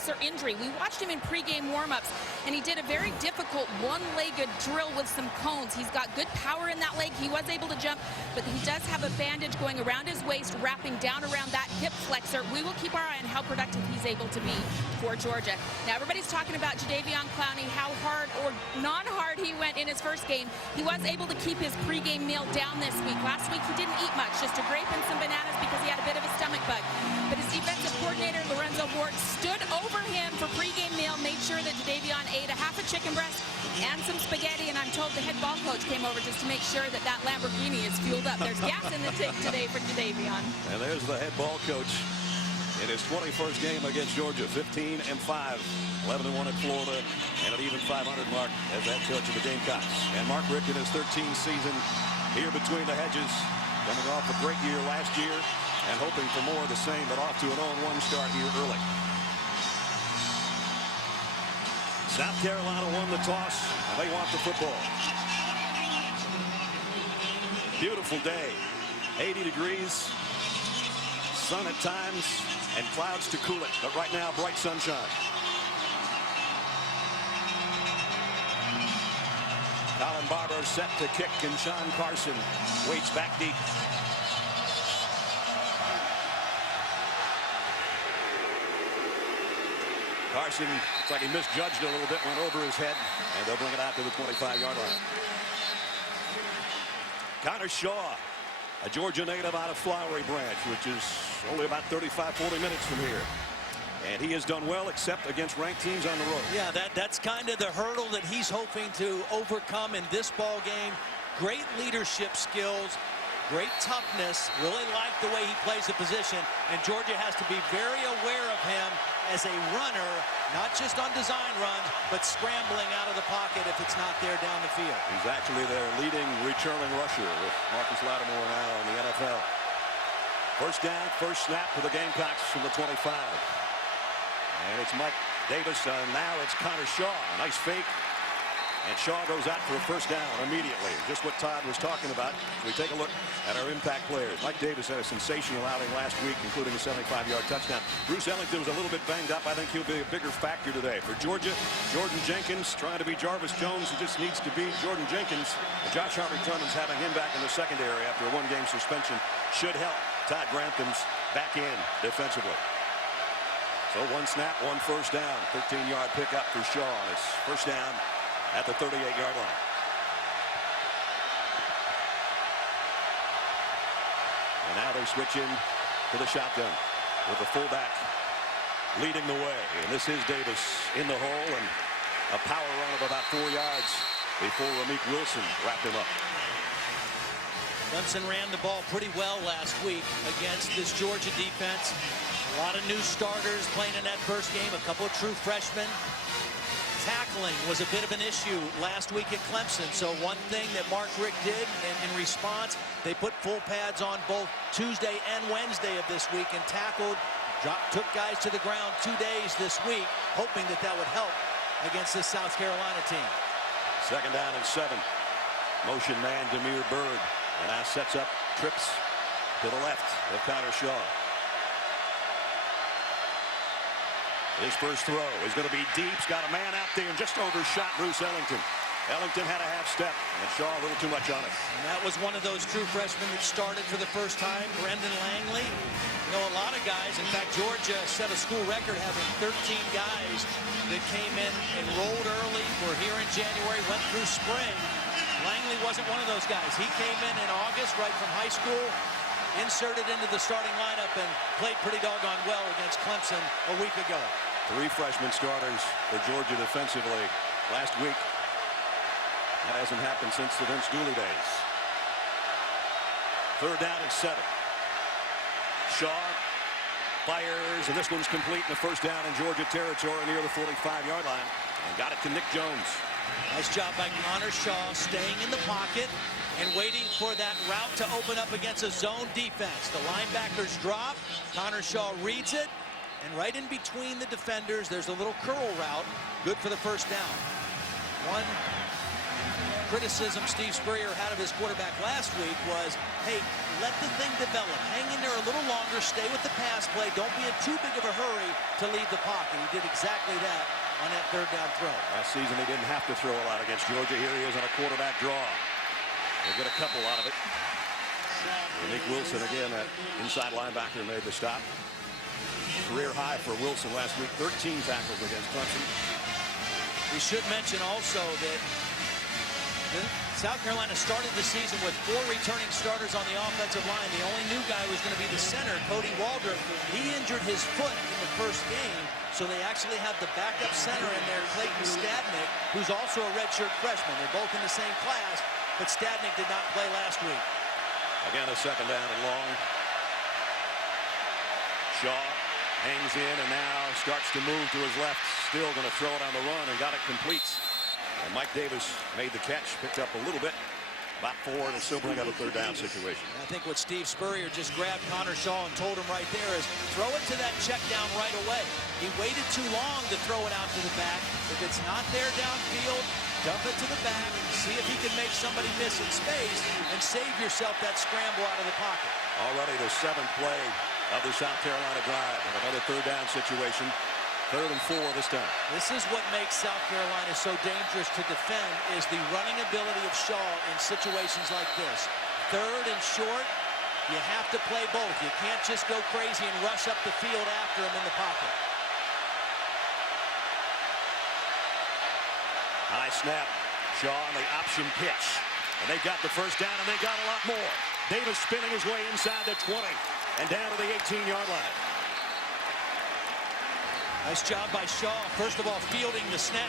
flexor injury. We watched him in pregame warm-ups, and he did a very difficult one-legged drill with some cones. He's got good power in that leg. He was able to jump, but he does have a bandage going around his waist, wrapping down around that hip flexor. We will keep our eye on how productive he's able to be for Georgia. Now, everybody's talking about Jadeveon Clowney, how hard or non-hard he went in his first game. He was able to keep his pregame meal down this week. Last week, he didn't eat much, just a grape and some bananas because he had a bit of a stomach bug. But his defensive coordinator, Lorenzo Bort, stood over him for pregame meal, made sure that Jadeveon ate a half a chicken breast and some spaghetti, and I'm told the head ball coach came over just to make sure that that Lamborghini is fueled up. There's gas in the tank today for Jadeveon. And there's the head ball coach in his 21st game against Georgia, 15-5, 11-1 at Florida, and an even 500 mark as head coach of the Gamecocks. And Mark Richt in his 13th season here between the hedges, coming off a great year last year and hoping for more of the same, but off to an 0-1 start here early. South Carolina won the toss, and they want the football. Beautiful day, 80 degrees, sun at times, and clouds to cool it, but right now bright sunshine. Colin Barber set to kick, and Sean Carson waits back deep. Carson, looks like he misjudged it a little bit, went over his head, and they'll bring it out to the 25-yard line. Connor Shaw, a Georgia native out of Flowery Branch, which is only about 35-40 minutes from here. And he has done well, except against ranked teams on the road. Yeah, that's kind of the hurdle that he's hoping to overcome in this ball game. Great leadership skills, great toughness, really like the way he plays the position. And Georgia has to be very aware of him as a runner, not just on design runs, but scrambling out of the pocket if it's not there down the field. He's actually their leading returning rusher with Marcus Lattimore now in the NFL. First down, first snap for the Gamecocks from the 25. And it's Mike Davis, and now it's Connor Shaw. A nice fake. And Shaw goes out for a first down immediately. Just what Todd was talking about. We take a look at our impact players. Mike Davis had a sensational outing last week, including a 75-yard touchdown. Bruce Ellington was a little bit banged up. I think he'll be a bigger factor today. For Georgia, Jordan Jenkins trying to be Jarvis Jones, who just needs to be Jordan Jenkins. And Josh Harvey-Clemens having him back in the secondary after a one-game suspension should help Todd Grantham's back in defensively. So one snap, one first down. 13-yard pickup for Shaw. And it's first down at the 38-yard line. And now they switch in to the shotgun with the fullback leading the way. And this is Davis in the hole, and a power run of about 4 yards before Ramik Wilson wrapped him up. Clemson ran the ball pretty well last week against this Georgia defense. A lot of new starters playing in that first game, a couple of true freshmen. Tackling was a bit of an issue last week at Clemson. So one thing that Mark Richt did in response, they put full pads on both Tuesday and Wednesday of this week and tackled, took guys to the ground 2 days this week, hoping that that would help against this South Carolina team. Second down and 7. Motion man Demir Bird. And now sets up trips to the left of Connor Shaw. His first throw is going to be deep. He's got a man out there and just overshot Bruce Ellington. Ellington had a half step, and Shaw a little too much on it. And that was one of those true freshmen that started for the first time, Brendan Langley. You know, a lot of guys, in fact, Georgia set a school record having 13 guys that came in, enrolled early, were here in January, went through spring. Langley wasn't one of those guys. He came in August, right from high school, inserted into the starting lineup, and played pretty doggone well against Clemson a week ago. 3 freshman starters for Georgia defensively last week. That hasn't happened since the Vince Dooley days. Third down and 7. Shaw fires, and this one's complete in the first down in Georgia territory near the 45-yard line. And got it to Nick Jones. Nice job by Connor Shaw staying in the pocket and waiting for that route to open up against a zone defense. The linebackers drop. Connor Shaw reads it. And right in between the defenders, there's a little curl route. Good for the first down. criticism Steve Spurrier had of his quarterback last week was, hey, let the thing develop. Hang in there a little longer. Stay with the pass play. Don't be in too big of a hurry to leave the pocket. He did exactly that on that third down throw. Last season, he didn't have to throw a lot against Georgia. Here he is on a quarterback draw. He'll get a couple out of it. Nick Wilson, again, that inside linebacker, made the stop. Career high for Wilson last week, 13 tackles against Clemson. We should mention also that South Carolina started the season with 4 returning starters on the offensive line. The only new guy was going to be the center, Cody Waldrop. He injured his foot in the first game, so they actually have the backup center in there, Clayton Stadnick, who's also a redshirt freshman. They're both in the same class, but Stadnick did not play last week. Again, a second down and long. Shaw hangs in and now starts to move to his left. Still going to throw it on the run and got it complete. And Mike Davis made the catch, picked up a little bit. About 4, and it's still bring up a third down situation. I think what Steve Spurrier just grabbed Connor Shaw and told him right there is throw it to that check down right away. He waited too long to throw it out to the back. If it's not there downfield, dump it to the back, see if he can make somebody miss in space, and save yourself that scramble out of the pocket. Already the 7th play of the South Carolina drive, and another third down situation. 3rd and 4 this time. This is what makes South Carolina so dangerous to defend, is the running ability of Shaw in situations like this. 3rd and short, you have to play both. You can't just go crazy and rush up the field after him in the pocket. High snap. Shaw on the option pitch. And they got the first down, and they got a lot more. Davis spinning his way inside the 20 and down to the 18-yard line. Nice job by Shaw. First of all, fielding the snap.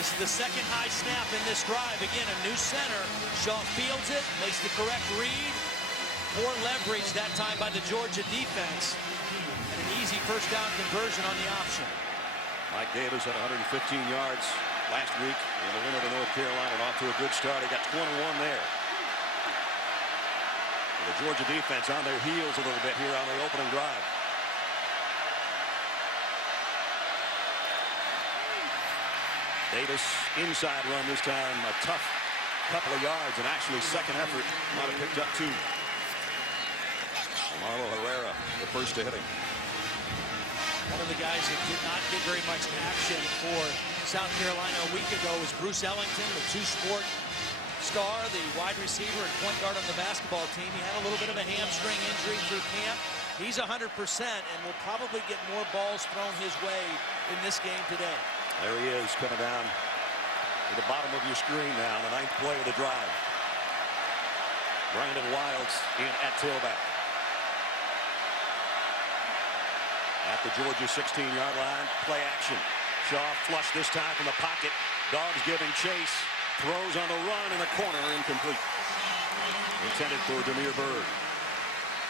This is the second high snap in this drive. Again, a new center. Shaw fields it, makes the correct read. Poor leverage that time by the Georgia defense. And an easy first down conversion on the option. Mike Davis had 115 yards last week in the win over North Carolina. Off to a good start. He got 21 there. The Georgia defense on their heels a little bit here on the opening drive. Davis inside run this time, a tough couple of yards, and actually second effort might have picked up 2. Marlo Herrera, the first to hit him. One of the guys that did not get very much action for South Carolina a week ago was Bruce Ellington, the 2-sport star, the wide receiver and point guard on the basketball team. He had a little bit of a hamstring injury through camp. He's 100% and will probably get more balls thrown his way in this game today. There he is, coming down to the bottom of your screen now, the 9th play of the drive. Brandon Wilds in at tailback. At the Georgia 16-yard line, play action. Shaw flush this time from the pocket. Dogs giving chase. Throws on the run in the corner, incomplete. Intended for Damiere Byrd.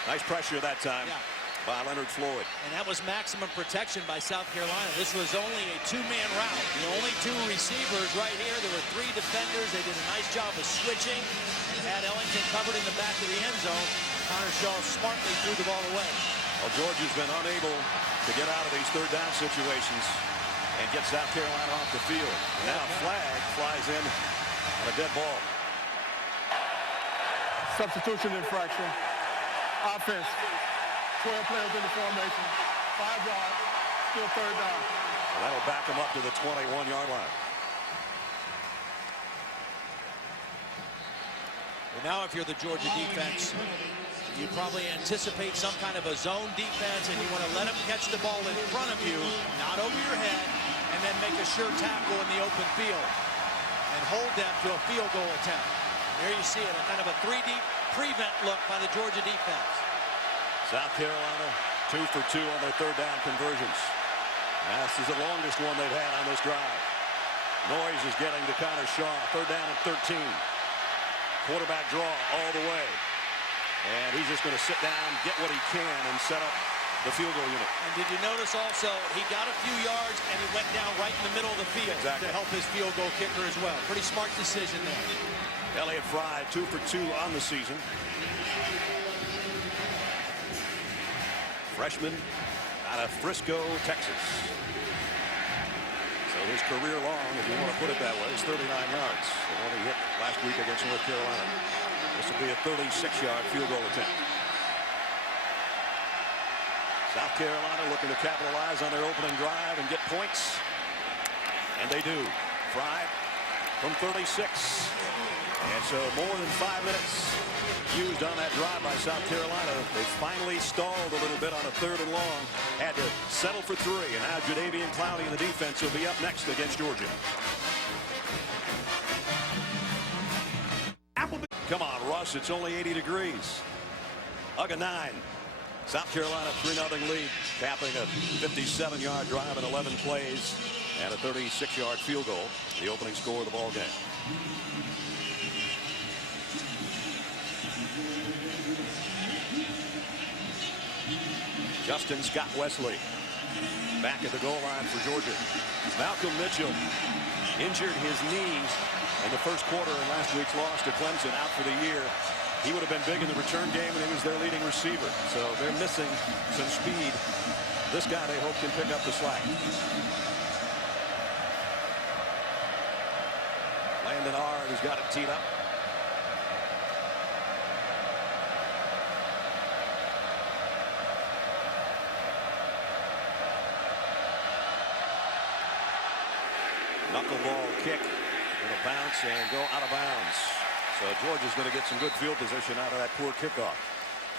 Nice pressure that time. Yeah. By Leonard Floyd. And that was maximum protection by South Carolina. This was only a 2-man route. The only 2 receivers right here. There were 3 defenders. They did a nice job of switching and had Ellington covered in the back of the end zone. Connor Shaw smartly threw the ball away. Well, Georgia's been unable to get out of these third down situations and get South Carolina off the field. And now a flag flies in on a dead ball. Substitution infraction. Offense. 12 players in the formation, 5 yards, still third down. Well, that'll back him up to the 21-yard line. Well, now if you're the Georgia defense, you probably anticipate some kind of a zone defense, and you want to let them catch the ball in front of you, not over your head, and then make a sure tackle in the open field and hold them to a field goal attempt. There you see it, a kind of a 3D prevent look by the Georgia defense. South Carolina 2 for 2 on their third down conversions. Now, this is the longest one they've had on this drive. Noyes is getting to Connor Shaw. Third down and 13. Quarterback draw all the way. And he's just going to sit down, get what he can, and set up the field goal unit. And did you notice also, he got a few yards and he went down right in the middle of the field to help his field goal kicker as well. Pretty smart decision there. Elliott Fry 2 for 2 on the season. Freshman out of Frisco, Texas. So his career long, if you want to put it that way, is 39 yards. The one he hit last week against North Carolina. This will be a 36-yard field goal attempt. South Carolina looking to capitalize on their opening drive and get points. And they do. Fry from 36. And so more than 5 minutes used on that drive by South Carolina. They finally stalled a little bit on a 3rd and long. Had to settle for 3. And now Jadeveon Clowney in the defense will be up next against Georgia. Come on, Russ. It's only 80 degrees. Hug a 9. South Carolina 3-0 lead, capping a 57-yard drive in 11 plays and a 36-yard field goal, the opening score of the ball game. Justin Scott Wesley back at the goal line for Georgia. Malcolm Mitchell injured his knee in the first quarter in last week's loss to Clemson, out for the year. He would have been big in the return game, and he was their leading receiver. So they're missing some speed. This guy, they hope, can pick up the slack. Landon Ard has got it teed up. Knuckleball kick. Going to bounce and go out of bounds. So Georgia's going to get some good field position out of that poor kickoff.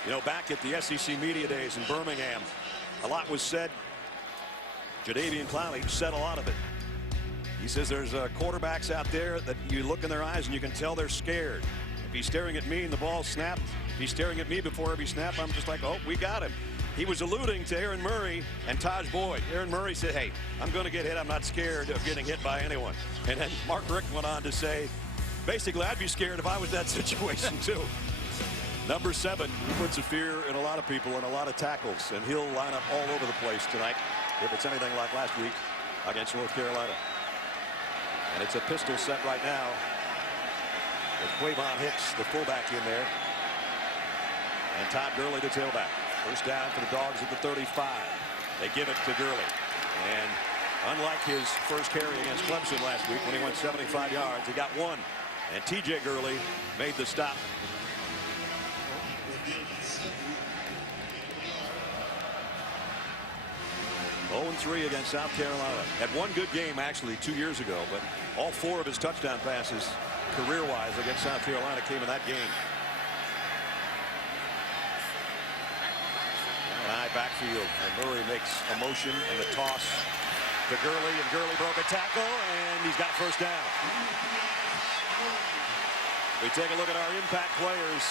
You know, back at the SEC Media Days in Birmingham, a lot was said. Jadeveon Clowney said a lot of it. He says there's quarterbacks out there that you look in their eyes and you can tell they're scared. If he's staring at me and the ball snapped, if he's staring at me before every snap, I'm just like, oh, we got him. He was alluding to Aaron Murray and Taj Boyd. Aaron Murray said, hey, I'm going to get hit. I'm not scared of getting hit by anyone. And then Mark Richt went on to say, basically, I'd be scared if I was that situation, too. Number 7 puts a fear in a lot of people and a lot of tackles, and he'll line up all over the place tonight if it's anything like last week against North Carolina. And it's a pistol set right now with Quavon Hicks, the fullback, in there, and Todd Gurley, the tailback. First down for the Dogs at the 35. They give it to Gurley. And unlike his first carry against Clemson last week when he went 75 yards, he got 1. And TJ Gurley made the stop. Oh, 0-3 against South Carolina. Had one good game actually 2 years ago, but all 4 of his touchdown passes career-wise against South Carolina came in that game. An eye backfield, and Murray makes a motion and the toss to Gurley, and Gurley broke a tackle, and he's got first down. We take a look at our impact players,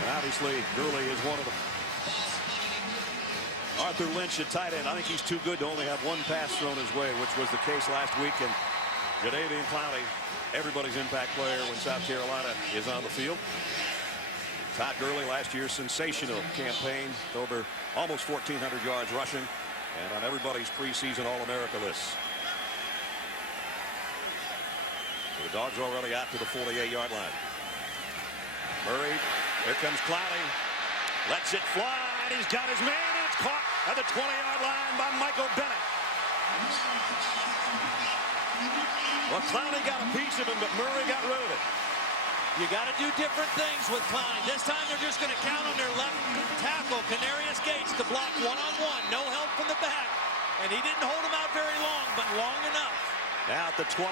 and obviously Gurley is one of them. Arthur Lynch at tight end. I think he's too good to only have 1 pass thrown his way, which was the case last week. And Jadeveon Clowney, everybody's impact player when South Carolina is on the field. Todd Gurley, last year's sensational campaign, over almost 1,400 yards rushing, and on everybody's preseason All-America list. So the Dogs already out to the 48-yard line. Murray, here comes Clowney, lets it fly, and he's got his man, and it's caught at the 20-yard line by Michael Bennett. Well, Clowney got a piece of him, but Murray got rid of it. You got to do different things with Clowney. This time they're just going to count on their left tackle, Canarius Gates, to block one-on-one. No help from the back. And he didn't hold him out very long, but long enough. Now at the 20,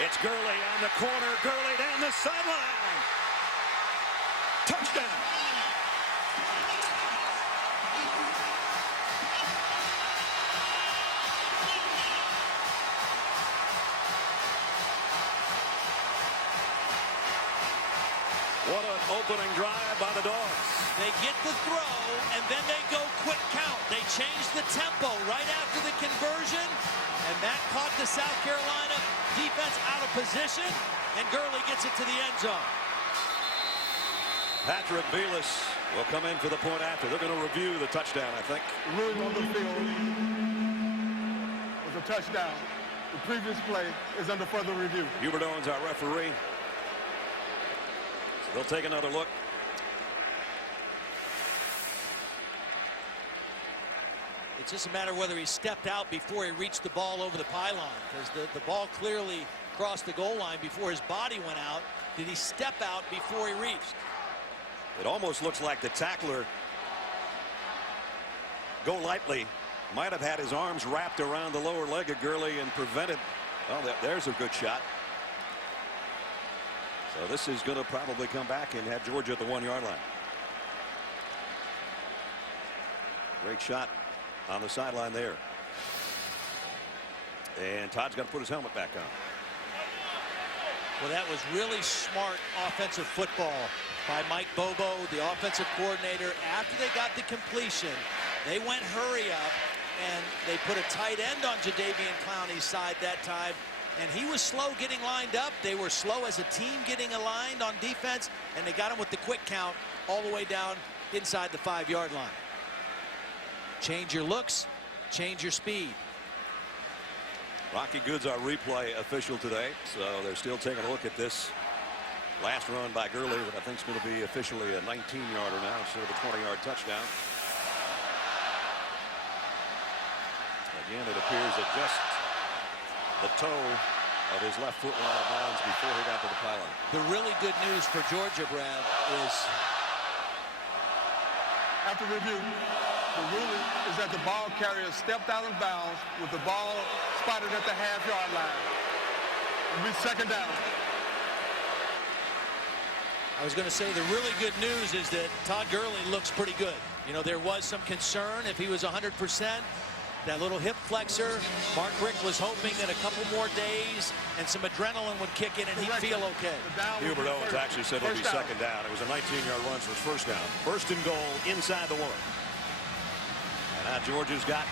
it's Gurley on the corner. Gurley down the sideline. Touchdown. What an opening drive by the Dogs. They get the throw, and then they go quick count. They change the tempo right after the conversion, and that caught the South Carolina defense out of position, and Gurley gets it to the end zone. Patrick Belis will come in for the point after. They're going to review the touchdown, I think. The ruling on the field was a touchdown. The previous play is under further review. Hubert Owens, our referee. They'll take another look. It's just a matter of whether he stepped out before he reached the ball over the pylon, because the ball clearly crossed the goal line before his body went out. Did he step out before he reached? It almost looks like the tackler, Golightly, might have had his arms wrapped around the lower leg of Gurley and prevented. Well, there's a good shot. So this is going to probably come back and have Georgia at the 1-yard line. Great shot on the sideline there. And Todd's got to put his helmet back on. Well, that was really smart offensive football by Mike Bobo, the offensive coordinator. After they got the completion, they went hurry up, and they put a tight end on Jadeveon Clowney's side that time. And he was slow getting lined up. They were slow as a team getting aligned on defense, and they got him with the quick count all the way down inside the 5-yard line. Change your looks, change your speed. Rocky Good's our replay official today, so they're still taking a look at this last run by Gurley that I think is going to be officially a 19-yarder now instead of a 20-yard touchdown. Again, it appears that just the toe of his left foot went out of bounds before he got to the pylon. The really good news for Georgia, Brad, is After review, the ruling is that the ball carrier stepped out of bounds with the ball spotted at the half-yard line. It'll be second down. I was going to say the really good news is that Todd Gurley looks pretty good. You know, there was some concern if he was 100%. That little hip flexor, Mark Richt was hoping that a couple more days and some adrenaline would kick in and he'd feel okay. Hubert Owens actually said it'll be second down. It was a 19-yard run, so it's first down. First and goal inside the 1. And now Georgia's got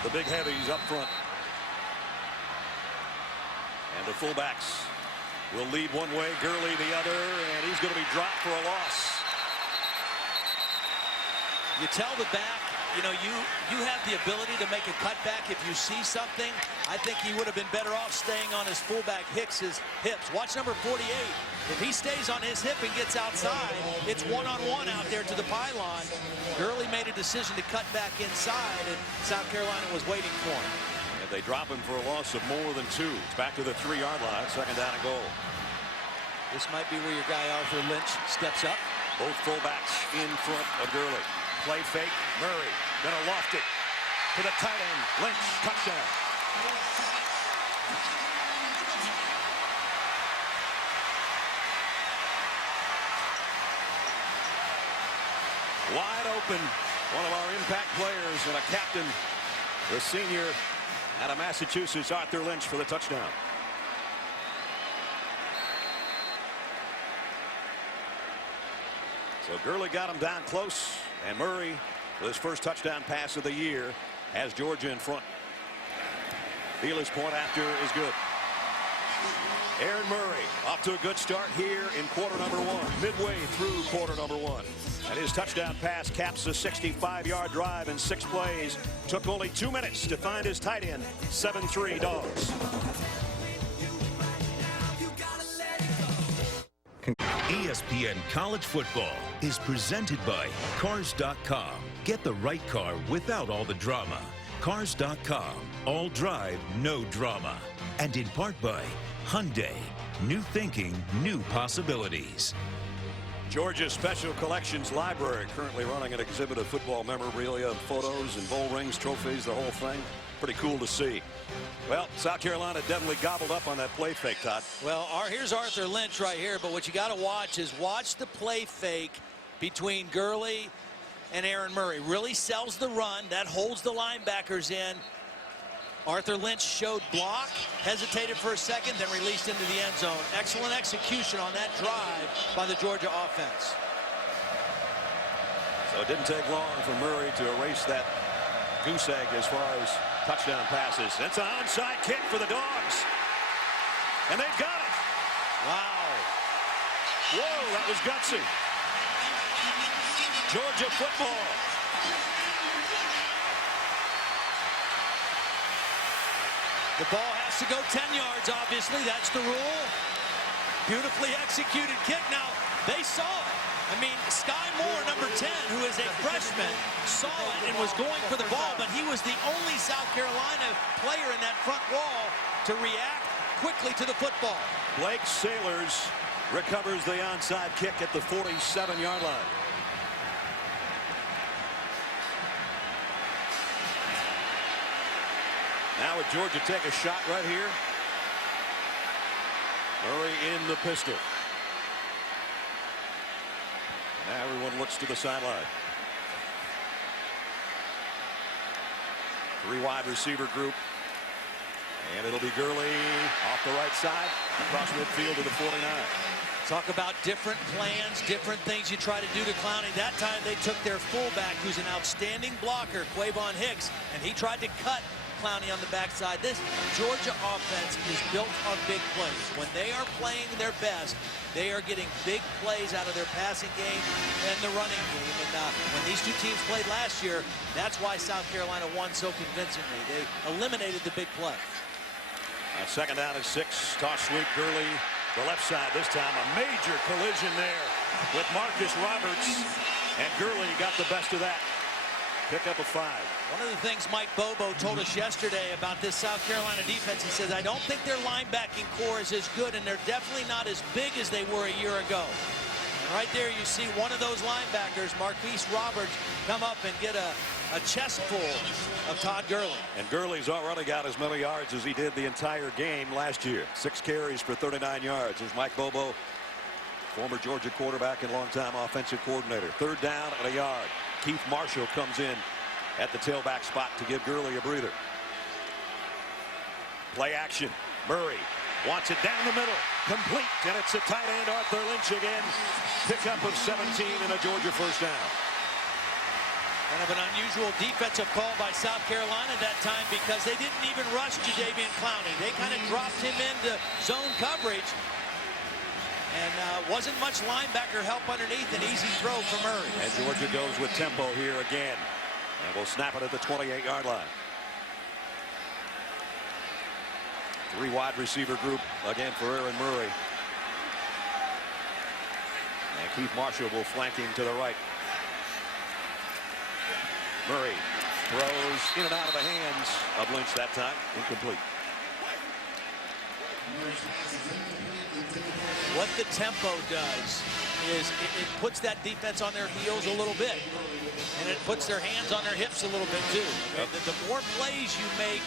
the big heavies up front. And the fullbacks will lead one way, Gurley the other, and he's going to be dropped for a loss. You tell the back, you know, you have the ability to make a cutback if you see something. I think he would have been better off staying on his fullback Hicks's hips. Watch number 48. If he stays on his hip and gets outside, it's one-on-one out there to the pylon. Gurley made a decision to cut back inside, and South Carolina was waiting for him. And they drop him for a loss of more than 2. It's back to the 3-yard line, second down and goal. This might be where your guy Arthur Lynch steps up. Both fullbacks in front of Gurley. Play fake, Murray gonna loft it to the tight end, Lynch, touchdown. Wide open, one of our impact players and a captain, the senior out of Massachusetts, Arthur Lynch, for the touchdown. So Gurley got him down close, and Murray, with his first touchdown pass of the year, has Georgia in front. Feely's point after is good. Aaron Murray off to a good start here in quarter number 1, midway through quarter number 1. And his touchdown pass caps a 65-yard drive in 6 plays. Took only 2 minutes to find his tight end, 7-3 Dogs. ESPN College Football is presented by Cars.com. Get the right car without all the drama. Cars.com. All drive, no drama. And in part by Hyundai. New thinking, new possibilities. Georgia Special Collections Library currently running an exhibit of football memorabilia, photos and bowl rings, trophies, the whole thing. Pretty cool to see. Well, South Carolina definitely gobbled up on that play fake, Todd. Well, here's Arthur Lynch right here, but what you got to watch is watch the play fake between Gurley and Aaron Murray. Really sells the run. That holds the linebackers in. Arthur Lynch showed block, hesitated for a second, then released into the end zone. Excellent execution on that drive by the Georgia offense. So it didn't take long for Murray to erase that goose egg as far as touchdown passes. It's an onside kick for the Dogs. And they've got it. Wow. Whoa, that was gutsy. Georgia football. The ball has to go 10 yards, obviously. That's the rule. Beautifully executed kick. Now, they saw it. I I mean, Sky Moore, number 10, who is a freshman, saw it and was going for the ball, but he was the only South Carolina player in that front wall to react quickly to the football. Blake Sailors recovers the onside kick at the 47-yard line. Now would Georgia take a shot right here? Murray in the pistol. Now everyone looks to the sideline. 3 wide receiver group. And it'll be Gurley off the right side, across midfield to the 49. Talk about different plans, different things you try to do to Clowney. That time they took their fullback, who's an outstanding blocker, Quavon Hicks, and he tried to cut Clowney on the backside. This Georgia offense is built on big plays. When they are playing their best, they are getting big plays out of their passing game and the running game. And when these two teams played last year, that's why South Carolina won so convincingly. They eliminated the big play. Second down and 6. Toss sweep. Gurley, the left side this time. A major collision there with Marcus Roberts. And Gurley got the best of that. Pick up a 5. One of the things Mike Bobo told us yesterday about this South Carolina defense, he says, I don't think their linebacking core is as good, and they're definitely not as big as they were a year ago. And right there you see one of those linebackers, Marquise Roberts, come up and get a chest full of Todd Gurley. And Gurley's already got as many yards as he did the entire game last year. 6 carries for 39 yards. There's Mike Bobo, former Georgia quarterback and longtime offensive coordinator. 3rd down and a yard. Keith Marshall comes in at the tailback spot to give Gurley a breather. Play action. Murray wants it down the middle. Complete. And it's a tight end, Arthur Lynch again. Pickup of 17 and a Georgia first down. Kind of an unusual defensive call by South Carolina that time because they didn't even rush Jadeveon Clowney. They kind of dropped him into zone coverage. And wasn't much linebacker help underneath. An easy throw for Murray. And Georgia goes with tempo here again. And will snap it at the 28-yard line. 3 wide receiver group again for Aaron Murray. And Keith Marshall will flank him to the right. Murray throws in and out of the hands of Lynch that time. Incomplete. What the tempo does is it puts that defense on their heels a little bit. And it puts their hands on their hips a little bit too. Yep. The more plays you make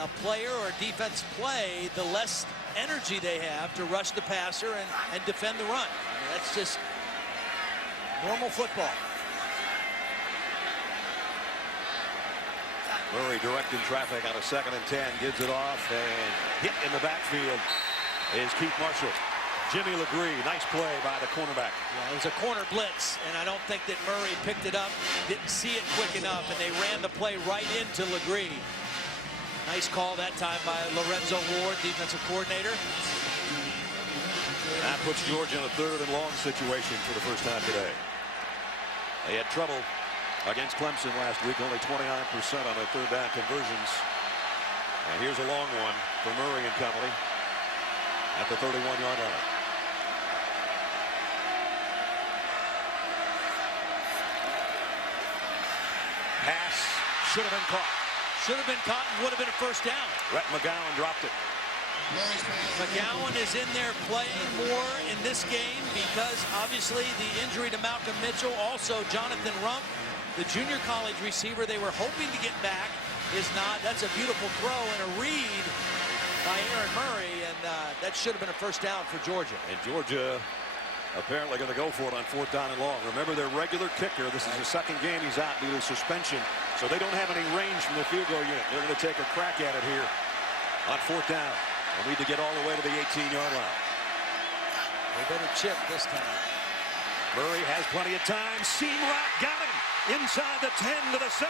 a player or a defense play, the less energy they have to rush the passer and defend the run. I mean, that's just normal football. Murray directing traffic on a 2nd and 10. Gives it off and hit in the backfield is Keith Marshall. Jimmy Legree, nice play by the cornerback. Yeah, it was a corner blitz, and I don't think that Murray picked it up, didn't see it quick enough, and they ran the play right into Legree. Nice call that time by Lorenzo Ward, defensive coordinator. That puts Georgia in a 3rd and long situation for the first time today. They had trouble against Clemson last week, only 29% on their 3rd down conversions. And here's a long one for Murray and company at the 31-yard line. Pass should have been caught. Should have been caught and would have been a first down. Rhett McGowan dropped it. McGowan is in there playing more in this game because obviously the injury to Malcolm Mitchell, also Jonathan Rump, the junior college receiver they were hoping to get back, is not. That's a beautiful throw and a read by Aaron Murray, and that should have been a first down for Georgia. And Georgia apparently going to go for it on 4th down and long. Remember, their regular kicker, this is the 2nd game he's out due to suspension, so they don't have any range from the field goal unit. They're going to take a crack at it here on 4th down. They'll need to get all the way to the 18-yard line. They better chip this time. Murray has plenty of time. Seam route, got him inside the 10 to the 7.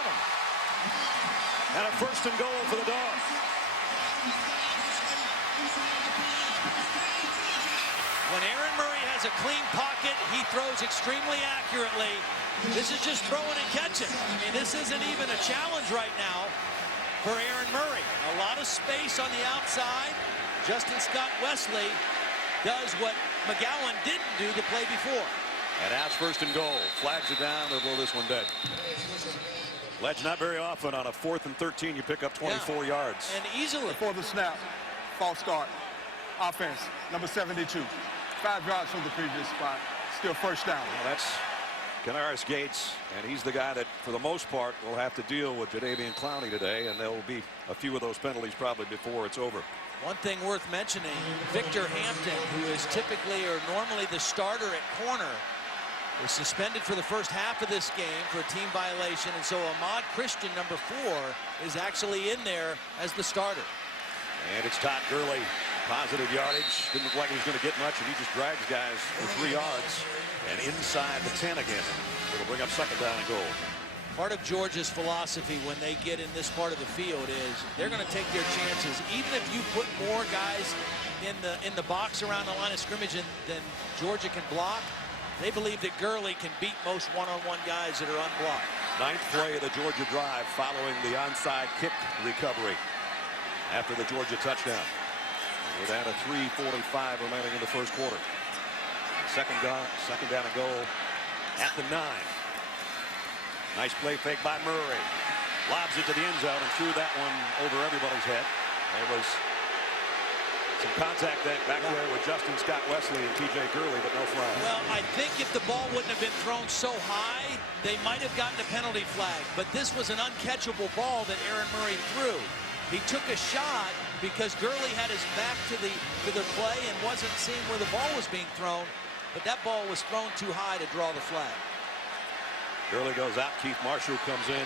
And a 1st and goal for the Dogs. When Aaron Murray has a clean pocket, he throws extremely accurately. This is just throwing and catching. I mean, this isn't even a challenge right now for Aaron Murray. A lot of space on the outside. Justin Scott Wesley does what McGowan didn't do the play before. And now it's 1st and goal. Flags are down. They'll blow this one dead. Ledge, not very often on a 4th and 13 you pick up 24 yards. And easily. Before the snap, false start. Offense, number 72. 5 yards from the previous spot. Still 1st down. Well, that's Canaris Gates, and he's the guy that, for the most part, will have to deal with Jadeveon Clowney today, and there will be a few of those penalties probably before it's over. One thing worth mentioning, Victor Hampton, who is typically or normally the starter at corner, was suspended for the first half of this game for a team violation, and so Ahmad Christian, number 4, is actually in there as the starter. And it's Todd Gurley, positive yardage. Didn't look like he was going to get much, and he just drags guys for 3 yards. And inside the 10 again. It'll bring up 2nd down and goal. Part of Georgia's philosophy when they get in this part of the field is they're going to take their chances. Even if you put more guys in the box around the line of scrimmage than Georgia can block, they believe that Gurley can beat most one-on-one guys that are unblocked. 9th play of the Georgia drive following the onside kick recovery after the Georgia touchdown. We're down to 3:45 remaining in the 1st quarter. 2nd down and goal at the 9. Nice play fake by Murray. Lobs it to the end zone and threw that one over everybody's head. There was some contact back there with Justin Scott Wesley and TJ Gurley, but no flag. Well, I think if the ball wouldn't have been thrown so high, they might have gotten a penalty flag. But this was an uncatchable ball that Aaron Murray threw. He took a shot because Gurley had his back to the play and wasn't seeing where the ball was being thrown. But that ball was thrown too high to draw the flag. Gurley goes out. Keith Marshall comes in.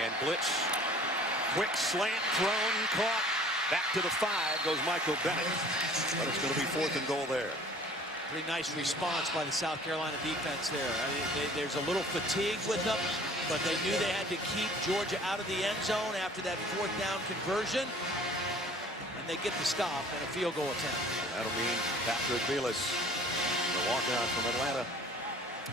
And blitz. Quick slant thrown, caught. Back to the 5 goes Michael Bennett. But it's going to be 4th and goal there. Pretty nice response by the South Carolina defense there. I mean, there's a little fatigue with them, but they knew they had to keep Georgia out of the end zone after that 4th down conversion. And they get the stop and a field goal attempt. That'll mean Patrick Belis, the walk-on from Atlanta,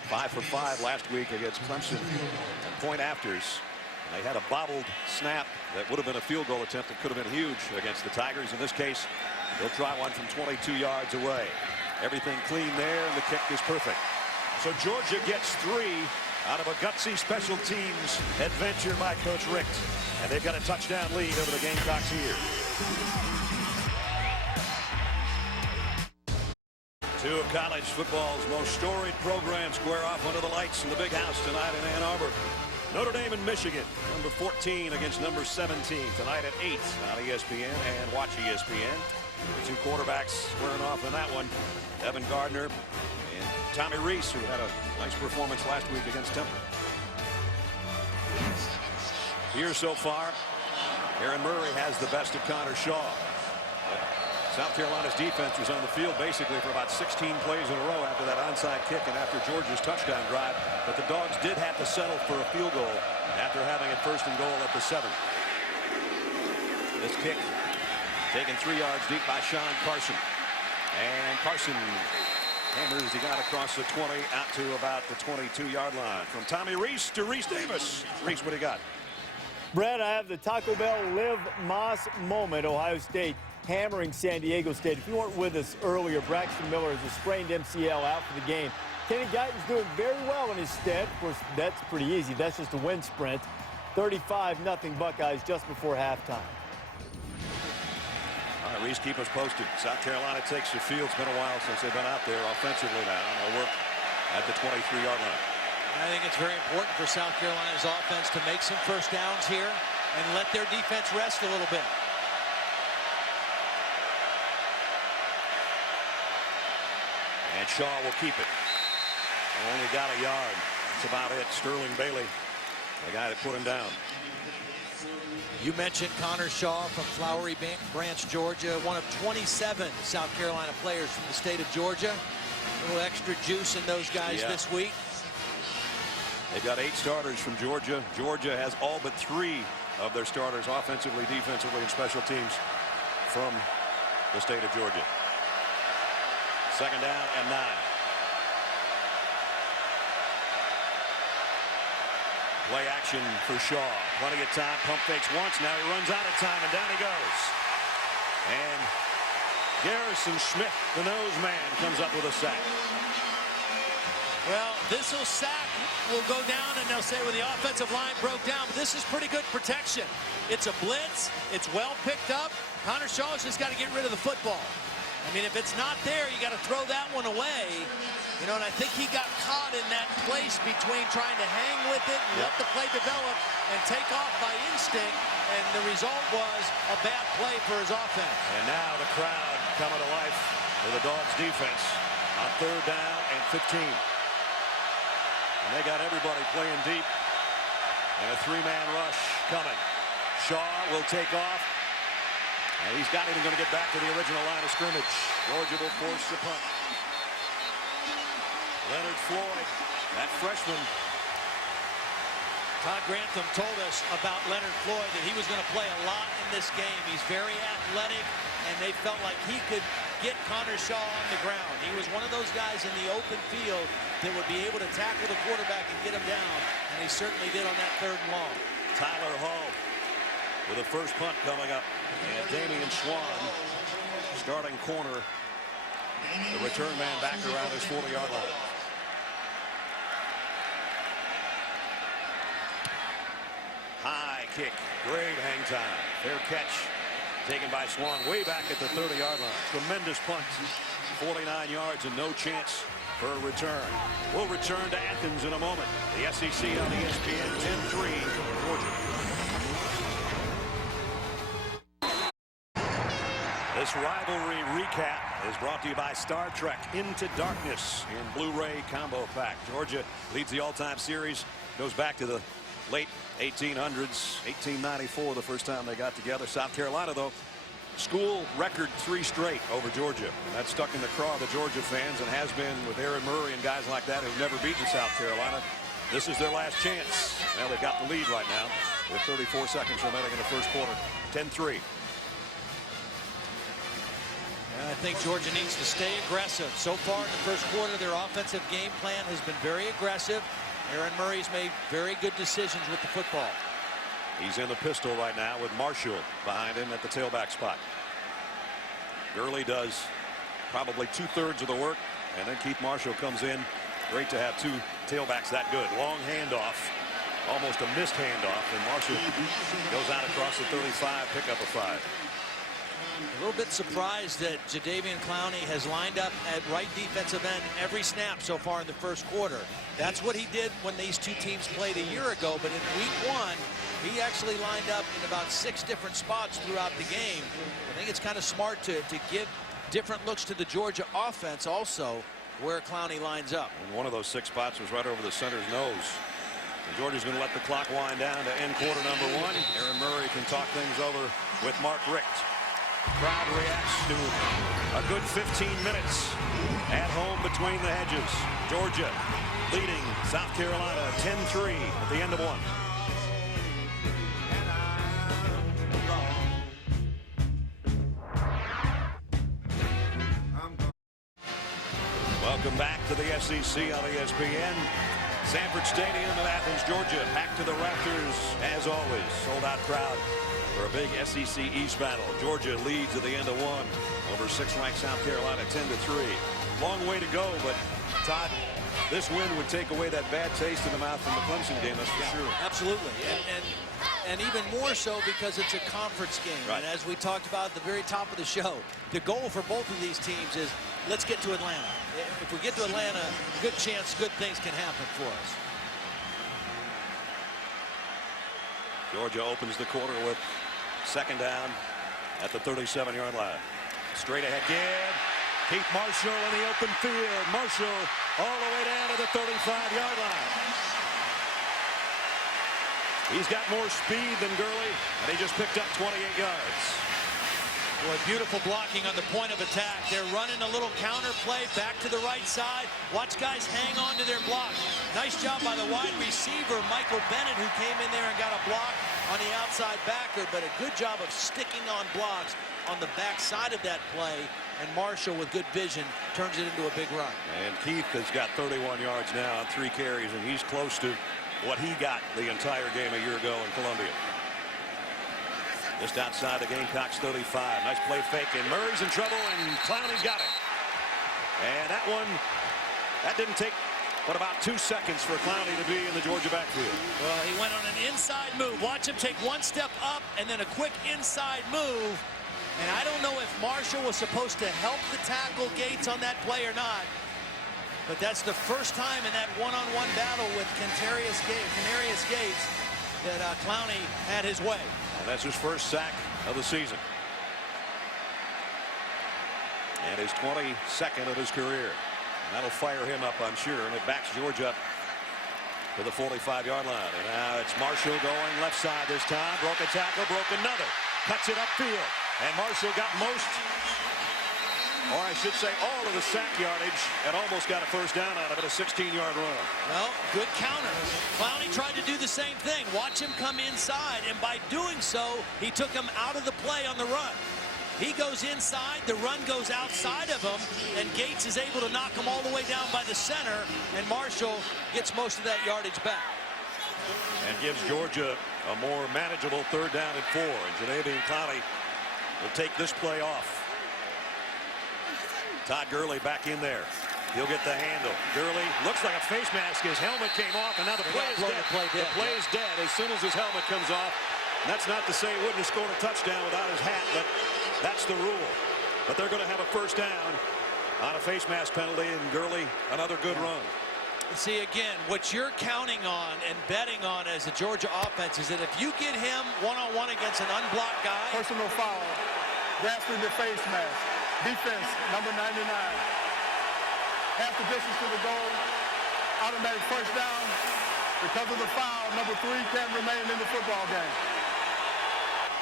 5 for 5 last week against Clemson and point afters. And they had a bobbled snap that would have been a field goal attempt that could have been huge against the Tigers. In this case, they'll try one from 22 yards away. Everything clean there, and the kick is perfect. So Georgia gets 3 out of a gutsy special teams adventure by Coach Richt. And they've got a touchdown lead over the Gamecocks here. 2 of college football's most storied programs square off under the lights in the big house tonight in Ann Arbor. Notre Dame and Michigan, number 14 against number 17 tonight at 8 on ESPN and watch ESPN. The 2 quarterbacks squaring off in that one. Evan Gardner and Tommy Rees, who had a nice performance last week against Temple. Here so far, Aaron Murray has the best of Connor Shaw. South Carolina's defense was on the field basically for about 16 plays in a row after that onside kick and after Georgia's touchdown drive. But the Dogs did have to settle for a field goal after having it 1st and goal at the 7. This kick taken 3 yards deep by Sean Carson. And Carson hammers, he got across the 20 out to about the 22-yard line. From Tommy Rees to Reese Davis. Reese, what do you got? Brett, I have the Taco Bell Liv Moss moment. Ohio State hammering San Diego State. If you weren't with us earlier, Braxton Miller is a sprained MCL out for the game. Kenny Guyton's doing very well in his stead. Of course, that's pretty easy. That's just a wind sprint. 35-0 Buckeyes just before halftime. All right, Reese, keep us posted. South Carolina takes the field. It's been a while since they've been out there offensively now. And they'll work at the 23-yard line. I think it's very important for South Carolina's offense to make some 1st downs here and let their defense rest a little bit. And Shaw will keep it. Only got a yard. That's about it. Sterling Bailey, the guy that put him down. You mentioned Connor Shaw from Flowery Branch, Georgia, one of 27 South Carolina players from the state of Georgia. A little extra juice in those guys this week. They've got 8 starters from Georgia. Georgia has all but 3 of their starters offensively, defensively, and special teams from the state of Georgia. 2nd down and 9. Play action for Shaw. Plenty of time. Pump fakes once. Now he runs out of time, and down he goes. And Garrison Smith, the nose man, comes up with a sack. Well, this sack will go down, and they'll say, well, the offensive line broke down, but this is pretty good protection. It's a blitz. It's well picked up. Connor Shaw's just got to get rid of the football. I mean, if it's not there, you got to throw that one away. You know, and I think he got caught in that place between trying to hang with it and let the play develop and take off by instinct, and the result was a bad play for his offense. And now the crowd coming to life for the Dogs defense on 3rd down and 15. And they got everybody playing deep. And a 3-man rush coming. Shaw will take off. And he's not even going to get back to the original line of scrimmage. Georgia will force the punt. Leonard Floyd, that freshman. Todd Grantham told us about Leonard Floyd that he was going to play a lot in this game. He's very athletic, and they felt like he could get Connor Shaw on the ground. He was one of those guys in the open field that would be able to tackle the quarterback and get him down, and he certainly did on that 3rd and long. Tyler Hall with the first punt coming up. And Damian Swan, starting corner. The return man back around his 40-yard line. High kick, great hang time. Fair catch taken by Swan way back at the 30-yard line. Tremendous punt, 49 yards and no chance for a return. We'll return to Athens in a moment. The SEC on ESPN, 10-3, Georgia. This rivalry recap is brought to you by Star Trek Into Darkness in Blu-ray combo pack. Georgia leads the all-time series, goes back to the late 1800s, 1894, the first time they got together. South Carolina, though, school record 3 straight over Georgia. That's stuck in the craw of the Georgia fans and has been with Aaron Murray and guys like that who've never beaten South Carolina. This is their last chance. Well, they've got the lead right now with 34 seconds remaining in the first quarter. 10-3. I think Georgia needs to stay aggressive. So far in the first quarter, their offensive game plan has been very aggressive. Aaron Murray's made very good decisions with the football. He's in the pistol right now with Marshall behind him at the tailback spot. Gurley does probably 2/3 of the work, and then Keith Marshall comes in. Great to have 2 tailbacks that good. Long handoff, almost a missed handoff, and Marshall goes out across the 35, pick up a 5. A little bit surprised that Jadeveon Clowney has lined up at right defensive end every snap so far in the first quarter. That's what he did when these 2 teams played a year ago, but in week 1, he actually lined up in about 6 different spots throughout the game. I think it's kind of smart to give different looks to the Georgia offense also where Clowney lines up. And one of those 6 spots was right over the center's nose. And Georgia's going to let the clock wind down to end quarter number 1. Aaron Murray can talk things over with Mark Richt. Crowd reacts to a good 15 minutes at home between the hedges. Georgia leading South Carolina 10-3 at the end of 1. Welcome back to the SEC on ESPN. Sanford Stadium in Athens, Georgia, packed to the rafters as always. Sold out crowd for a big SEC East battle. Georgia leads at the end of 1 over 6th-ranked South Carolina 10-3. Long way to go, but Todd, this win would take away that bad taste in the mouth from the Clemson game, that's for sure. Absolutely, and even more so because it's a conference game. Right. And as we talked about at the very top of the show, the goal for both of these teams is let's get to Atlanta. If we get to Atlanta, good chance good things can happen for us. Georgia opens the quarter with 2nd down at the 37-yard line. Straight ahead give. Keith Marshall in the open field. Marshall all the way down to the 35-yard line. He's got more speed than Gurley, and he just picked up 28 yards. Boy, beautiful blocking on the point of attack. They're running a little counter play back to the right side. Watch guys hang on to their block. Nice job by the wide receiver, Michael Bennett, who came in there and got a block on the outside backer, but a good job of sticking on blocks on the back side of that play. And Marshall, with good vision, turns it into a big run. And Keith has got 31 yards now on 3 carries, and he's close to what he got the entire game a year ago in Columbia. Just outside the Gamecocks 35. Nice play fake, and Murray's in trouble, and Clowney's got it. And that one, that didn't take but about 2 seconds for Clowney to be in the Georgia backfield. Well, he went on an inside move. Watch him take one step up and then a quick inside move. And I don't know if Marshall was supposed to help the tackle Gates on that play or not. But that's the first time in that one-on-one battle with Canarius Gates that Clowney had his way. And that's his first sack of the season. And his 22nd of his career. And that'll fire him up, I'm sure. And it backs Georgia up to the 45-yard line. And now it's Marshall going left side this time. Broke a tackle, broke another. Cuts it upfield. And Marshall got most, or I should say all of the sack yardage, and almost got a first down out of it, a 16-yard run. Well, good counter. Clowney tried to do the same thing. Watch him come inside, and by doing so, he took him out of the play on the run. He goes inside, the run goes outside of him, and Gates is able to knock him all the way down by the center, and Marshall gets most of that yardage back. And gives Georgia a more manageable 3rd down and 4. And Jadeveon Clowney will take this play off. Todd Gurley back in there. He'll get the handle. Gurley looks like a face mask. His helmet came off, and now the play is dead. The play is dead as soon as his helmet comes off. And that's not to say he wouldn't have scored a touchdown without his hat, but that's the rule. But they're going to have a first down on a face mask penalty, and Gurley another good run. See, again, what you're counting on and betting on as a Georgia offense is that if you get him one-on-one against an unblocked guy. Personal foul. Grasping the face mask. Defense, number 99. Half the distance to the goal. Automatic first down. Because of the foul, number 3 can't remain in the football game.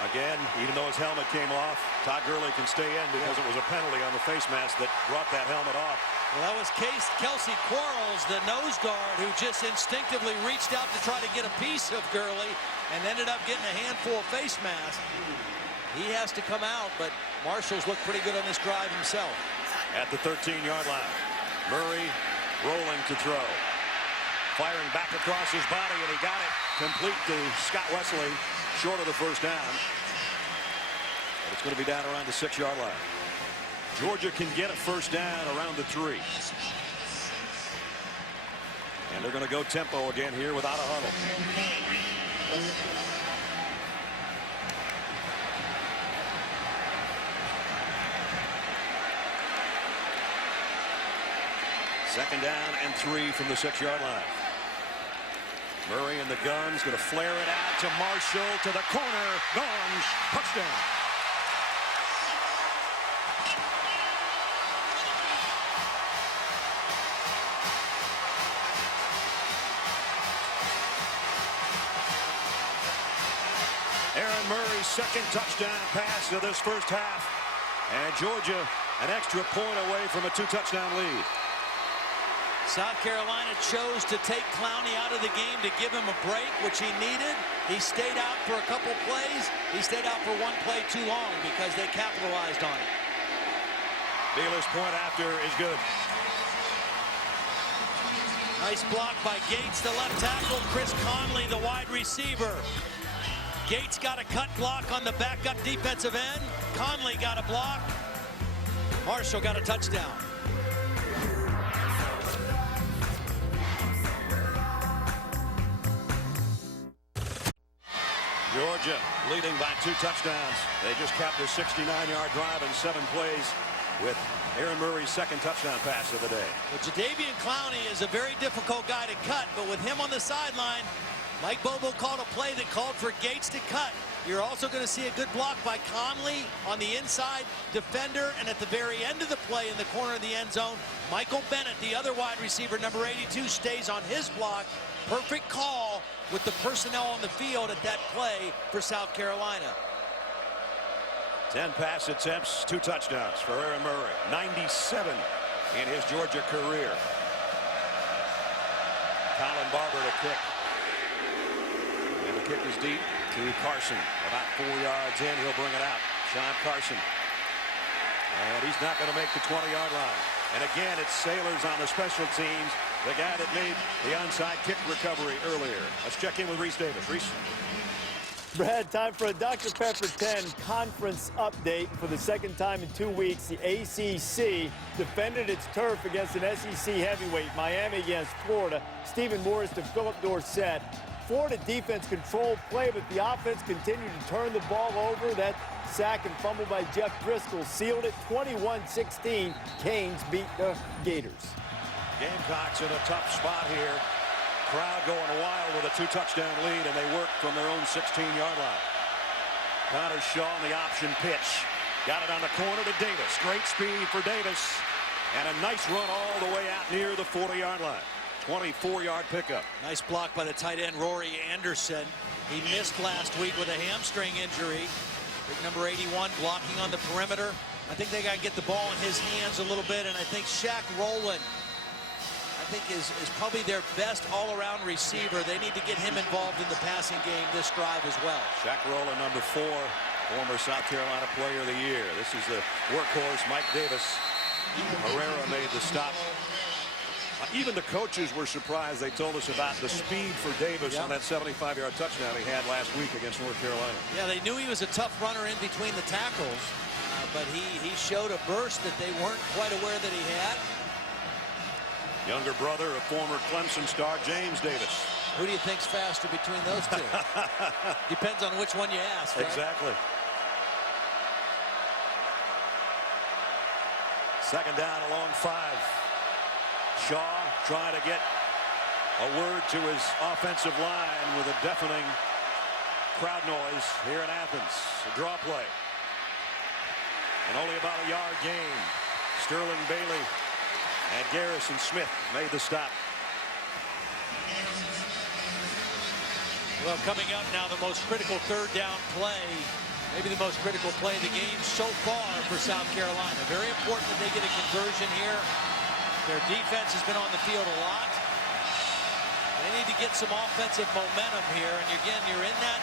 Again, even though his helmet came off, Todd Gurley can stay in because it was a penalty on the face mask that brought that helmet off. Well, that was Kelsey Quarles, the nose guard, who just instinctively reached out to try to get a piece of Gurley and ended up getting a handful of face masks. He has to come out, but Marshall's looked pretty good on this drive himself. At the 13-yard line, Murray rolling to throw. Firing back across his body, and he got it complete to Scott Wesley, short of the first down. But it's going to be down around the 6-yard line. Georgia can get a first down around the 3. And they're going to go tempo again here without a huddle. Second down and 3 from the 6-yard line. Murray in the guns, going to flare it out to Marshall to the corner. Gone. Touchdown. Aaron Murray's second touchdown pass of this first half. And Georgia an extra point away from a 2-touchdown lead. South Carolina chose to take Clowney out of the game to give him a break, which he needed. He stayed out for a couple plays. He stayed out for one play too long because they capitalized on it. Baylor's point after is good. Nice block by Gates, the left tackle. Chris Conley, the wide receiver. Gates got a cut block on the backup defensive end. Conley got a block. Marshall got a touchdown. Georgia leading by 2 touchdowns. They just capped a 69-yard drive in 7 plays with Aaron Murray's second touchdown pass of the day. Well, Jadeveon Clowney is a very difficult guy to cut, but with him on the sideline, Mike Bobo called a play that called for Gates to cut. You're also going to see a good block by Conley on the inside defender, and at the very end of the play in the corner of the end zone, Michael Bennett, the other wide receiver, number 82, stays on his block. Perfect call with the personnel on the field at that play for South Carolina. 10 pass attempts, 2 touchdowns for Aaron Murray. 97 in his Georgia career. Colin Barber to kick. And the kick is deep to Carson. About 4 yards in, he'll bring it out. Sean Carson. And he's not going to make the 20-yard line. And again, it's Sailors on the special teams. The guy that made the onside kick recovery earlier. Let's check in with Reese Davis. Reese. Brad, time for a Dr. Pepper 10 conference update. For the second time in 2 weeks, the ACC defended its turf against an SEC heavyweight, Miami against Florida. Stephen Morris to Philip Dorsett. Florida defense controlled play, but the offense continued to turn the ball over. That sack and fumble by Jeff Driscoll sealed it. 21-16. Canes beat the Gators. Gamecocks in a tough spot here. Crowd going wild with a 2-touchdown lead, and they work from their own 16-yard line. Connor Shaw on the option pitch. Got it on the corner to Davis. Great speed for Davis. And a nice run all the way out near the 40-yard line. 24-yard pickup. Nice block by the tight end, Rory Anderson. He missed last week with a hamstring injury. Big number 81 blocking on the perimeter. I think they got to get the ball in his hands a little bit, and I think Shaq Rowland, is probably their best all-around receiver. They need to get him involved in the passing game this drive as well. Shaq Rowland, number 4, former South Carolina Player of the Year. This is the workhorse, Mike Davis. Herrera made the stop. Even the coaches were surprised. They told us about the speed for Davis on that 75-yard touchdown he had last week against North Carolina. Yeah, they knew he was a tough runner in between the tackles, but he showed a burst that they weren't quite aware that he had. Younger brother of former Clemson star James Davis. Who do you think's faster between those two? Depends on which one you ask, right? Exactly. Second down along 5. Shaw trying to get a word to his offensive line with a deafening crowd noise here in Athens. A draw play. And only about a yard gain. Sterling Bailey and Garrison Smith made the stop. Well, coming up now, the most critical third down play, maybe the most critical play of the game so far for South Carolina. Very important that they get a conversion here. Their defense has been on the field a lot. They need to get some offensive momentum here. And again, you're in that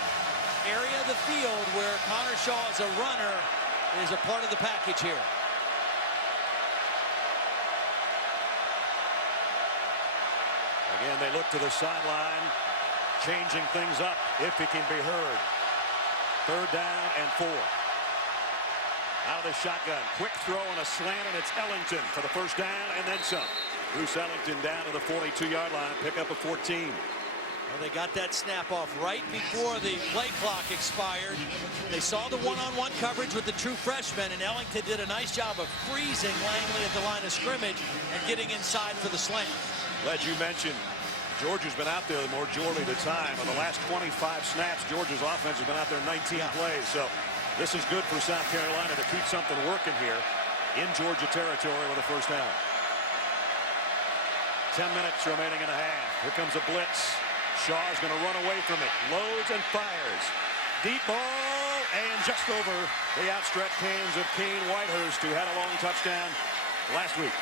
area of the field where Connor Shaw as a runner is a part of the package here. Again, they look to the sideline, changing things up if he can be heard. Third down and 4. Out of the shotgun, quick throw and a slant, and it's Ellington for the first down and then some. Bruce Ellington down to the 42-yard line, pick up a 14. Well, they got that snap off right before the play clock expired. They saw the one-on-one coverage with the true freshman, and Ellington did a nice job of freezing Langley at the line of scrimmage and getting inside for the slant. Glad you mentioned Georgia's been out there the majority of the time. On the last 25 snaps, Georgia's offense has been out there 19 plays. So this is good for South Carolina to keep something working here in Georgia territory with a first down. 10 minutes remaining in a half. Here comes a blitz. Shaw's going to run away from it. Loads and fires. Deep ball, and just over the outstretched hands of Kane Whitehurst, who had a long touchdown last week.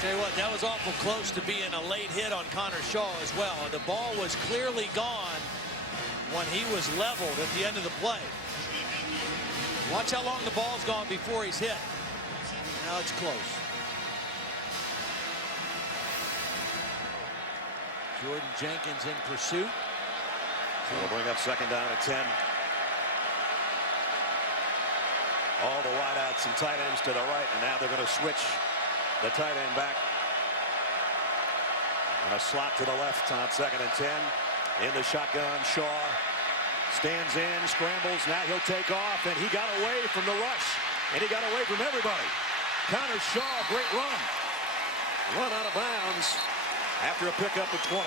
Tell you what, that was awful close to being a late hit on Connor Shaw as well. The ball was clearly gone when he was leveled at the end of the play. Watch how long the ball's gone before he's hit. Now it's close. Jordan Jenkins in pursuit. So we'll bring up second down at 10. All the wideouts and tight ends to the right, and now they're going to switch the tight end back. And a slot to the left on second and 10. In the shotgun, Shaw stands in, scrambles. Now he'll take off, and he got away from the rush. And he got away from everybody. Connor Shaw, great run. Run out of bounds after a pickup of 20.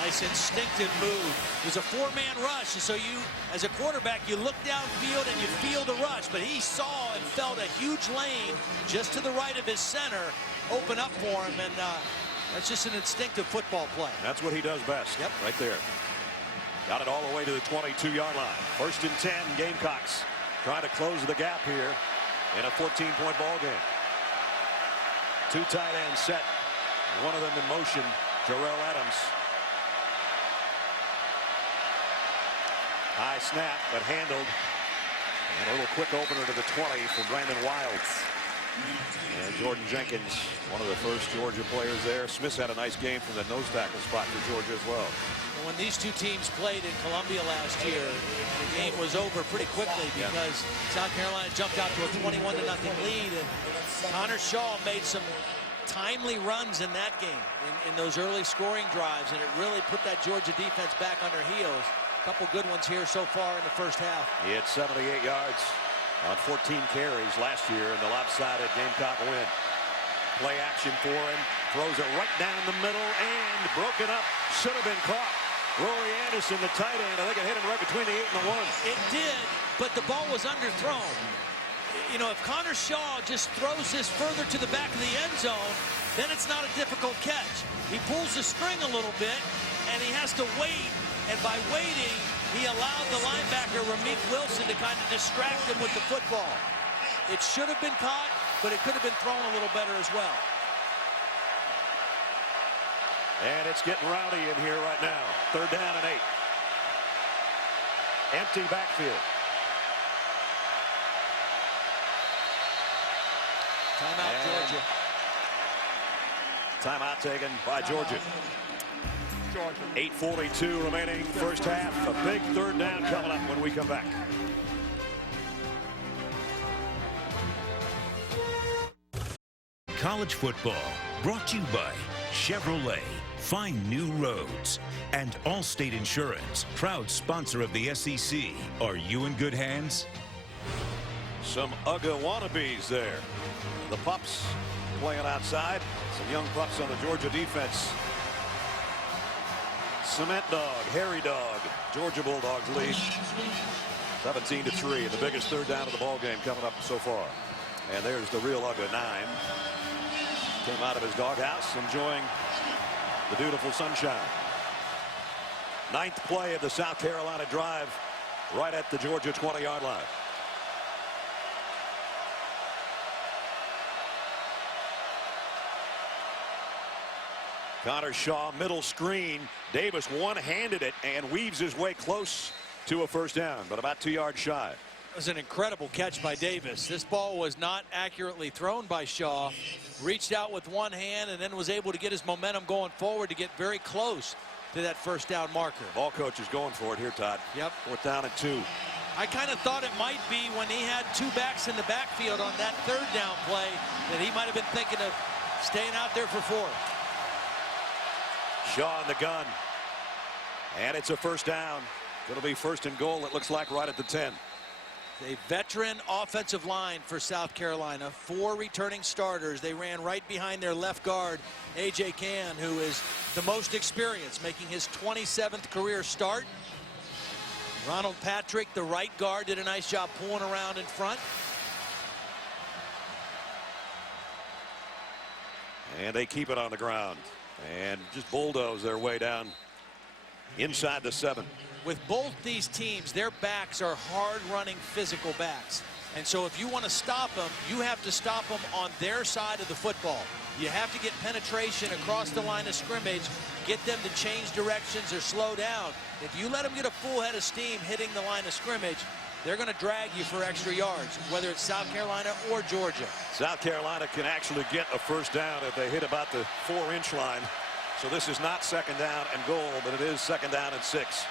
Nice instinctive move. It was a 4-man rush, and so you, as a quarterback, you look downfield and you feel the rush. But he saw and felt a huge lane just to the right of his center open up for him, and that's just an instinctive football play. That's what he does best. Yep. Right there. Got it all the way to the 22-yard line. First and 10, Gamecocks trying to close the gap here in a 14-point ball game. 2 tight ends set. One of them in motion, Jarrell Adams. High snap, but handled. And a little quick opener to the 20 for Brandon Wilds. And Jordan Jenkins, one of the first Georgia players there. Smith had a nice game from the nose tackle spot for Georgia as well. When these two teams played in Columbia last year, the game was over pretty quickly because South Carolina jumped out to a 21-0 lead, and Connor Shaw made some timely runs in that game, in those early scoring drives, and it really put that Georgia defense back on their heels. A couple good ones here so far in the first half. He had 78 yards on 14 carries last year in the lopsided Gamecock win. Play action for him, throws it right down the middle and broken up. Should have been caught. Rory Anderson, the tight end, I think it hit him right between the 8 and the 1. It did, but the ball was underthrown. You know, if Connor Shaw just throws this further to the back of the end zone, then it's not a difficult catch. He pulls the string a little bit, and he has to wait, and by waiting, he allowed the linebacker, Ramik Wilson, to kind of distract him with the football. It should have been caught, but it could have been thrown a little better as well. And it's getting rowdy in here right now. 3rd down and 8. Empty backfield. Timeout, Georgia. Timeout taken by Georgia. 8:42 remaining first half. A big 3rd down coming up when we come back. College football brought to you by Chevrolet. Find new roads. And Allstate Insurance, proud sponsor of the SEC. Are you in good hands? Some UGA wannabes there. The pups playing outside. Some young pups on the Georgia defense. Cement Dog, Hairy Dog. Georgia Bulldogs lead 17-3. The biggest 3rd down of the ball game coming up so far. And there's the real UGA 9. Came out of his doghouse enjoying the beautiful sunshine. 9th play of the South Carolina drive right at the Georgia 20-yard line. Connor Shaw, middle screen. Davis one-handed it and weaves his way close to a 1st down, but about 2 yards shy. It was an incredible catch by Davis. This ball was not accurately thrown by Shaw. Reached out with one hand and then was able to get his momentum going forward to get very close to that 1st down marker. Ball coach is going for it here, Todd. Yep. 4th down and 2. I kind of thought it might be when he had 2 backs in the backfield on that 3rd down play that he might have been thinking of staying out there for 4th. Shaw in the gun. And it's a 1st down. It'll be 1st and goal, it looks like, right at the 10. A veteran offensive line for South Carolina. 4 returning starters. They ran right behind their left guard, A.J. Cann, who is the most experienced, making his 27th career start. Ronald Patrick, the right guard, did a nice job pulling around in front. And they keep it on the ground and just bulldoze their way down inside the 7. With both these teams, their backs are hard-running physical backs. And so if you want to stop them, you have to stop them on their side of the football. You have to get penetration across the line of scrimmage, get them to change directions or slow down. If you let them get a full head of steam hitting the line of scrimmage, they're going to drag you for extra yards, whether it's South Carolina or Georgia. South Carolina can actually get a 1st down if they hit about the 4-inch line. So this is not 2nd down and goal, but it is 2nd down and 6.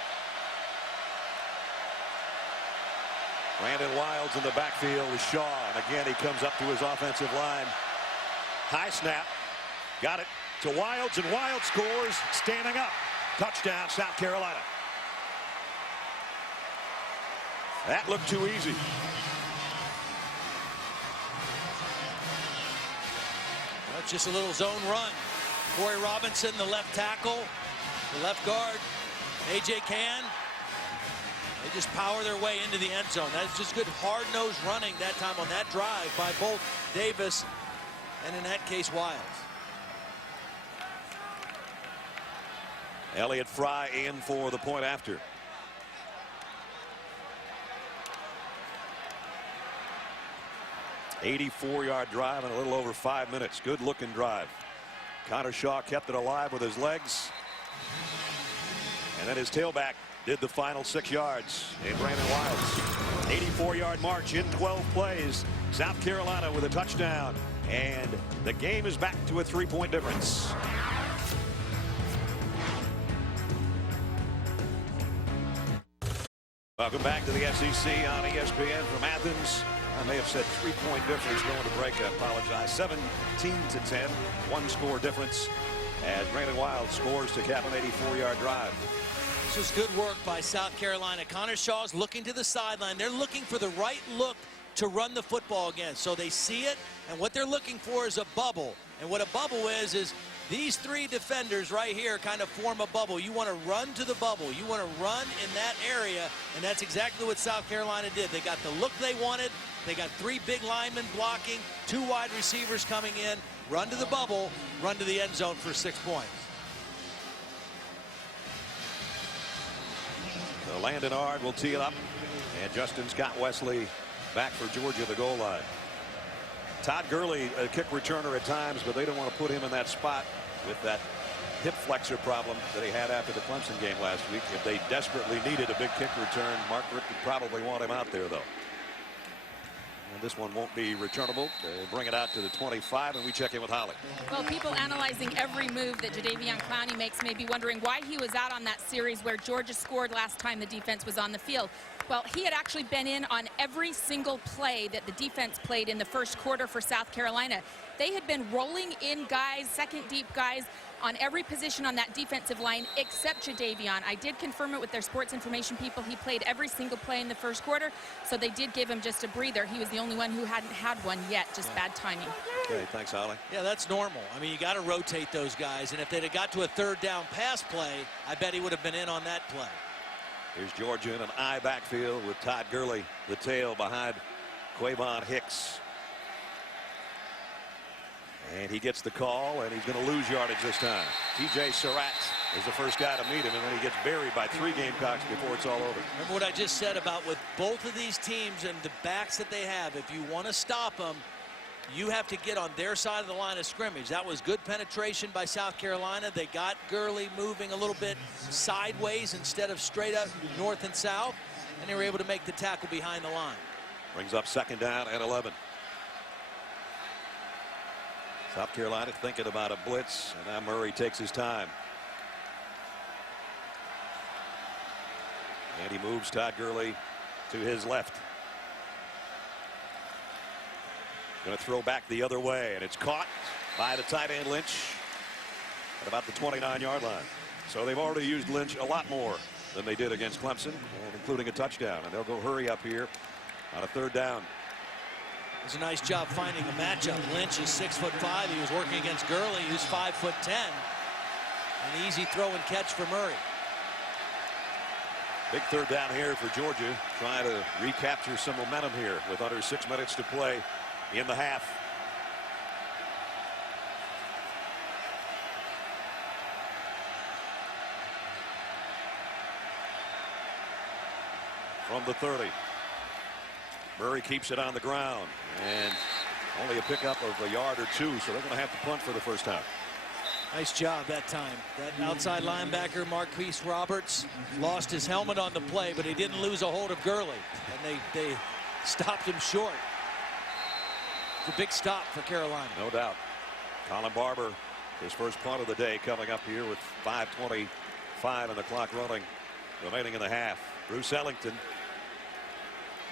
Brandon Wilds in the backfield with Shaw, and again he comes up to his offensive line. High snap, got it to Wilds, and Wilds scores standing up. Touchdown, South Carolina. That looked too easy. That's just a little zone run. Corey Robinson, the left tackle, the left guard, A.J. Cann. They just power their way into the end zone. That's just good hard-nosed running that time on that drive by both Davis and, in that case, Wilds. Elliott Fry in for the point after. .84-yard drive in a little over 5 minutes. Good-looking drive. Connor Shaw kept it alive with his legs. And then his tailback did the final 6 yards in Brandon Wild's 84-yard march in 12 plays. South Carolina with a touchdown, and the game is back to a 3-point difference. Welcome back to the SEC on ESPN from Athens. I may have said 3-point difference going to break. I apologize. 17-10, 1-score difference as Brandon Wild scores to cap an 84-yard drive. This was good work by South Carolina. Connor Shaw's looking to the sideline. They're looking for the right look to run the football again. So they see it, and what they're looking for is a bubble. And what a bubble is these 3 defenders right here kind of form a bubble. You want to run to the bubble. You want to run in that area, and that's exactly what South Carolina did. They got the look they wanted. They got 3 big linemen blocking, 2 wide receivers coming in. Run to the bubble, run to the end zone for 6 points. So Landon Ard will tee it up, and Justin Scott Wesley back for Georgia, the goal line. Todd Gurley, a kick returner at times, but they don't want to put him in that spot with that hip flexor problem that he had after the Clemson game last week. If they desperately needed a big kick return, Mark Richt would probably want him out there, though. And this one won't be returnable. They bring it out to the 25, and we check in with Holly. Well, people analyzing every move that Jadeveon Clowney makes may be wondering why he was out on that series where Georgia scored last time the defense was on the field. Well, he had actually been in on every single play that the defense played in the first quarter for South Carolina. They had been rolling in guys, second deep guys, on every position on that defensive line except Jadeveon. I did confirm it with their sports information people. He played every single play in the first quarter, so they did give him just a breather. He was the only one who hadn't had one yet, just bad timing. Okay, thanks, Holly. Yeah, that's normal. I mean, you got to rotate those guys, and if they'd have got to a 3rd down pass play, I bet he would have been in on that play. Here's Georgia in an I backfield with Todd Gurley, the tail behind Quavon Hicks. And he gets the call, and he's going to lose yardage this time. TJ Surratt is the first guy to meet him, and then he gets buried by 3 Gamecocks before it's all over. Remember what I just said about with both of these teams and the backs that they have, if you want to stop them, you have to get on their side of the line of scrimmage. That was good penetration by South Carolina. They got Gurley moving a little bit sideways instead of straight up north and south, and they were able to make the tackle behind the line. Brings up 2nd down and 11. South Carolina thinking about a blitz, and now Murray takes his time. And he moves Todd Gurley to his left. Going to throw back the other way, and it's caught by the tight end Lynch at about the 29-yard line. So they've already used Lynch a lot more than they did against Clemson, and including a touchdown. And they'll go hurry up here on a 3rd down. It was a nice job finding a matchup. Lynch is 6'5". He was working against Gurley, who's 5'10". An easy throw and catch for Murray. Big 3rd down here for Georgia, trying to recapture some momentum here with under 6 minutes to play in the half. From the 30. Murray keeps it on the ground, and only a pickup of a yard or 2, so they're going to have to punt for the first time. Nice job that time. That outside linebacker, Marquise Roberts, lost his helmet on the play, but he didn't lose a hold of Gurley, and they stopped him short. It's a big stop for Carolina. No doubt. Colin Barber, his first punt of the day, coming up here with 5:25 on the clock running, remaining in the half. Bruce Ellington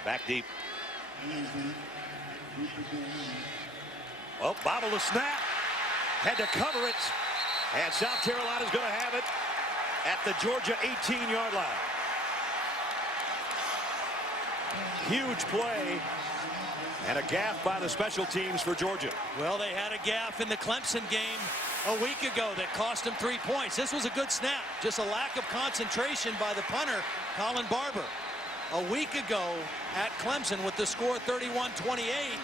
back deep. Well, bobble the snap. Had to cover it. And South Carolina's going to have it at the Georgia 18-yard line. Huge play. And a gaffe by the special teams for Georgia. Well, they had a gaffe in the Clemson game a week ago that cost them 3 points. This was a good snap. Just a lack of concentration by the punter, Colin Barber. A week ago at Clemson with the score 31-28,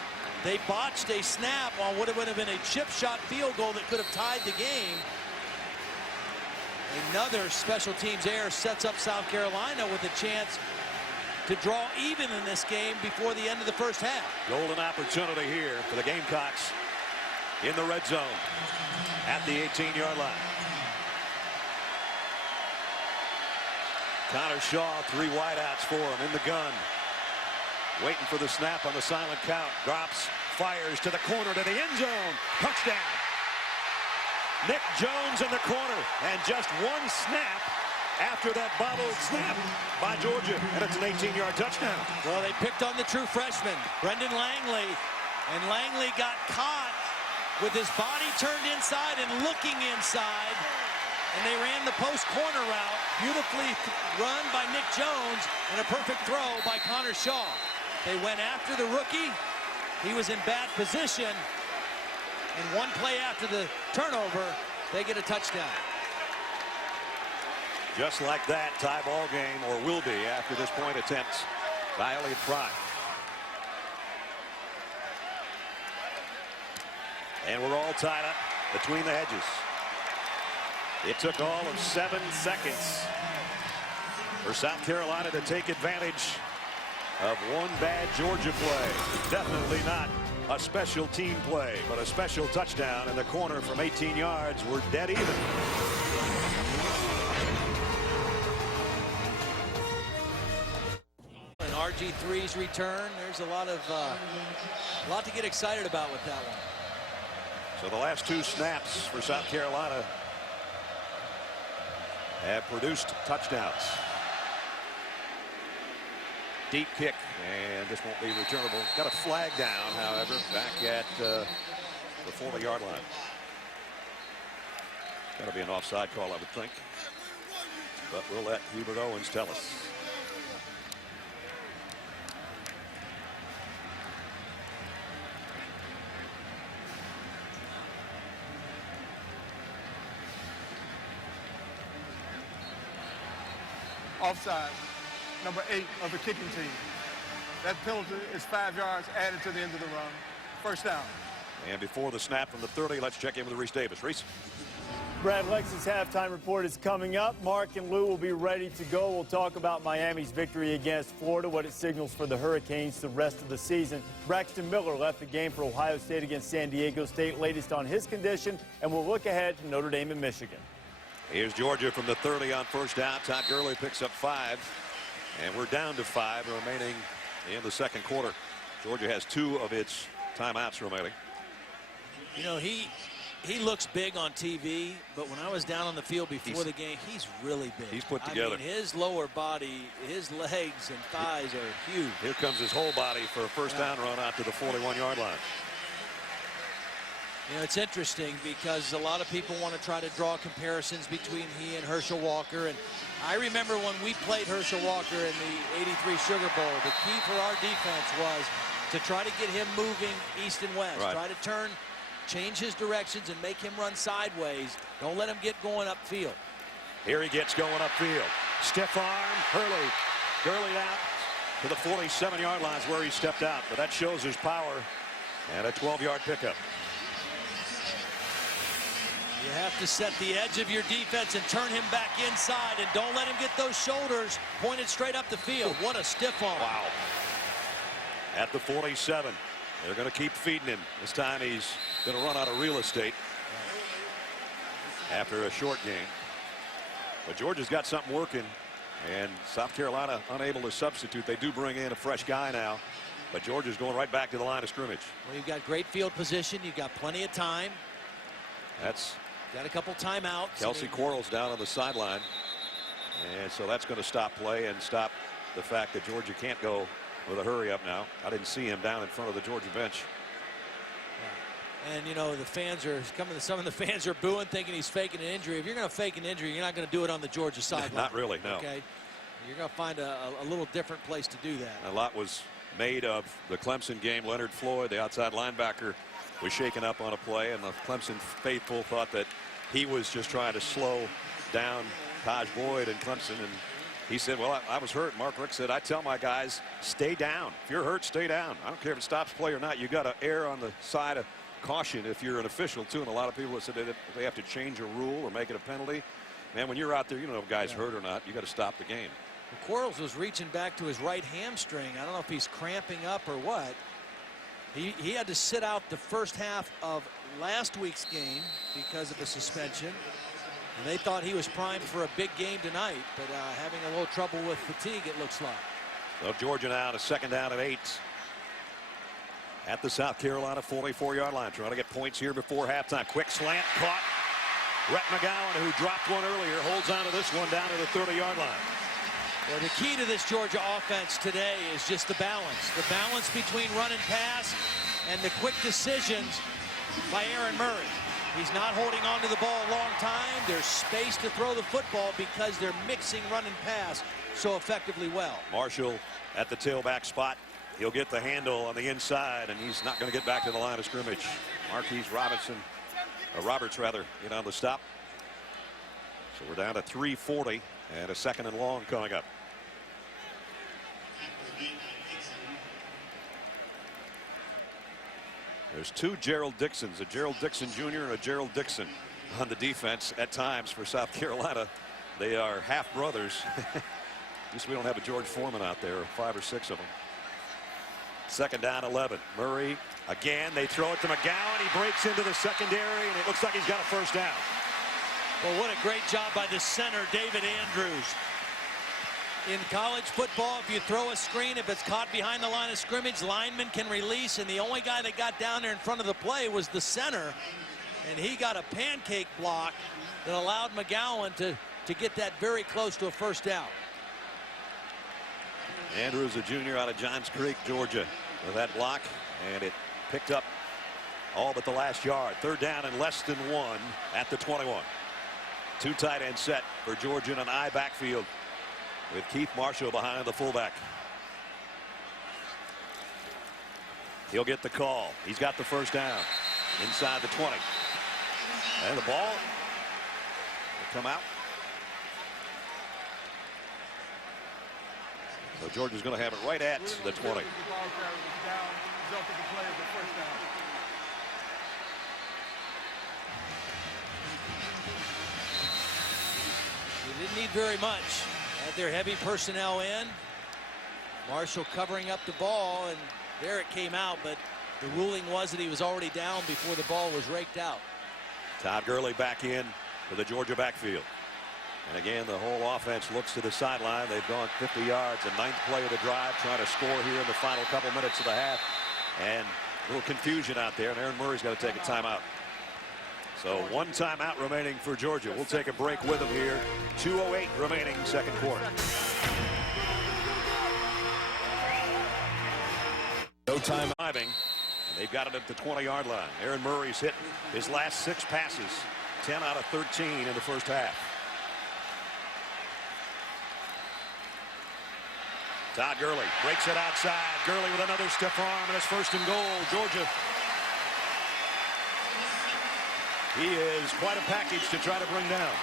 they botched a snap on what would have been a chip shot field goal that could have tied the game. Another special teams error sets up South Carolina with a chance to draw even in this game before the end of the first half. Golden opportunity here for the Gamecocks in the red zone at the 18-yard line. Connor Shaw, 3 wideouts for him in the gun. Waiting for the snap on the silent count. Drops, fires to the corner to the end zone. Touchdown. Nick Jones in the corner, and just one snap after that bobbled snap by Georgia, and it's an 18-yard touchdown. Well, they picked on the true freshman, Brendan Langley, and Langley got caught with his body turned inside and looking inside, and they ran the post corner route. Beautifully run by Nick Jones, and a perfect throw by Connor Shaw. They went after the rookie. He was in bad position, and one play after the turnover, they get a touchdown. Just like that, tie ball game, or will be after this point attempts by Elliott Fry. And we're all tied up between the hedges. It took all of 7 seconds for South Carolina to take advantage of one bad Georgia play. Definitely not a special team play, but a special touchdown in the corner from 18 yards. We're dead even. And RG3's return. There's a lot to get excited about with that one. So the last 2 snaps for South Carolina have produced touchdowns. Deep kick, and this won't be returnable. Got a flag down, however, back at the 40-yard line. Got to be an offside call, I would think. But we'll let Hubert Owens tell us. Offside, number 8 of the kicking team. That penalty is 5 yards added to the end of the run. First down. And before the snap from the 30, let's check in with Reese Davis. Reese. Brad, Lex's halftime report is coming up. Mark and Lou will be ready to go. We'll talk about Miami's victory against Florida, what it signals for the Hurricanes the rest of the season. Braxton Miller left the game for Ohio State against San Diego State, latest on his condition, and we'll look ahead to Notre Dame and Michigan. Here's Georgia from the 30 on first down. Todd Gurley picks up 5, and we're down to 5 remaining in the second quarter. Georgia has 2 of its timeouts remaining. You know, he looks big on TV, but when I was down on the field before the game, he's really big. He's put together. I mean, his lower body, his legs and thighs are huge. Here comes his whole body for a first down run out to the 41-yard line. You know, it's interesting because a lot of people want to try to draw comparisons between he and Herschel Walker. And I remember when we played Herschel Walker in the '83 Sugar Bowl, the key for our defense was to try to get him moving east and west. Right. Try to turn, change his directions and make him run sideways. Don't let him get going upfield. Here he gets going upfield. Stiff arm, Hurley. Gurley out to the 47-yard line is where he stepped out. But that shows his power and a 12-yard pickup. You have to set the edge of your defense and turn him back inside, and don't let him get those shoulders pointed straight up the field. What a stiff arm. Wow. At the 47. They're going to keep feeding him. This time he's going to run out of real estate after a short game. But Georgia's got something working, and South Carolina unable to substitute. They do bring in a fresh guy now, but Georgia's going right back to the line of scrimmage. Well, you've got great field position. You've got plenty of time. That's got a couple timeouts. Kelsey Quarles down on the sideline, and so that's going to stop play and stop the fact that Georgia can't go with a hurry up now. I didn't see him down in front of the Georgia bench. And you know, the fans are coming. Some of the fans are booing, thinking he's faking an injury. If you're going to fake an injury, you're not going to do it on the Georgia sideline. Not really, no. Okay, you're going to find a little different place to do that. A lot was made of the Clemson game. Leonard Floyd, the outside linebacker, was shaken up on a play, and the Clemson faithful thought that he was just trying to slow down Taj Boyd and Clemson, and he said, well, I was hurt. Mark Richt said, I tell my guys, stay down. If you're hurt, stay down. I don't care if it stops play or not. You got to err on the side of caution if you're an official too. And a lot of people have said that they have to change a rule or make it a penalty. Man, when you're out there, you don't know if a guy's hurt or not. You got to stop the game. Well, Quarles was reaching back to his right hamstring. I don't know if he's cramping up or what. He had to sit out the first half of last week's game because of a suspension. And they thought he was primed for a big game tonight, but having a little trouble with fatigue, it looks like. So Georgia now to 2nd down and 8. At the South Carolina 44-yard line, trying to get points here before halftime. Quick slant caught. Rhett McGowan, who dropped one earlier, holds on to this one down to the 30-yard line. Well, the key to this Georgia offense today is just the balance. The balance between run and pass and the quick decisions by Aaron Murray. He's not holding on to the ball a long time. There's space to throw the football because they're mixing run and pass so effectively well. Marshall at the tailback spot. He'll get the handle on the inside, and he's not going to get back to the line of scrimmage. Marquise Roberts in on the stop. So we're down to 3:40 and a 2nd and long coming up. There's 2 Gerald Dixons, a Gerald Dixon Jr. and a Gerald Dixon on the defense at times for South Carolina. They are half brothers. At least we don't have a George Foreman out there, 5 or 6 of them. 2nd down 11. Murray again. They throw it to McGowan. He breaks into the secondary, and it looks like he's got a 1st down. Well, what a great job by the center, David Andrews. In college football, if you throw a screen, if it's caught behind the line of scrimmage, linemen can release, and the only guy that got down there in front of the play was the center, and he got a pancake block that allowed McGowan to get that very close to a 1st down. Andrews, a junior out of Johns Creek, Georgia, with that block, and it picked up all but the last yard. 3rd down and less than 1 at the 21. 2 tight end set for Georgia in an I backfield with Keith Marshall behind the fullback. He'll get the call. He's got the 1st down inside the 20. And the ball will come out. So Georgia's going to have it right at the 20. They didn't need very much. Had their heavy personnel in. Marshall covering up the ball, and there it came out, but the ruling was that he was already down before the ball was raked out. Todd Gurley back in for the Georgia backfield. And again, the whole offense looks to the sideline. They've gone 50 yards, a 9th play of the drive, trying to score here in the final couple minutes of the half. And a little confusion out there, and Aaron Murray's got to take a timeout. So 1 timeout remaining for Georgia. We'll take a break with them here. 2:08 remaining 2nd quarter. No time driving. They've got it at the 20-yard line. Aaron Murray's hit his last 6 passes, 10 out of 13 in the 1st half. Todd Gurley breaks it outside. Gurley with another stiff arm, and it's 1st and goal. Georgia. He is quite a package to try to bring down.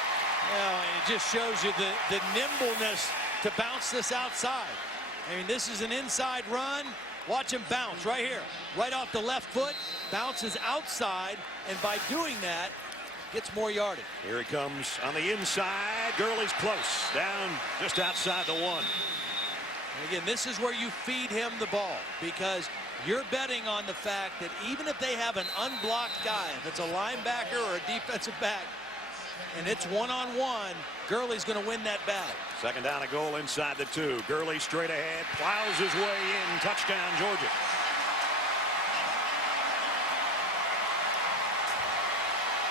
Well, and it just shows you the nimbleness to bounce this outside. I mean, this is an inside run. Watch him bounce right here, right off the left foot, bounces outside, and by doing that, gets more yardage. Here he comes on the inside. Gurley's close, down just outside the 1. And again, this is where you feed him the ball, because you're betting on the fact that even if they have an unblocked guy, if it's a linebacker or a defensive back, and it's one-on-one, Gurley's going to win that battle. 2nd down and goal inside the 2. Gurley straight ahead, plows his way in. Touchdown, Georgia.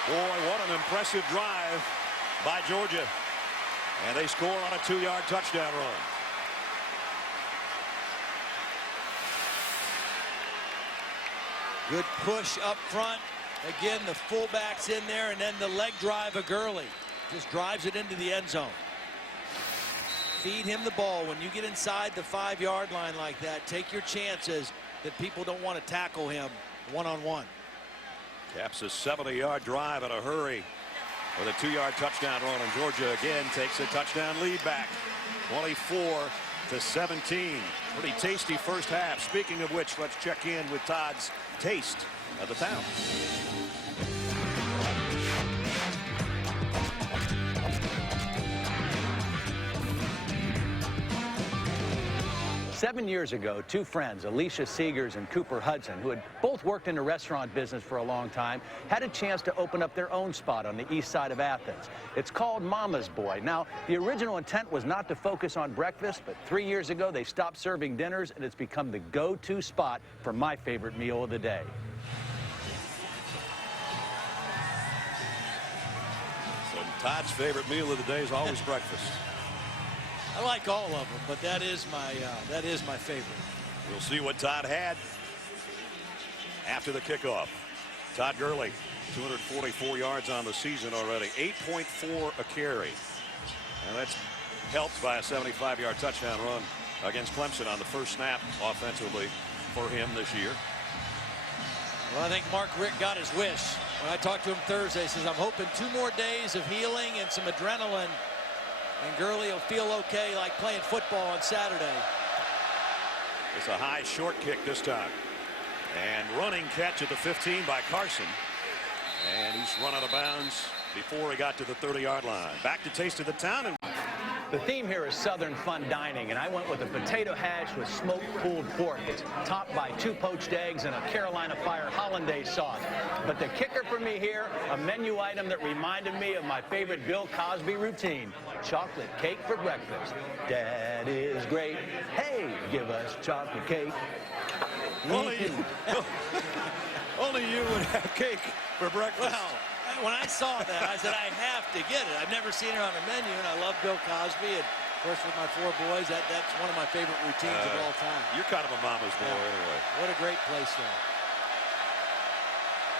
Boy, what an impressive drive by Georgia. And they score on a 2-yard touchdown run. Good push up front. Again, the fullback's in there, and then the leg drive of Gurley. Just drives it into the end zone. Feed him the ball. When you get inside the 5-yard line like that, take your chances that people don't want to tackle him one-on-one. Caps a 70-yard drive in a hurry with a 2-yard touchdown run, and Georgia again takes a touchdown lead back. 24-17. Pretty tasty 1st half. Speaking of which, let's check in with Todd's taste of the town. 7 years ago, two friends, Alicia Seegers and Cooper Hudson, who had both worked in the restaurant business for a long time, had a chance to open up their own spot on the east side of Athens. It's called Mama's Boy. Now, the original intent was not to focus on breakfast, but 3 years ago they stopped serving dinners, and it's become the go-to spot for my favorite meal of the day. So Todd's favorite meal of the day is always breakfast. I like all of them, but that is my favorite. We'll see what Todd had after the kickoff. Todd Gurley, 244 yards on the season already, 8.4 a carry. And that's helped by a 75-yard touchdown run against Clemson on the first snap offensively for him this year. Well, I think Mark Richt got his wish. When I talked to him Thursday, he says, I'm hoping 2 more days of healing and some adrenaline, and Gurley will feel okay like playing football on Saturday. It's a high short kick this time. And running catch at the 15 by Carson. And he's run out of bounds before he got to the 30-yard line. Back to Taste of the Town. And the theme here is Southern fun dining, and I went with a potato hash with smoked pulled pork. It's topped by 2 poached eggs and a Carolina Fire hollandaise sauce. But the kicker for me here, a menu item that reminded me of my favorite Bill Cosby routine, chocolate cake for breakfast. That is great. Hey, give us chocolate cake. only you would have cake for breakfast. Well, when I saw that, I said, I have to get it. I've never seen it on a menu, and I love Bill Cosby. And, of course, with my 4 boys, that's one of my favorite routines of all time. You're kind of a mama's boy anyway. What a great place there.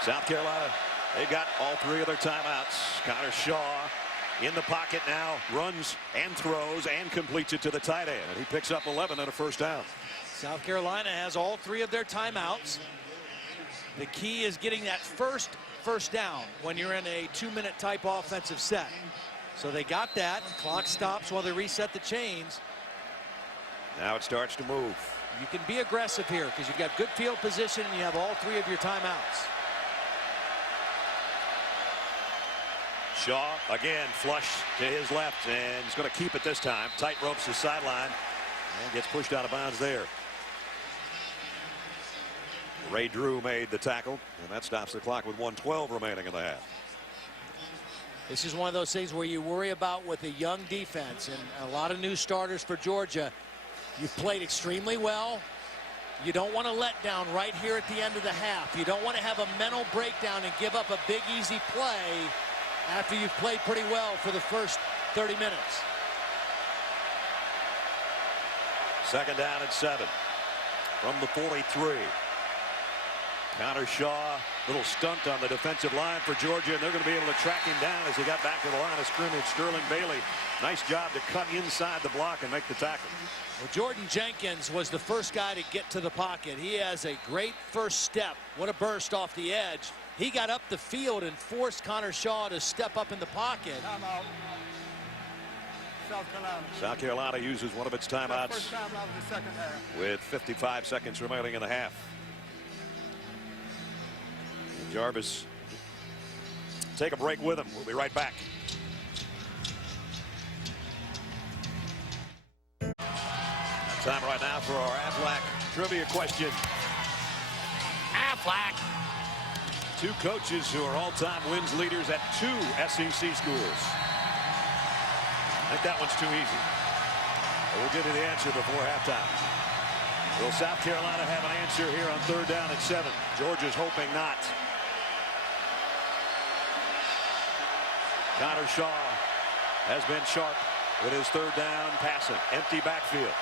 South Carolina, they've got all 3 of their timeouts. Connor Shaw in the pocket now, runs and throws and completes it to the tight end. And he picks up 11 and a first down. South Carolina has all 3 of their timeouts. The key is getting that first down when you're in a 2-minute type offensive set. So they got that. Clock stops while they reset the chains. Now it starts to move. You can be aggressive here because you've got good field position and you have all 3 of your timeouts. Shaw again flush to his left, and he's going to keep it this time. Tight ropes the sideline and gets pushed out of bounds there. Ray Drew made the tackle, and that stops the clock with 1:12 remaining in the half. This is one of those things where you worry about with a young defense and a lot of new starters for Georgia. You've played extremely well. You don't want to let down right here at the end of the half. You don't want to have a mental breakdown and give up a big, easy play after you've played pretty well for the first 30 minutes. Second down and 7 from the 43. Connor Shaw, little stunt on the defensive line for Georgia, and they're going to be able to track him down as he got back to the line of scrimmage. Sterling Bailey, nice job to cut inside the block and make the tackle. Well, Jordan Jenkins was the first guy to get to the pocket. He has a great first step. What a burst off the edge. He got up the field and forced Connor Shaw to step up in the pocket. Timeout. South Carolina. South Carolina uses one of its timeouts. First timeout of the second half. With 55 seconds remaining in the half. Jarvis, take a break with him. We'll be right back. Time right now for our Aflac trivia question. Aflac. 2 coaches who are all-time wins leaders at 2 SEC schools. I think that one's too easy. We'll get to the answer before halftime. Will South Carolina have an answer here on 3rd down and 7? Georgia's hoping not. Connor Shaw has been sharp with his 3rd down passing. Empty backfield.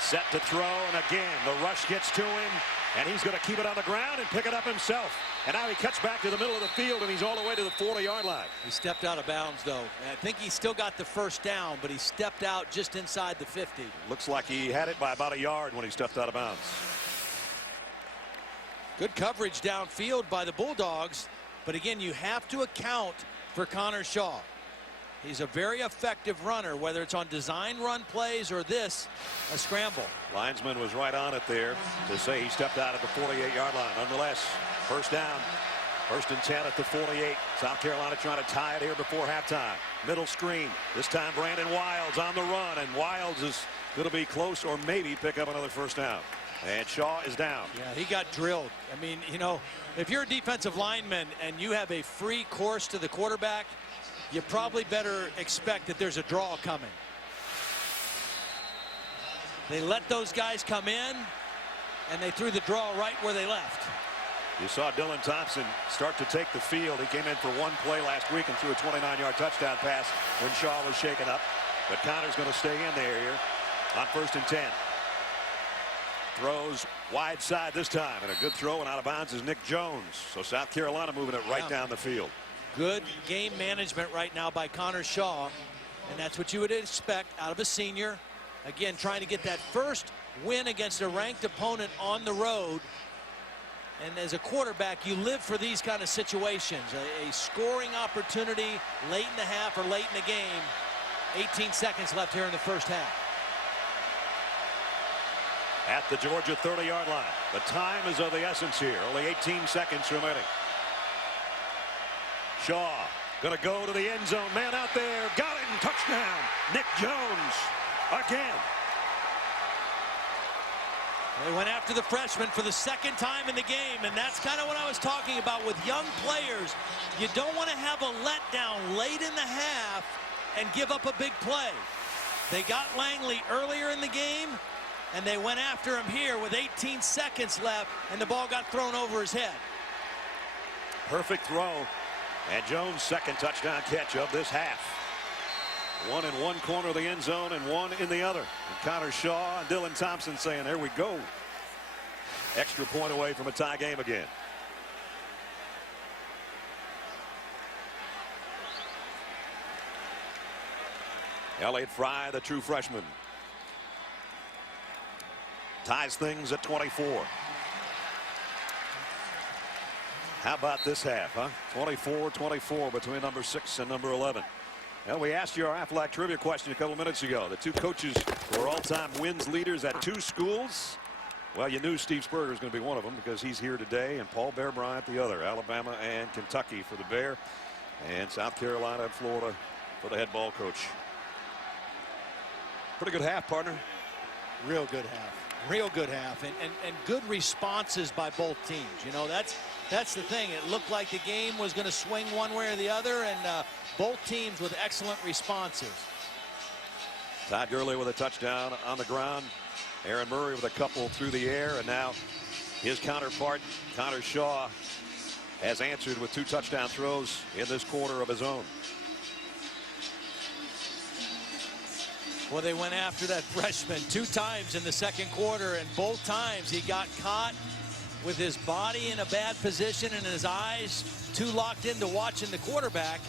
Set to throw, and again, the rush gets to him, and he's going to keep it on the ground and pick it up himself. And now he cuts back to the middle of the field, and he's all the way to the 40-yard line. He stepped out of bounds, though. And I think he still got the first down, but he stepped out just inside the 50. Looks like he had it by about a yard when he stepped out of bounds. Good coverage downfield by the Bulldogs. But again, you have to account for Connor Shaw. He's a very effective runner, whether it's on design run plays or this, a scramble. Linesman was right on it there to say he stepped out at the 48-yard line. Nonetheless, first down, 1st and 10 at the 48. South Carolina trying to tie it here before halftime. Middle screen. This time Brandon Wilds on the run, and Wilds is going to be close or maybe pick up another first down. And Shaw is down. Yeah, he got drilled. I mean, you know, if you're a defensive lineman and you have a free course to the quarterback, you probably better expect that there's a draw coming. They let those guys come in, and they threw the draw right where they left. You saw Dylan Thompson start to take the field. He came in for one play last week and threw a 29-yard touchdown pass when Shaw was shaken up. But Connor's going to stay in there here on 1st and 10. Throws wide side this time, and a good throw, and out of bounds is Nick Jones. So South Carolina moving it right down the field. Good game management right now by Connor Shaw, and that's what you would expect out of a senior. Again, trying to get that first win against a ranked opponent on the road. And as a quarterback, you live for these kind of situations. A scoring opportunity late in the half or late in the game. 18 seconds left here in the first half. At the Georgia 30-yard line. The time is of the essence here. Only 18 seconds remaining. Shaw going to go to the end zone. Man out there. Got it, and touchdown. Nick Jones again. They went after the freshman for the second time in the game, and that's kind of what I was talking about with young players. You don't want to have a letdown late in the half and give up a big play. They got Langley earlier in the game, and they went after him here with 18 seconds left, and the ball got thrown over his head. Perfect throw, and Jones' second touchdown catch of this half. One in one corner of the end zone and one in the other. And Connor Shaw and Dylan Thompson saying, there we go. Extra point away from a tie game again. Elliott Fry, the true freshman, ties things at 24. How about this half, huh? 24-24 between number 6 and number 11. Well, we asked you our Aflac trivia question a couple minutes ago. The two coaches were all-time wins leaders at 2 schools. Well, you knew Steve Spurrier was going to be one of them because he's here today, and Paul Bear Bryant the other. Alabama and Kentucky for the Bear, and South Carolina and Florida for the head ball coach. Pretty good half, partner. Real good half. Real good half, and good responses by both teams. You know, that's the thing. It looked like the game was going to swing one way or the other, and both teams with excellent responses. Todd Gurley with a touchdown on the ground. Aaron Murray with a couple through the air, and now his counterpart, Connor Shaw, has answered with 2 touchdown throws in this quarter of his own. Well, they went after that freshman 2 times in the second quarter, and both times he got caught with his body in a bad position and his eyes too locked into watching the quarterback,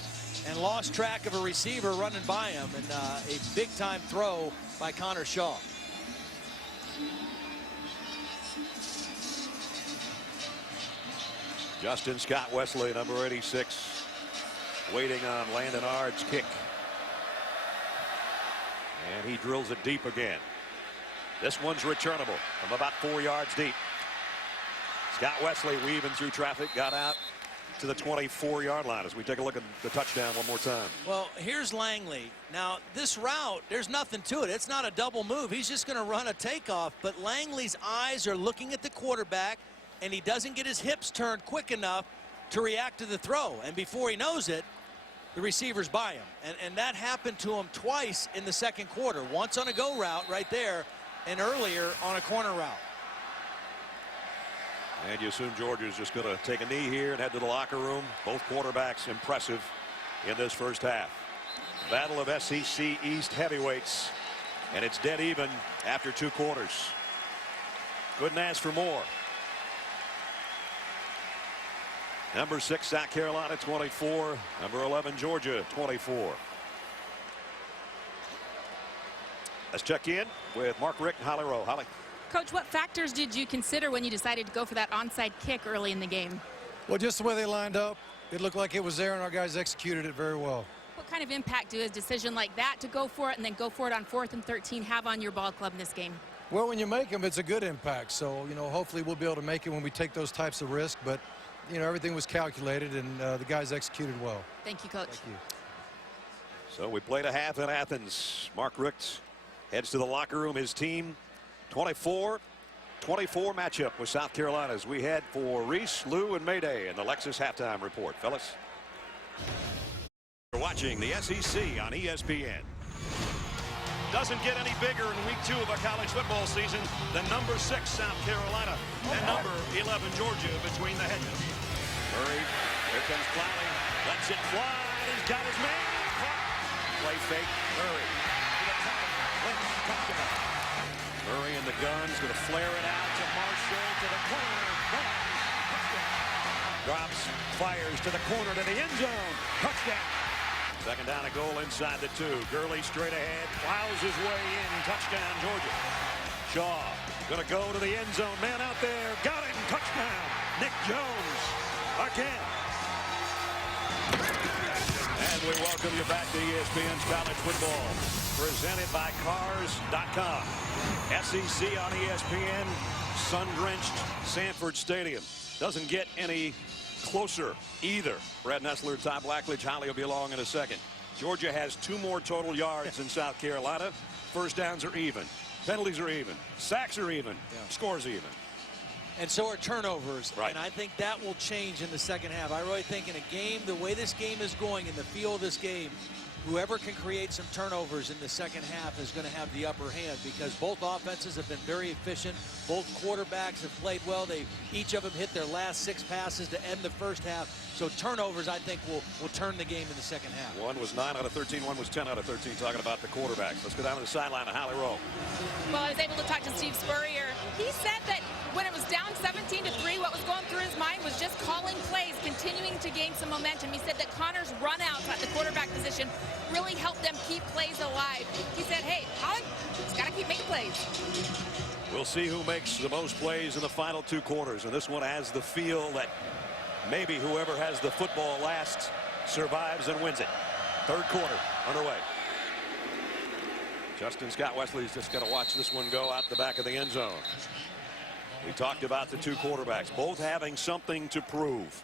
and lost track of a receiver running by him, and a big-time throw by Connor Shaw. Justin Scott Wesley, number 86, waiting on Landon Ard's kick. And he drills it deep again. This one's returnable from about 4 yards deep. Scott Wesley weaving through traffic, got out to the 24-yard line as we take a look at the touchdown one more time. Well, here's Langley. Now, this route, there's nothing to it. It's not a double move. He's just going to run a takeoff. But Langley's eyes are looking at the quarterback, and he doesn't get his hips turned quick enough to react to the throw. And before he knows it, the receiver's by him. And that happened to him twice in the second quarter. Once on a go route right there, and earlier on a corner route. And you assume Georgia's just going to take a knee here and head to the locker room. Both quarterbacks impressive in this first half. Battle of SEC East heavyweights, and it's dead even after 2 quarters. Couldn't ask for more. Number 6 South Carolina 24, number 11 Georgia 24. Let's check in with Mark Richt and Holly Rowe. Holly. Coach, what factors did you consider when you decided to go for that onside kick early in the game? Well, just the way they lined up, it looked like it was there, and our guys executed it very well. What kind of impact do a decision like that to go for it and then go for it on 4th and 13 have on your ball club in this game? Well, when you make them, it's a good impact. So, you know, hopefully we'll be able to make it when we take those types of risks. But, you know, everything was calculated, and the guys executed well. Thank you, Coach. Thank you. So we played a half in Athens. Mark Richt heads to the locker room. His team 24-24 matchup with South Carolina as we head for Reese, Lou, and Mayday in the Lexus halftime report. Fellas, you're watching the SEC on ESPN. Doesn't get any bigger in week 2 of a college football season than number 6 South Carolina and number 11 Georgia between the hedges. Murray, here comes Clowney, lets it fly. He's got his man. Play fake. Murray to the top. Touchdown. Murray in the gun's going to flare it out to Marshall to the corner. Drops, fires to the corner to the end zone. Touchdown. Second down and goal inside the 2. Gurley straight ahead, plows his way in. Touchdown, Georgia. Shaw going to go to the end zone. Man out there, got him. Touchdown. Nick Jones again. And we welcome you back to ESPN's College Football, presented by Cars.com. SEC on ESPN, sun-drenched Sanford Stadium. Doesn't get any closer either. Brad Nessler, Todd Blackledge, Holly will be along in a second. Georgia has 2 more total yards than South Carolina. First downs are even. Penalties are even. Sacks are even. Scores even. And so are turnovers. Right. And I think that will change in the second half. I really think in a game, the way this game is going, in the feel of this game, whoever can create some turnovers in the second half is going to have the upper hand, because both offenses have been very efficient. Both quarterbacks have played well. Each of them hit their last 6 passes to end the first half. So turnovers, I think, will turn the game in the second half. One was 9 out of 13. One was 10 out of 13, talking about the quarterbacks. Let's go down to the sideline of Holly Rowe. Well, I was able to talk to Steve Spurrier. He said that when it was down 17-3, what was going through his mind was just calling plays, continuing to gain some momentum. He said that Connor's run-outs at the quarterback position really helped them keep plays alive. He said, hey, Holly, just got to keep making plays. We'll see who makes the most plays in the final 2 quarters. And this one has the feel that maybe whoever has the football last survives and wins it. Third quarter underway. Justin Scott Wesley's just got to watch this one go out the back of the end zone. We talked about the 2 quarterbacks, both having something to prove.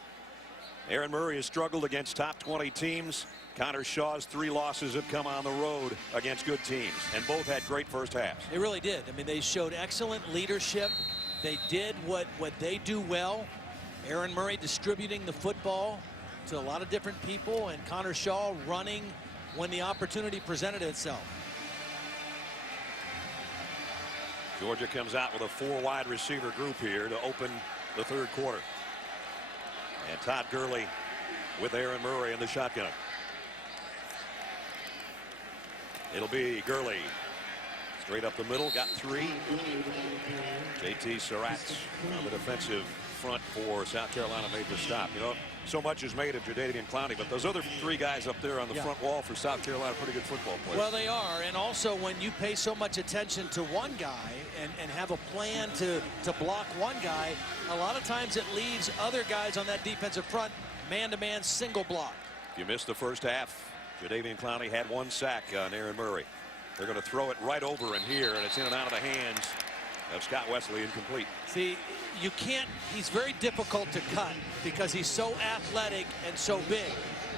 Aaron Murray has struggled against top 20 teams. Connor Shaw's 3 losses have come on the road against good teams, and both had great first halves. They really did. I mean, they showed excellent leadership. They did what they do well. Aaron Murray distributing the football to a lot of different people, and Connor Shaw running when the opportunity presented itself. Georgia comes out with a 4 wide receiver group here to open the third quarter. And Todd Gurley with Aaron Murray in the shotgun. It'll be Gurley straight up the middle, got 3. JT Surratt on the defensive front for South Carolina made the stop. You know, so much is made of Jadeveon Clowney, but those other 3 guys up there on the front wall for South Carolina, pretty good football players. Well, they are, and also when you pay so much attention to one guy and have a plan to block one guy, a lot of times it leaves other guys on that defensive front man-to-man single block. If you missed the first half, Jadeveon Clowney had 1 sack on Aaron Murray. They're going to throw it right over in here, and it's in and out of the hands of Scott Wesley, incomplete. See, you can't, he's very difficult to cut because he's so athletic and so big.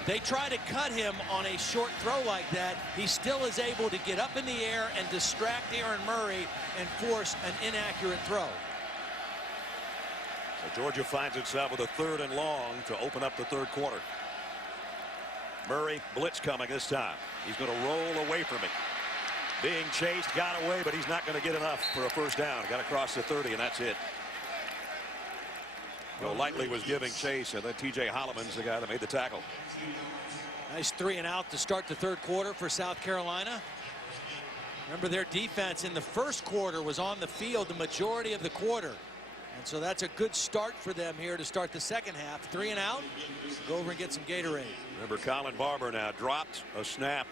They try to cut him on a short throw like that. He still is able to get up in the air and distract Aaron Murray and force an inaccurate throw. So Georgia finds itself with a 3rd and long to open up the third quarter. Murray, blitz coming this time. He's going to roll away from it. Being chased, got away, but he's not going to get enough for a first down. Got across the 30, and that's it. Lightly was giving chase, and then T.J. Holloman's the guy that made the tackle. Nice 3 and out to start the third quarter for South Carolina. Remember, their defense in the first quarter was on the field the majority of the quarter. And so that's a good start for them here to start the second half. 3 and out. Go over and get some Gatorade. Remember, Colin Barber now dropped a snap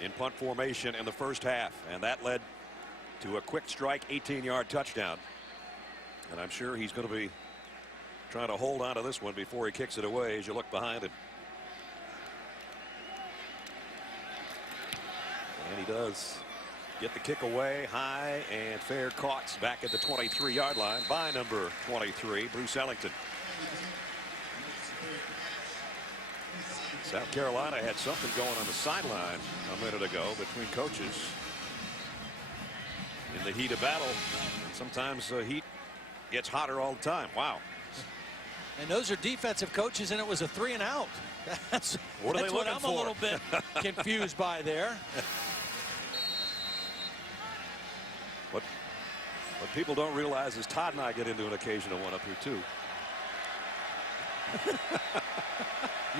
in punt formation in the first half, and that led to a quick strike 18-yard touchdown. And I'm sure he's going to be trying to hold on to this one before he kicks it away as you look behind him. And he does get the kick away high and fair, caught back at the 23-yard line by number 23, Bruce Ellington. South Carolina had something going on the sideline a minute ago between coaches. in the heat of battle. Sometimes heat gets hotter all the time. Wow. And those are defensive coaches, and it was a 3 and out. That's what I'm a little bit confused by there. What people don't realize is Todd and I get into an occasional one up here too.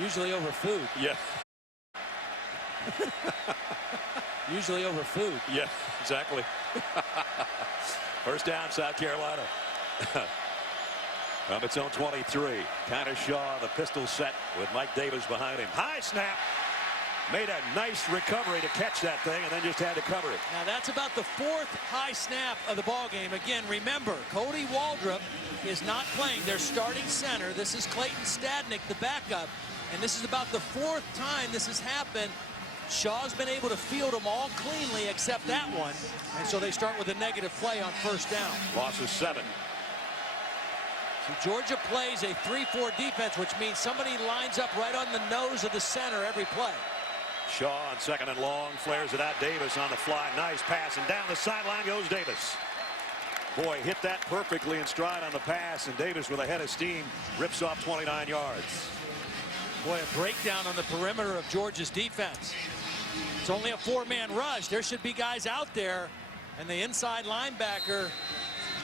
Usually over food. Yeah. Usually over food. Yeah, exactly. First down, South Carolina. From its own 23. Connor Shaw, the pistol set with Mike Davis behind him. High snap. Made a nice recovery to catch that thing and then just had to cover it. Now that's about the 4th high snap of the ball game. Again, remember, Cody Waldrop is not playing their starting center. This is Clayton Stadnick, the backup. And this is about the 4th time this has happened. Shaw's been able to field them all cleanly except that one. And so they start with a negative play on first down. Loss of 7. So Georgia plays a 3-4 defense, which means somebody lines up right on the nose of the center every play. Shaw on 2nd and long, flares it out. Davis on the fly. Nice pass, and down the sideline goes Davis. Boy, hit that perfectly in stride on the pass, and Davis with a head of steam rips off 29 yards. Boy, a breakdown on the perimeter of Georgia's defense. It's only a 4-man rush. There should be guys out there, and the inside linebacker,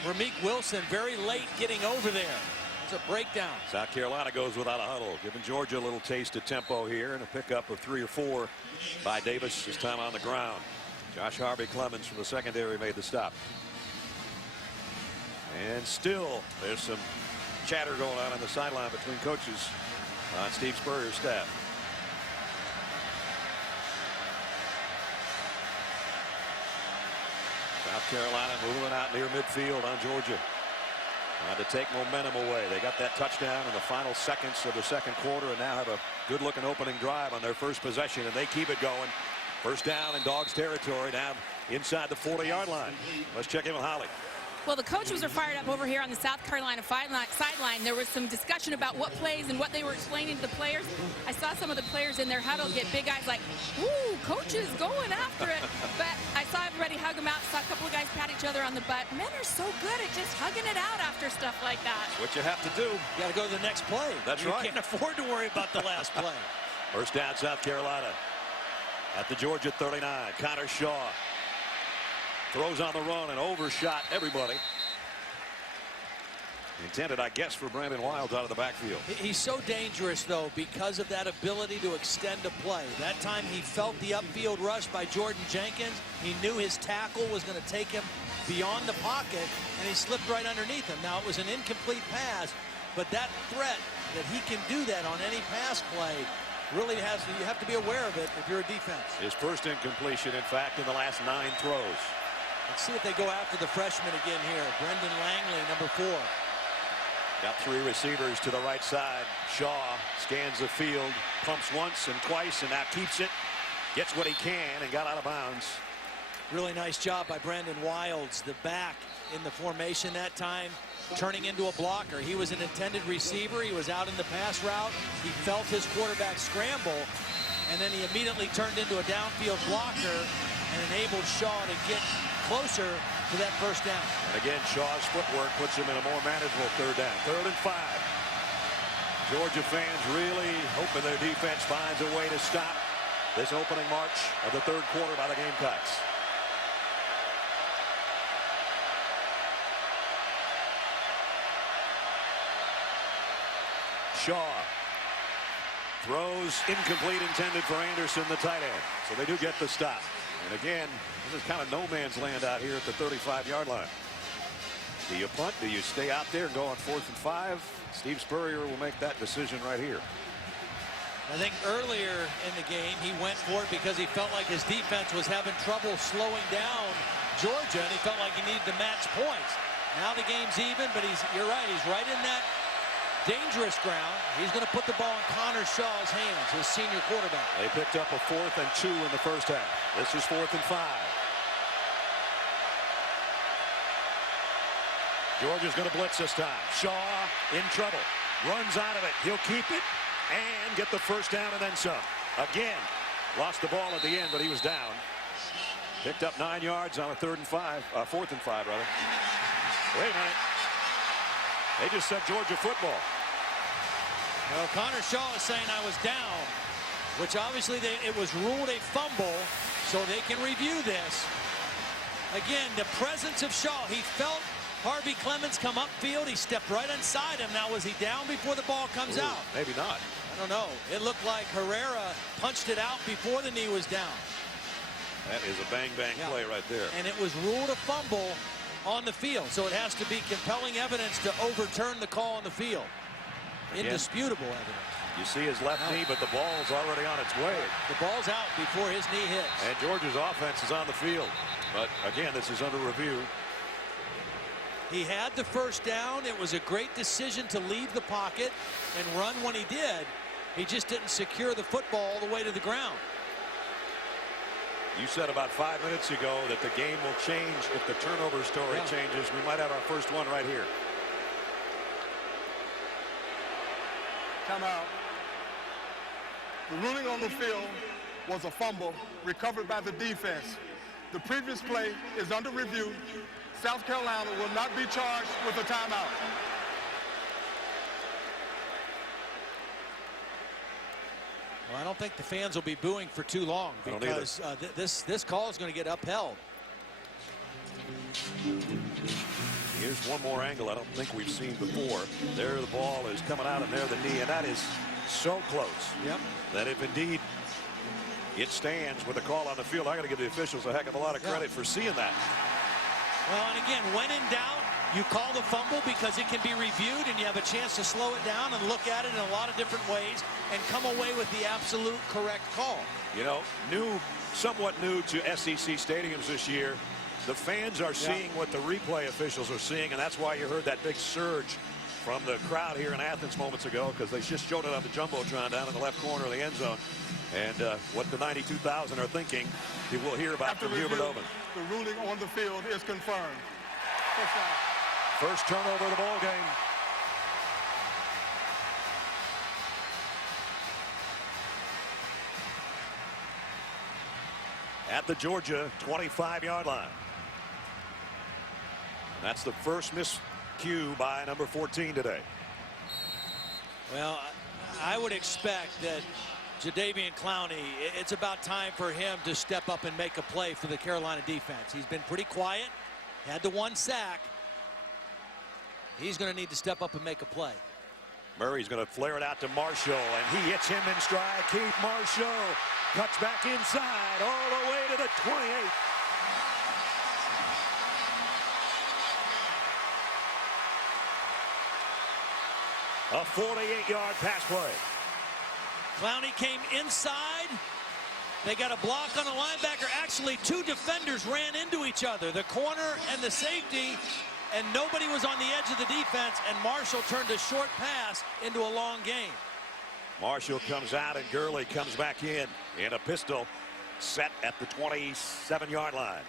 Ramik Wilson, very late getting over there. It's a breakdown. South Carolina goes without a huddle, giving Georgia a little taste of tempo here, and a pickup of 3 or 4 by Davis, this time on the ground. Josh Harvey-Clemens from the secondary made the stop. And still, there's some chatter going on the sideline between coaches on Steve Spurrier's staff. South Carolina moving out near midfield on Georgia. Trying to take momentum away. They got that touchdown in the final seconds of the second quarter and now have a good-looking opening drive on their first possession, and they keep it going. First down in Dogs territory, now inside the 40-yard line. Let's check in with Holly. Well, the coaches are fired up over here on the South Carolina sideline. There was some discussion about what plays and what they were explaining to the players. I saw some of the players in their huddle get big eyes like, ooh, coach is going after it. But I saw everybody hug them out. Saw a couple of guys pat each other on the butt. Men are so good at just hugging it out after stuff like that. What you have to do. You got to go to the next play. That's right. You can't afford to worry about the last play. First down, South Carolina. At the Georgia 39, Connor Shaw throws on the run and overshot everybody. Intended, I guess, for Brandon Wilds out of the backfield. He's so dangerous, though, because of that ability to extend a play. That time he felt the upfield rush by Jordan Jenkins. He knew his tackle was going to take him beyond the pocket, and he slipped right underneath him. Now, it was an incomplete pass, but that threat that he can do that on any pass play really you have to be aware of it if you're a defense. His first incompletion, in fact, in the last 9 throws. Let's see if they go after the freshman again here. Brendan Langley, number 4. Got 3 receivers to the right side. Shaw scans the field, pumps once and twice, and now keeps it. Gets what he can and got out of bounds. Really nice job by Brandon Wilds, the back in the formation that time, turning into a blocker. He was an intended receiver. He was out in the pass route. He felt his quarterback scramble, and then he immediately turned into a downfield blocker and enabled Shaw to get closer to that first down. And again, Shaw's footwork puts him in a more manageable third down. 3rd and 5. Georgia fans really hoping their defense finds a way to stop this opening march of the 3rd quarter by the Gamecocks. Shaw throws incomplete, intended for Anderson, the tight end. So they do get the stop. And again, this is kind of no man's land out here at the 35-yard line. Do you punt? Do you stay out there and go on 4th and 5? Steve Spurrier will make that decision right here. I think earlier in the game he went for it because he felt like his defense was having trouble slowing down Georgia, and he felt like he needed to match points. Now the game's even, but you're right, he's right in that dangerous ground. He's going to put the ball in Connor Shaw's hands, his senior quarterback. They picked up a 4th and 2 in the first half. This is 4th and 5. Georgia's going to blitz this time. Shaw in trouble. Runs out of it. He'll keep it and get the first down and then some. Again, lost the ball at the end, but he was down. Picked up 9 yards on a 4th and 5, rather. Wait a minute. They just said Georgia football. Well, Connor Shaw is saying I was down, which obviously it was ruled a fumble, so they can review this. Again, the presence of Shaw. He felt Harvey Clemens come upfield. He stepped right inside him. Now, was he down before the ball comes out? Maybe not. I don't know. It looked like Herrera punched it out before the knee was down. That is a bang-bang play right there. And it was ruled a fumble on the field, so it has to be compelling evidence to overturn the call on the field. Again, indisputable evidence. You see his left knee, but the ball's already on its way. The ball's out before his knee hits. And Georgia's offense is on the field. But again, this is under review. He had the first down. It was a great decision to leave the pocket and run when he did. He just didn't secure the football all the way to the ground. You said about 5 minutes ago that the game will change if the turnover story changes. We might have our first one right here. Timeout. The ruling on the field was a fumble recovered by the defense. The previous play is under review. South Carolina will not be charged with a timeout. Well, I don't think the fans will be booing for too long because this call is going to get upheld. Here's one more angle I don't think we've seen before. There the ball is coming out, and there the knee, and that is so close that if indeed it stands with a call on the field, I got to give the officials a heck of a lot of credit for seeing that. Well, and again, when in doubt, you call the fumble because it can be reviewed and you have a chance to slow it down and look at it in a lot of different ways and come away with the absolute correct call. You know, somewhat new to SEC stadiums this year. The fans are seeing what the replay officials are seeing, and that's why you heard that big surge from the crowd here in Athens moments ago, because they just showed it on the Jumbotron down in the left corner of the end zone. And what the 92,000 are thinking, we'll hear about from Hubert Oven. The ruling on the field is confirmed. First turnover of the ball game. At the Georgia 25-yard line. That's the first miscue by number 14 today. Well, I would expect that Jadeveon Clowney, it's about time for him to step up and make a play for the Carolina defense. He's been pretty quiet, had the 1 sack. He's going to need to step up and make a play. Murray's going to flare it out to Marshall, and he hits him in stride. Keith Marshall cuts back inside all the way to the 28. A 48-yard pass play. Clowney came inside. They got a block on a linebacker. Actually, 2 defenders ran into each other, the corner and the safety, and nobody was on the edge of the defense, and Marshall turned a short pass into a long gain. Marshall comes out, and Gurley comes back in a pistol set at the 27-yard line.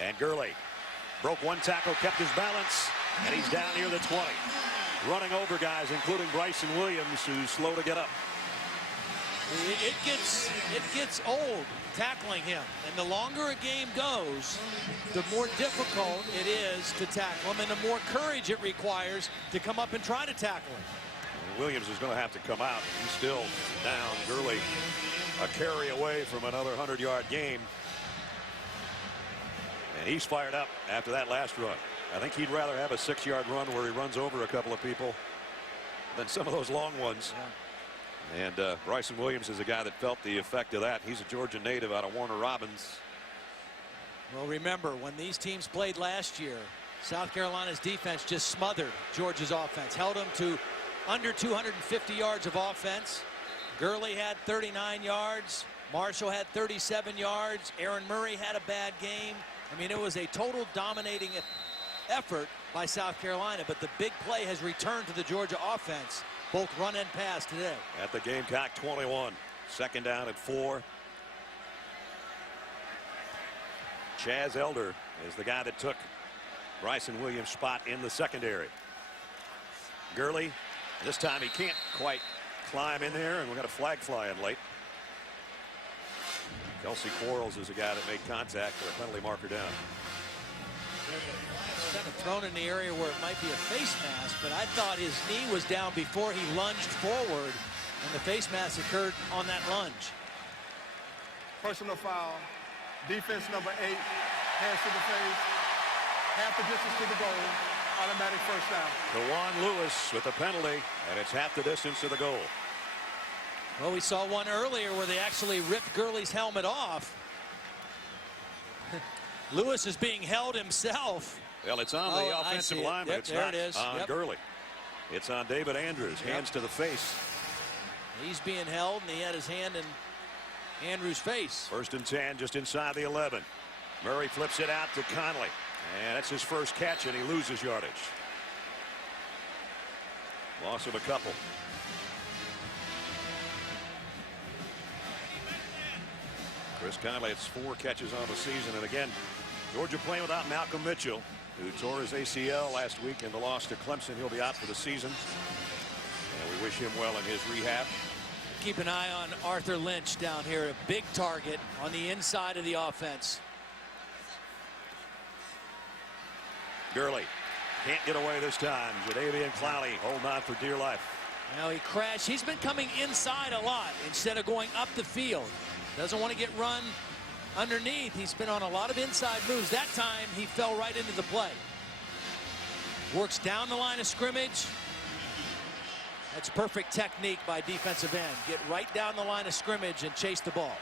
And Gurley broke 1 tackle, kept his balance, and he's down near the 20. Running over guys, including Bryson Williams, who's slow to get up. It gets old tackling him, and the longer a game goes, the more difficult it is to tackle him, and the more courage it requires to come up and try to tackle him. Williams is going to have to come out. He's still down. Gurley a carry away from another 100-yard game, and he's fired up after that last run. I think he'd rather have a 6-yard run where he runs over a couple of people than some of those long ones. And Bryson Williams is a guy that felt the effect of that. He's a Georgia native out of Warner Robins. Well, remember, when these teams played last year, South Carolina's defense just smothered Georgia's offense, held them to under 250 yards of offense. Gurley had 39 yards. Marshall had 37 yards. Aaron Murray had a bad game. I mean, it was a total dominating effort by South Carolina, but the big play has returned to the Georgia offense, both run and pass today. At the Gamecock 21, 2nd down at 4. Chaz Elder is the guy that took Bryson Williams' spot in the secondary. Gurley, this time he can't quite climb in there, and we got a flag flying late. Kelsey Quarles is a guy that made contact with a penalty marker down. Kind of thrown in the area where it might be a face mask, but I thought his knee was down before he lunged forward, and the face mask occurred on that lunge. Personal foul. Defense number 8. Hands to the face. Half the distance to the goal. Automatic first down. DeJuan Lewis with the penalty, and it's half the distance to the goal. Well, we saw one earlier where they actually ripped Gurley's helmet off. Lewis is being held himself. Well, it's on the offensive lineman. Yep, it's there not it is. on Gurley. It's on David Andrews. Hands to the face. He's being held, and he had his hand in Andrews' face. 1st and 10, just inside the 11. Murray flips it out to Conley. And that's his first catch, and he loses yardage. Loss of a couple. Chris Conley, it's 4 catches on the season. And again, Georgia playing without Malcolm Mitchell, who tore his ACL last week in the loss to Clemson. He'll be out for the season. And we wish him well in his rehab. Keep an eye on Arthur Lynch down here, a big target on the inside of the offense. Gurley can't get away this time. Jadeveon Clowney holding on for dear life. Now he crashed. He's been coming inside a lot instead of going up the field. Doesn't want to get run underneath. He's been on a lot of inside moves. That time he fell right into the play. Works down the line of scrimmage. That's perfect technique by defensive end. Get right down the line of scrimmage and chase the ball.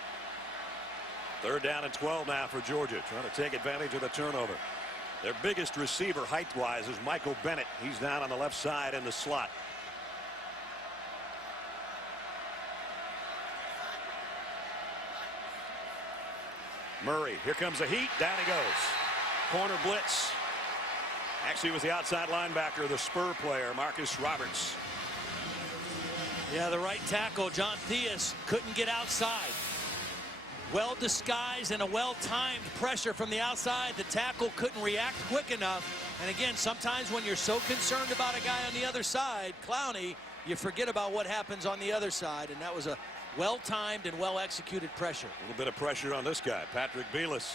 3rd down and 12 now for Georgia, trying to take advantage of the turnover. Their biggest receiver height-wise is Michael Bennett. He's down on the left side in the slot. Murray, here comes the heat. Down he goes. Corner blitz. Actually, it was the outside linebacker, the Spur player, Marcus Roberts. Yeah, the right tackle, John Theus, couldn't get outside. Well disguised and a well-timed pressure from the outside. The tackle couldn't react quick enough. And again, sometimes when you're so concerned about a guy on the other side, Clowney, you forget about what happens on the other side. And that was a well-timed and well-executed pressure. A little bit of pressure on this guy. Patrick Belis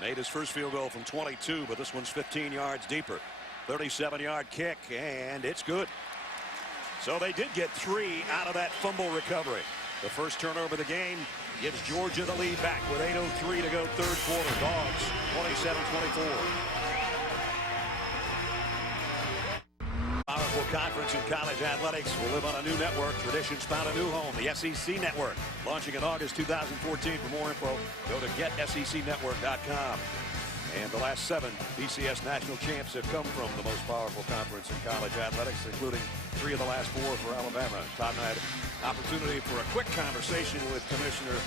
made his first field goal from 22, but this one's 15 yards deeper. 37-yard kick, and it's good. So they did get 3 out of that fumble recovery. The first turnover of the game gives Georgia the lead back with 8:03 to go, 3rd quarter. Dogs 27-24. Powerful conference in college athletics will live on a new network. Traditions found a new home, the SEC Network, launching in August 2014. For more info, go to getsecnetwork.com. And the last 7 BCS national champs have come from the most powerful conference in college athletics, including 3 of the last 4 for Alabama. Todd and I had opportunity for a quick conversation with Commissioner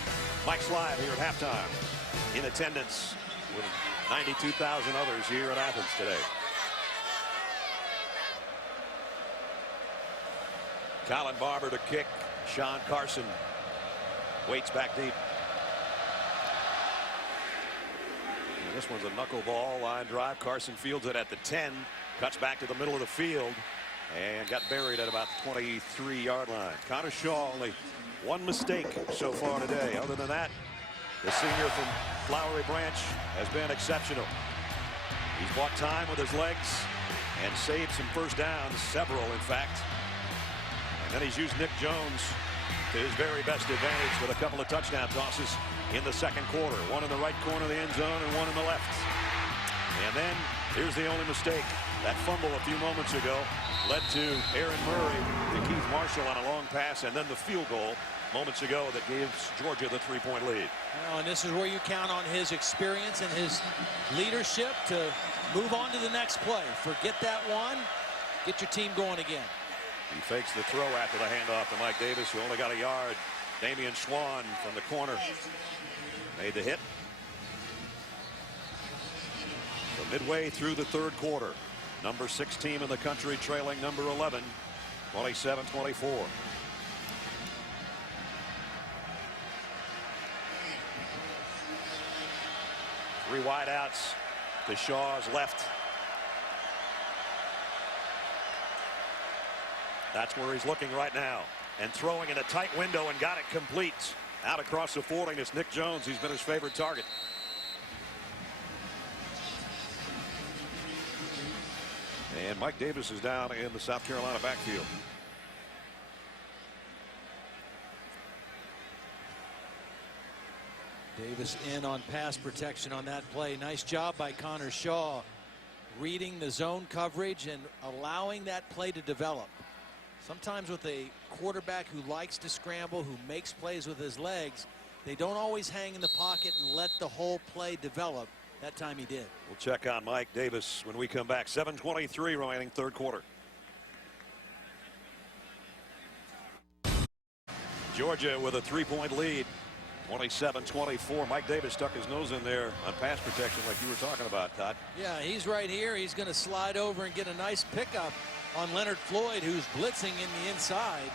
Mike Slive here at halftime, in attendance with 92,000 others here at Athens today. Colin Barber to kick. Sean Carson waits back deep. And this one's a knuckleball line drive. Carson fields it at the 10, cuts back to the middle of the field, and got buried at about the 23-yard line. Connor Shaw, only 1 mistake so far today. Other than that, the senior from Flowery Branch has been exceptional. He's bought time with his legs and saved some first downs, several in fact. And then he's used Nick Jones to his very best advantage with a couple of touchdown tosses in the 2nd quarter. One in the right corner of the end zone and one in the left. And then here's the only mistake. That fumble a few moments ago led to Aaron Murray to Keith Marshall on a long pass, and then the field goal moments ago that gives Georgia the 3-point lead. And this is where you count on his experience and his leadership to move on to the next play. Forget that one. Get your team going again. He fakes the throw after the handoff to Mike Davis, who only got a yard. Damian Swan from the corner made the hit. So midway through the 3rd quarter, number 6 team in the country trailing number 11, 27-24. Three wideouts to Shaw's left. That's where he's looking right now, and throwing in a tight window, and got it complete Out across the 40, and it's Nick Jones. He's been his favorite target. And Mike Davis is down in the South Carolina backfield. Davis in on pass protection on that play. Nice job by Connor Shaw, reading the zone coverage and allowing that play to develop. Sometimes with a quarterback who likes to scramble, who makes plays with his legs, they don't always hang in the pocket and let the whole play develop. That time he did. We'll check on Mike Davis when we come back. 7:23 remaining third quarter. Georgia with a 3-point lead. 27-24. Mike Davis stuck his nose in there on pass protection like you were talking about, Todd. Yeah, he's right here. He's going to slide over and get a nice pickup on Leonard Floyd, who's blitzing in the inside.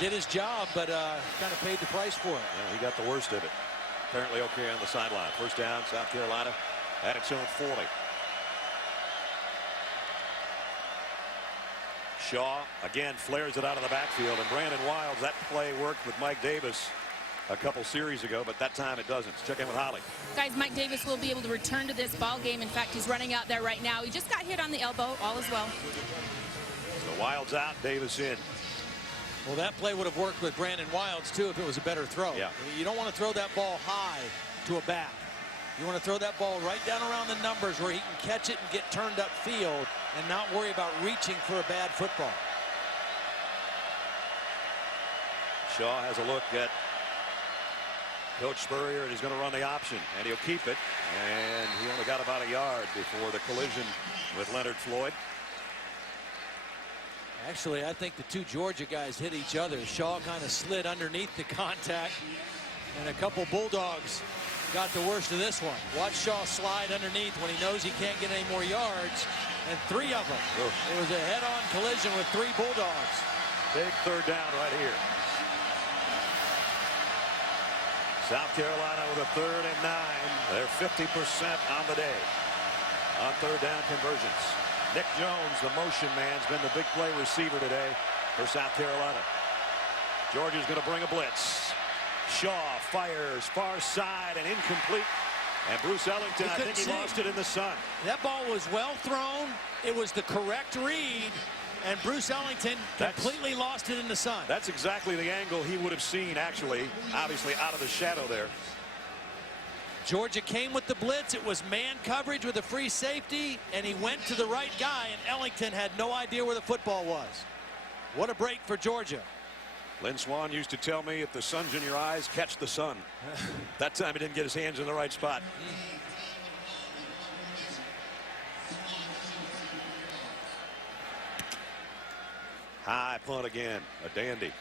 Did his job, but kind of paid the price for it. Yeah, he got the worst of it. Apparently okay on the sideline. First down, South Carolina at its own 40. Shaw again flares it out of the backfield, and Brandon Wilds, that play worked with Mike Davis a couple series ago, but that time it doesn't. Let's check in with Holly. Guys, Mike Davis will be able to return to this ball game. In fact, he's running out there right now. He just got hit on the elbow. All is well. So Wilds out, Davis in. Well, that play would have worked with Brandon Wilds too if it was a better throw. Yeah. You don't want to throw that ball high to a back. You want to throw that ball right down around the numbers where he can catch it and get turned up field and not worry about reaching for a bad football. Shaw has a look at Coach Spurrier, and he's going to run the option, and he'll keep it. And he only got about a yard before the collision with Leonard Floyd. Actually, I think the two Georgia guys hit each other. Shaw kind of slid underneath the contact, and a couple Bulldogs got the worst of this one. Watch Shaw slide underneath when he knows he can't get any more yards, and three of them. Oof. It was a head-on collision with three Bulldogs. Big third down right here. South Carolina with a 3rd and 9. They're 50% on the day on third down conversions. Nick Jones, the motion man, has been the big play receiver today for South Carolina. Georgia's going to bring a blitz. Shaw fires far side and incomplete. And Bruce Ellington, I think he lost it in the sun. That ball was well thrown. It was the correct read. And Bruce Ellington completely lost it in the sun. That's exactly the angle he would have seen, actually, obviously out of the shadow there. Georgia came with the blitz. It was man coverage with a free safety, and he went to the right guy, and Ellington had no idea where the football was. What a break for Georgia. Lynn Swann used to tell me, if the sun's in your eyes, catch the sun. That time he didn't get his hands in the right spot. High punt again, a dandy.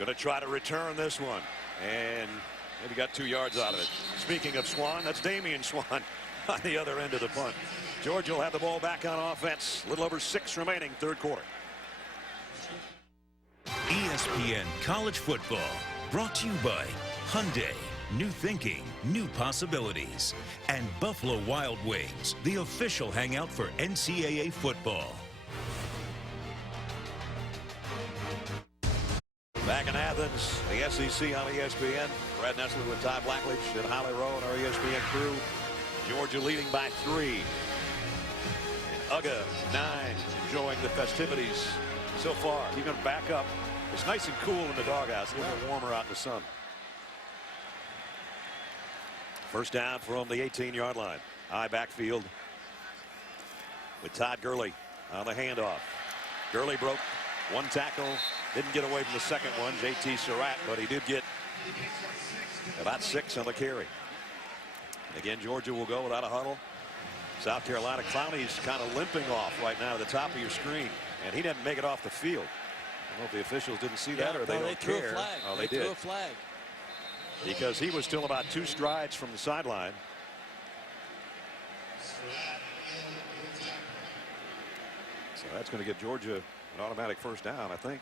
Going to try to return this one, and maybe got 2 yards out of it. Speaking of Swann, that's Damian Swann on the other end of the punt. Georgia will have the ball back on offense. A little over 6 remaining, third quarter. ESPN College Football, brought to you by Hyundai. New thinking, new possibilities. And Buffalo Wild Wings, the official hangout for NCAA football. Back in Athens, the SEC on ESPN. Brad Nessler with Ty Blackledge and Holly Rowe and our ESPN crew. Georgia leading by 3. And Uga 9 enjoying the festivities so far. He's going to back up. It's nice and cool in the doghouse. A little bit warmer out in the sun. First down from the 18-yard line. High backfield with Todd Gurley on the handoff. Gurley broke 1 tackle. Didn't get away from the second one, J.T. Surratt, but he did get about 6 on the carry. And again, Georgia will go without a huddle. South Carolina, Clowney's kind of limping off right now at the top of your screen, and he didn't make it off the field. I don't know if the officials didn't see that or they don't care. Threw a flag. Oh, they did. Threw a flag. Because he was still about 2 strides from the sideline. So that's going to give Georgia an automatic first down, I think.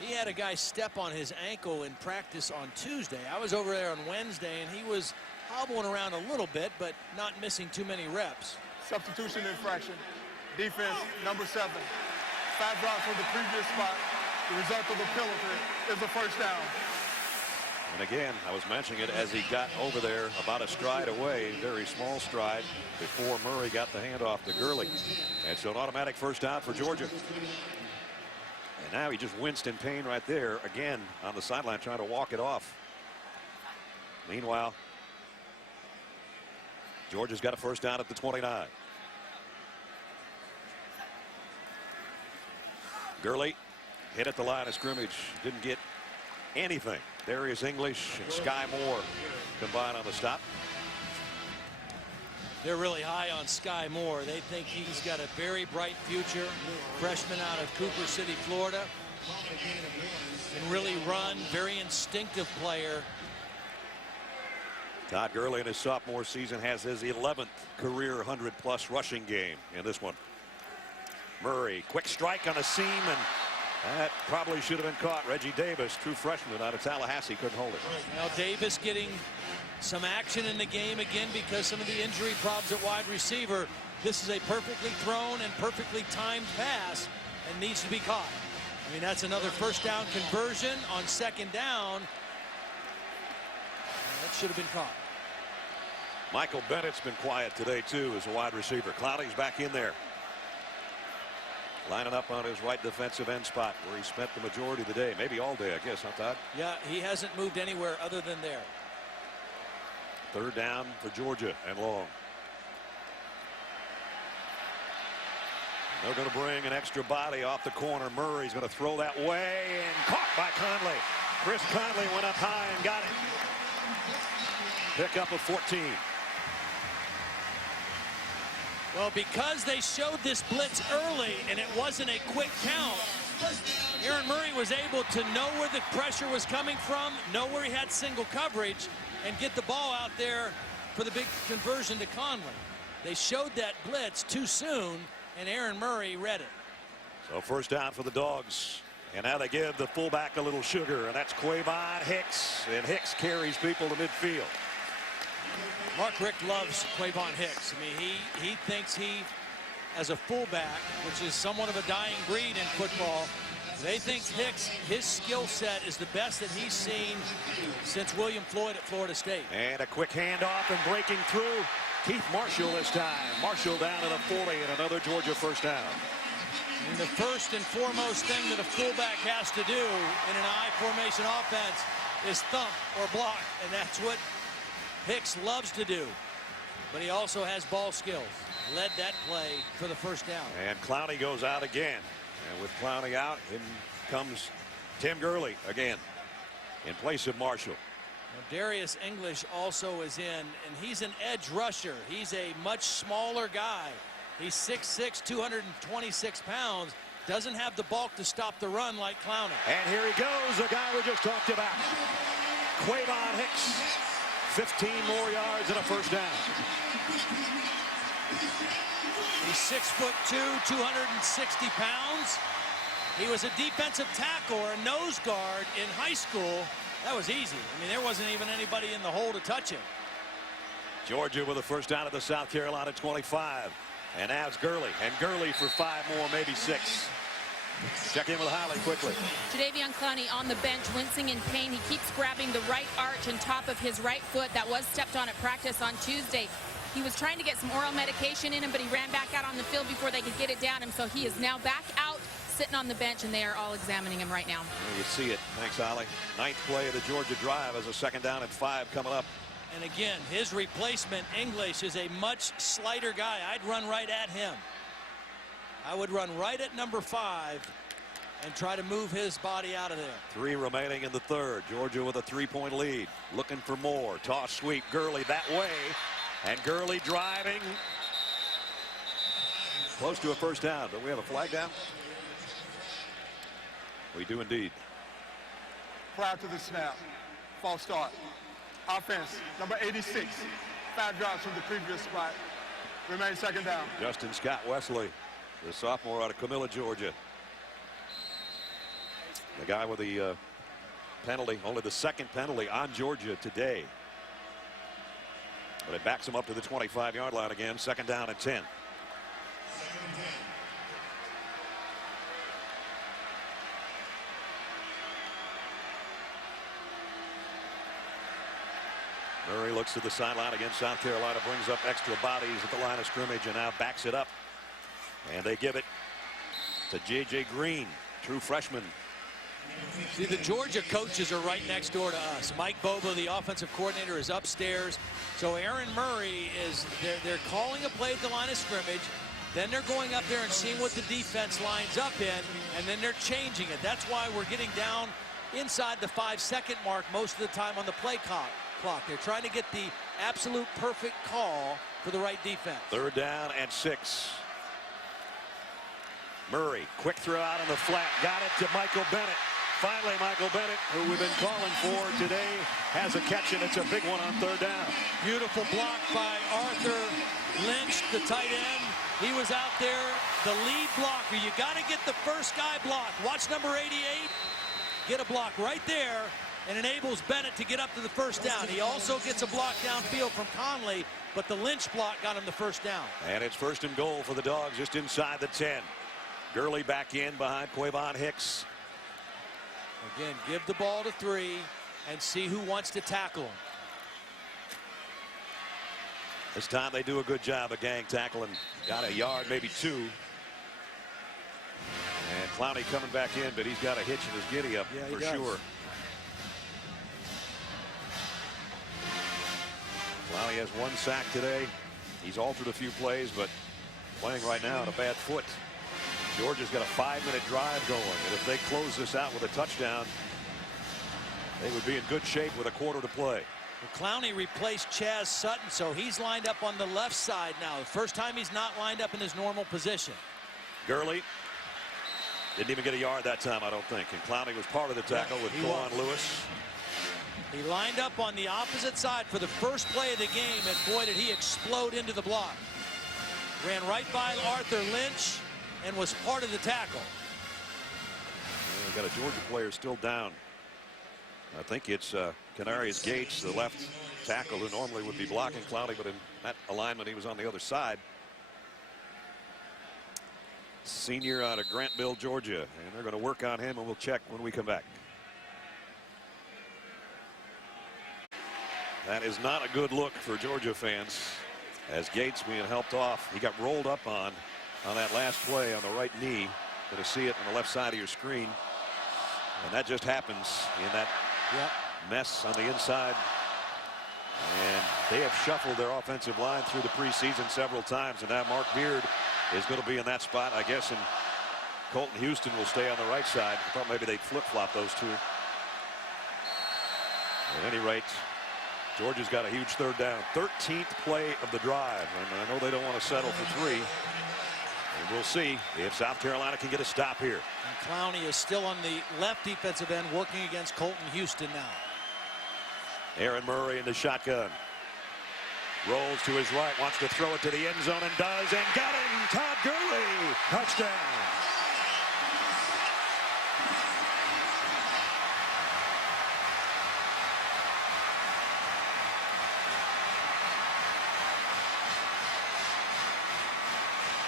He had a guy step on his ankle in practice on Tuesday. I was over there on Wednesday, and he was hobbling around a little bit, but not missing too many reps. Substitution infraction. Defense, number 7. 5 drops from the previous spot. The result of the penalty is a first down. And again, I was mentioning it as he got over there about a stride away, very small stride, before Murray got the handoff to Gurley. And so an automatic first down for Georgia. And now he just winced in pain right there, again on the sideline trying to walk it off. Meanwhile, Georgia's got a first down at the 29. Gurley hit at the line of scrimmage, didn't get anything. Darius English and Sky Moore combine on the stop. They're really high on Sky Moore. They think he's got a very bright future. Freshman out of Cooper City, Florida. Can really run, very instinctive player. Todd Gurley in his sophomore season has his 11th career 100+ rushing game in this one. Murray, quick strike on a seam, and that probably should have been caught. Reggie Davis, true freshman out of Tallahassee, couldn't hold it. Now Davis getting some action in the game again because some of the injury problems at wide receiver. This is a perfectly thrown and perfectly timed pass and needs to be caught. I mean, that's another first down conversion on second down. That should have been caught. Michael Bennett's been quiet today too as a wide receiver. Clowney's back in there, lining up on his right defensive end spot where he spent the majority of the day, maybe all day, I guess, huh, Todd? Yeah, he hasn't moved anywhere other than there. Third down for Georgia and long. They're going to bring an extra body off the corner. Murray's going to throw that way, and caught by Conley. Chris Conley went up high and got it. Pick up of 14. Well, because they showed this blitz early and it wasn't a quick count, Aaron Murray was able to know where the pressure was coming from, know where he had single coverage, and get the ball out there for the big conversion to Conley. They showed that blitz too soon, and Aaron Murray read it. So first down for the Dogs. And now they give the fullback a little sugar, and that's Quavon Hicks. And Hicks carries people to midfield. Mark Richt loves Quavon Hicks. I mean, he thinks he, as a fullback, which is somewhat of a dying breed in football, they think Hicks, his skill set is the best that he's seen since William Floyd at Florida State. And a quick handoff and breaking through. Keith Marshall this time. Marshall down at a 40 and another Georgia first down. And the first and foremost thing that a fullback has to do in an I formation offense is thump or block, and that's what Hicks loves to do. But he also has ball skills. Led that play for the first down. And Clowney goes out again. And with Clowney out, in comes Tim Gurley again in place of Marshall. Now, Darius English also is in, and he's an edge rusher. He's a much smaller guy. He's 6'6", 226 pounds. Doesn't have the bulk to stop the run like Clowney. And here he goes, the guy we just talked about. Quavon Hicks. 15 more yards and a first down. He's 6'2", 260 pounds. He was a defensive tackle or a nose guard in high school. That was easy. I mean, there wasn't even anybody in the hole to touch him. Georgia with a first down at the South Carolina 25. And now it's Gurley. And Gurley for 5 more, maybe 6. Check in with Holly quickly. Jadeveon Clowney on the bench, wincing in pain. He keeps grabbing the right arch and top of his right foot that was stepped on at practice on Tuesday. He was trying to get some oral medication in him, but he ran back out on the field before they could get it down him. So he is now back out, sitting on the bench, and they are all examining him right now. You see it. Thanks, Holly. 9th play of the Georgia drive as a second down and 5 coming up. And again, his replacement, English, is a much slighter guy. I'd run right at him. I would run right at number 5 and try to move his body out of there. 3 remaining in the third. Georgia with a 3-point lead. Looking for more. Toss sweep. Gurley that way. And Gurley driving. Close to a first down. But we have a flag down? We do indeed. Prior to the snap, false start. Offense, number 86. 5 drops from the previous spot. Remain second down. Justin Scott Wesley, the sophomore out of Camilla, Georgia. The guy with the penalty, only the second penalty on Georgia today. But it backs him up to the 25-yard line again. Second down and 10. Murray looks to the sideline against South Carolina, brings up extra bodies at the line of scrimmage, and now backs it up. And they give it to J.J. Green, true freshman. See, the Georgia coaches are right next door to us. Mike Bobo, the offensive coordinator, is upstairs. So Aaron Murray is, they're calling a play at the line of scrimmage. Then they're going up there and seeing what the defense lines up in, and then they're changing it. That's why we're getting down inside the 5-second mark most of the time on the play clock. They're trying to get the absolute perfect call for the right defense. 3rd down and 6. Murray, quick throw out on the flat, got it to Michael Bennett. Finally, Michael Bennett, who we've been calling for today, has a catch, and it's a big one on 3rd down. Beautiful block by Arthur Lynch, the tight end. He was out there, the lead blocker. You got to get the first guy blocked. Watch number 88. Get a block right there, and enables Bennett to get up to the 1st down. He also gets a block downfield from Conley, but the Lynch block got him the 1st down. And it's 1st and goal for the Dogs just inside the 10. Gurley back in behind Quavon Hicks. Again, give the ball to 3 and see who wants to tackle him. This time they do a good job of gang tackling. Got a yard, maybe 2. And Clowney coming back in, but he's got a hitch in his giddy up for sure. Clowney has 1 sack today. He's altered a few plays, but playing right now on a bad foot. Georgia's got a 5-minute drive going, and if they close this out with a touchdown, they would be in good shape with a quarter to play. Well, Clowney replaced Chaz Sutton, so he's lined up on the left side now. The first time he's not lined up in his normal position. Gurley didn't even get a yard that time, I don't think, and Clowney was part of the tackle with Coen Lewis. He lined up on the opposite side for the first play of the game, and boy, did he explode into the block. Ran right by Arthur Lynch and was part of the tackle. We've got a Georgia player still down. I think it's Canarius Gates, the left tackle, who normally would be blocking Clowney, but in that alignment he was on the other side. Senior out of Grantville, Georgia, and they're going to work on him, and we'll check when we come back. That is not a good look for Georgia fans, as Gates being helped off. He got rolled up on that last play on the right knee. Going to see it on the left side of your screen, and that just happens in that mess on the inside. And they have shuffled their offensive line through the preseason several times, and now Mark Beard is going to be in that spot, I guess, and Colton Houston will stay on the right side. I thought maybe they'd flip-flop those two. At any rate, Georgia's got a huge 3rd down. 13th play of the drive, and I know they don't want to settle for 3. And we'll see if South Carolina can get a stop here. And Clowney is still on the left defensive end working against Colton Houston now. Aaron Murray in the shotgun. Rolls to his right, wants to throw it to the end zone, and does, and got him. Todd Gurley, touchdown.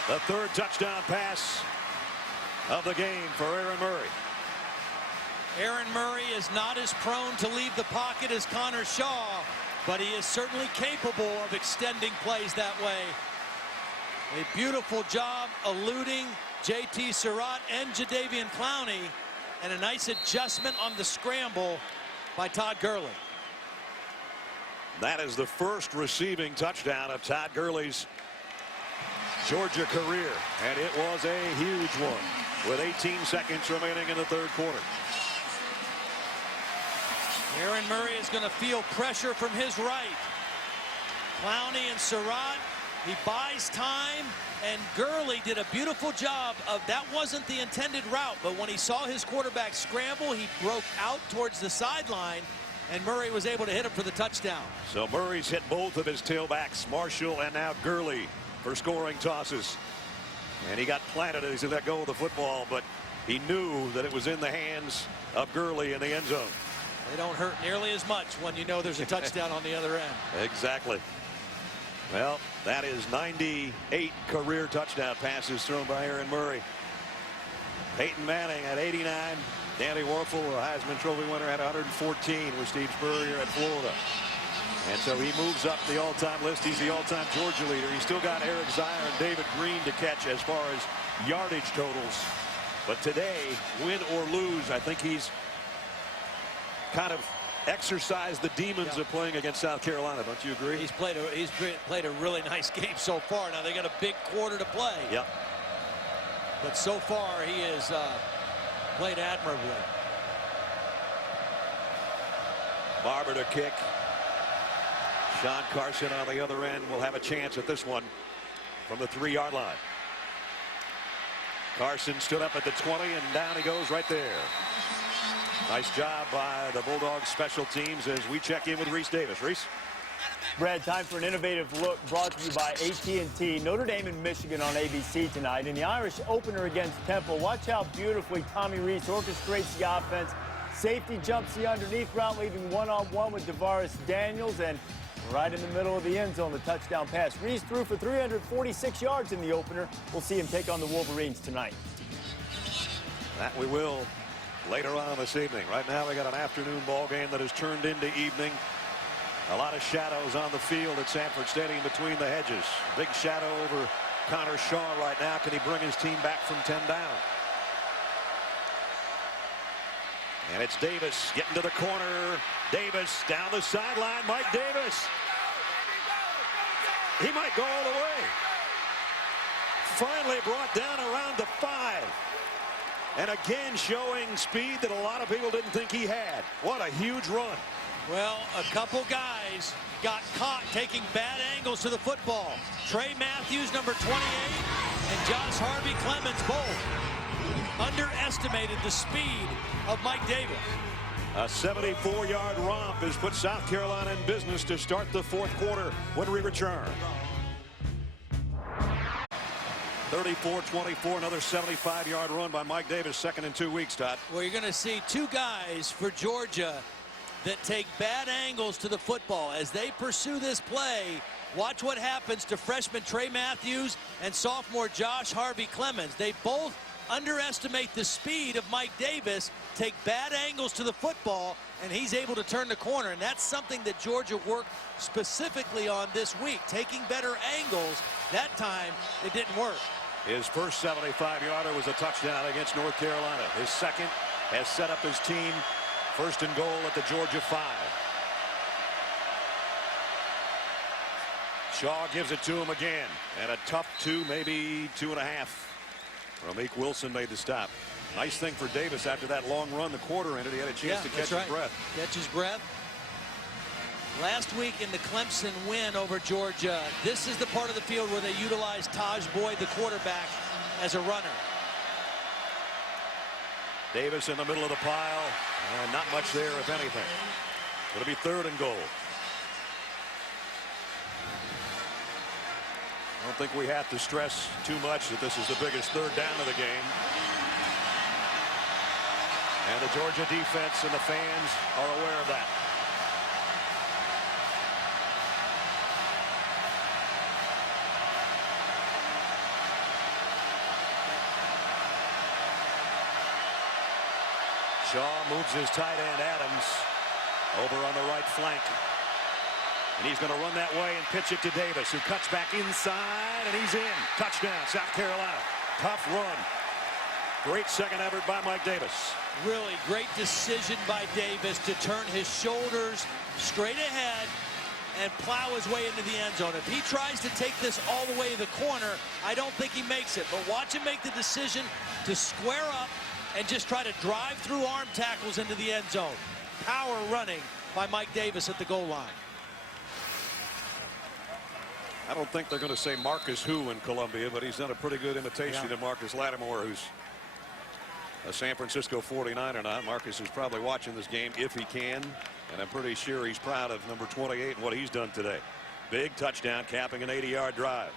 The 3rd touchdown pass of the game for Aaron Murray. Aaron Murray is not as prone to leave the pocket as Connor Shaw, but he is certainly capable of extending plays that way. A beautiful job eluding J.T. Surratt and Jadeveon Clowney, and a nice adjustment on the scramble by Todd Gurley. That is the first receiving touchdown of Todd Gurley's Georgia career, and it was a huge one with 18 seconds remaining in the 3rd quarter. Aaron Murray is going to feel pressure from his right. Clowney and Surratt, he buys time, and Gurley did a beautiful job of, that wasn't the intended route, but when he saw his quarterback scramble, he broke out towards the sideline, and Murray was able to hit him for the touchdown. So Murray's hit both of his tailbacks, Marshall and now Gurley, for scoring tosses. And he got planted as he let go of the football, but he knew that it was in the hands of Gurley in the end zone. They don't hurt nearly as much when you know there's a touchdown on the other end. Exactly. Well, that is 98 career touchdown passes thrown by Aaron Murray. Peyton Manning at 89. Danny Werfel, a Heisman Trophy winner, at 114 with Steve Spurrier at Florida. And so he moves up the all-time list. He's the all-time Georgia leader. He's still got Eric Zier and David Green to catch as far as yardage totals. But today, win or lose, I think he's kind of exercised the demons of playing against South Carolina. Don't you agree? He's played a really nice game so far. Now they got a big quarter to play. Yep. But so far he has played admirably. Barber to kick. Sean Carson on the other end will have a chance at this one from the 3-yard line. Carson stood up at the 20 and down he goes right there. Nice job by the Bulldogs special teams as we check in with Reese Davis. Reese? Brad, time for an innovative look brought to you by AT&T. Notre Dame and Michigan on ABC tonight. In the Irish opener against Temple, watch how beautifully Tommy Reese orchestrates the offense. Safety jumps the underneath route, leaving one-on-one with DeVaris Daniels, and right in the middle of the end zone, the touchdown pass. Reese threw for 346 yards in the opener. We'll see him take on the Wolverines tonight. That we will later on this evening. Right now we got an afternoon ball game that has turned into evening. A lot of shadows on the field at Sanford Stadium between the hedges. Big shadow over Connor Shaw right now. Can he bring his team back from 10 down? And it's Davis getting to the corner. Davis down the sideline. Mike Davis. He might go all the way. Finally brought down around the 5. And again showing speed that a lot of people didn't think he had. What a huge run. Well, a couple guys got caught taking bad angles to the football. Trey Matthews, number 28, and Josh Harvey Clemens both underestimated the speed of Mike Davis. A 74-yard romp has put South Carolina in business to start the fourth quarter when we return. 34-24, another 75-yard run by Mike Davis, second in 2 weeks, Todd. Well, you're going to see two guys for Georgia that take bad angles to the football. As they pursue this play, watch what happens to freshman Trey Matthews and sophomore Josh Harvey Clemens. They both underestimate the speed of Mike Davis, take bad angles to the football, and he's able to turn the corner. And that's something that Georgia worked specifically on this week, taking better angles. That time, it didn't work. His first 75-yarder was a touchdown against North Carolina. His second has set up his team first and goal at the Georgia 5. Shaw gives it to him again. And a tough 2, maybe 2.5. Rameek Wilson made the stop. Nice thing for Davis after that long run. The quarter ended. He had a chance to catch his breath. Catch his breath. Last week in the Clemson win over Georgia, this is the part of the field where they utilized Taj Boyd, the quarterback, as a runner. Davis in the middle of the pile, and not much there, if anything. It'll be third and goal. I don't think we have to stress too much that this is the biggest third down of the game. And the Georgia defense and the fans are aware of that. Shaw moves his tight end Adams over on the right flank. And he's going to run that way and pitch it to Davis, who cuts back inside, and he's in. Touchdown, South Carolina. Tough run. Great second effort by Mike Davis. Really great decision by Davis to turn his shoulders straight ahead and plow his way into the end zone. If he tries to take this all the way to the corner, I don't think he makes it. But watch him make the decision to square up and just try to drive through arm tackles into the end zone. Power running by Mike Davis at the goal line. I don't think they're going to say Marcus Who in Columbia, but he's done a pretty good imitation of Marcus Lattimore, who's a San Francisco 49er now. Marcus is probably watching this game if he can, and I'm pretty sure he's proud of number 28 and what he's done today. Big touchdown, capping an 80-yard drive.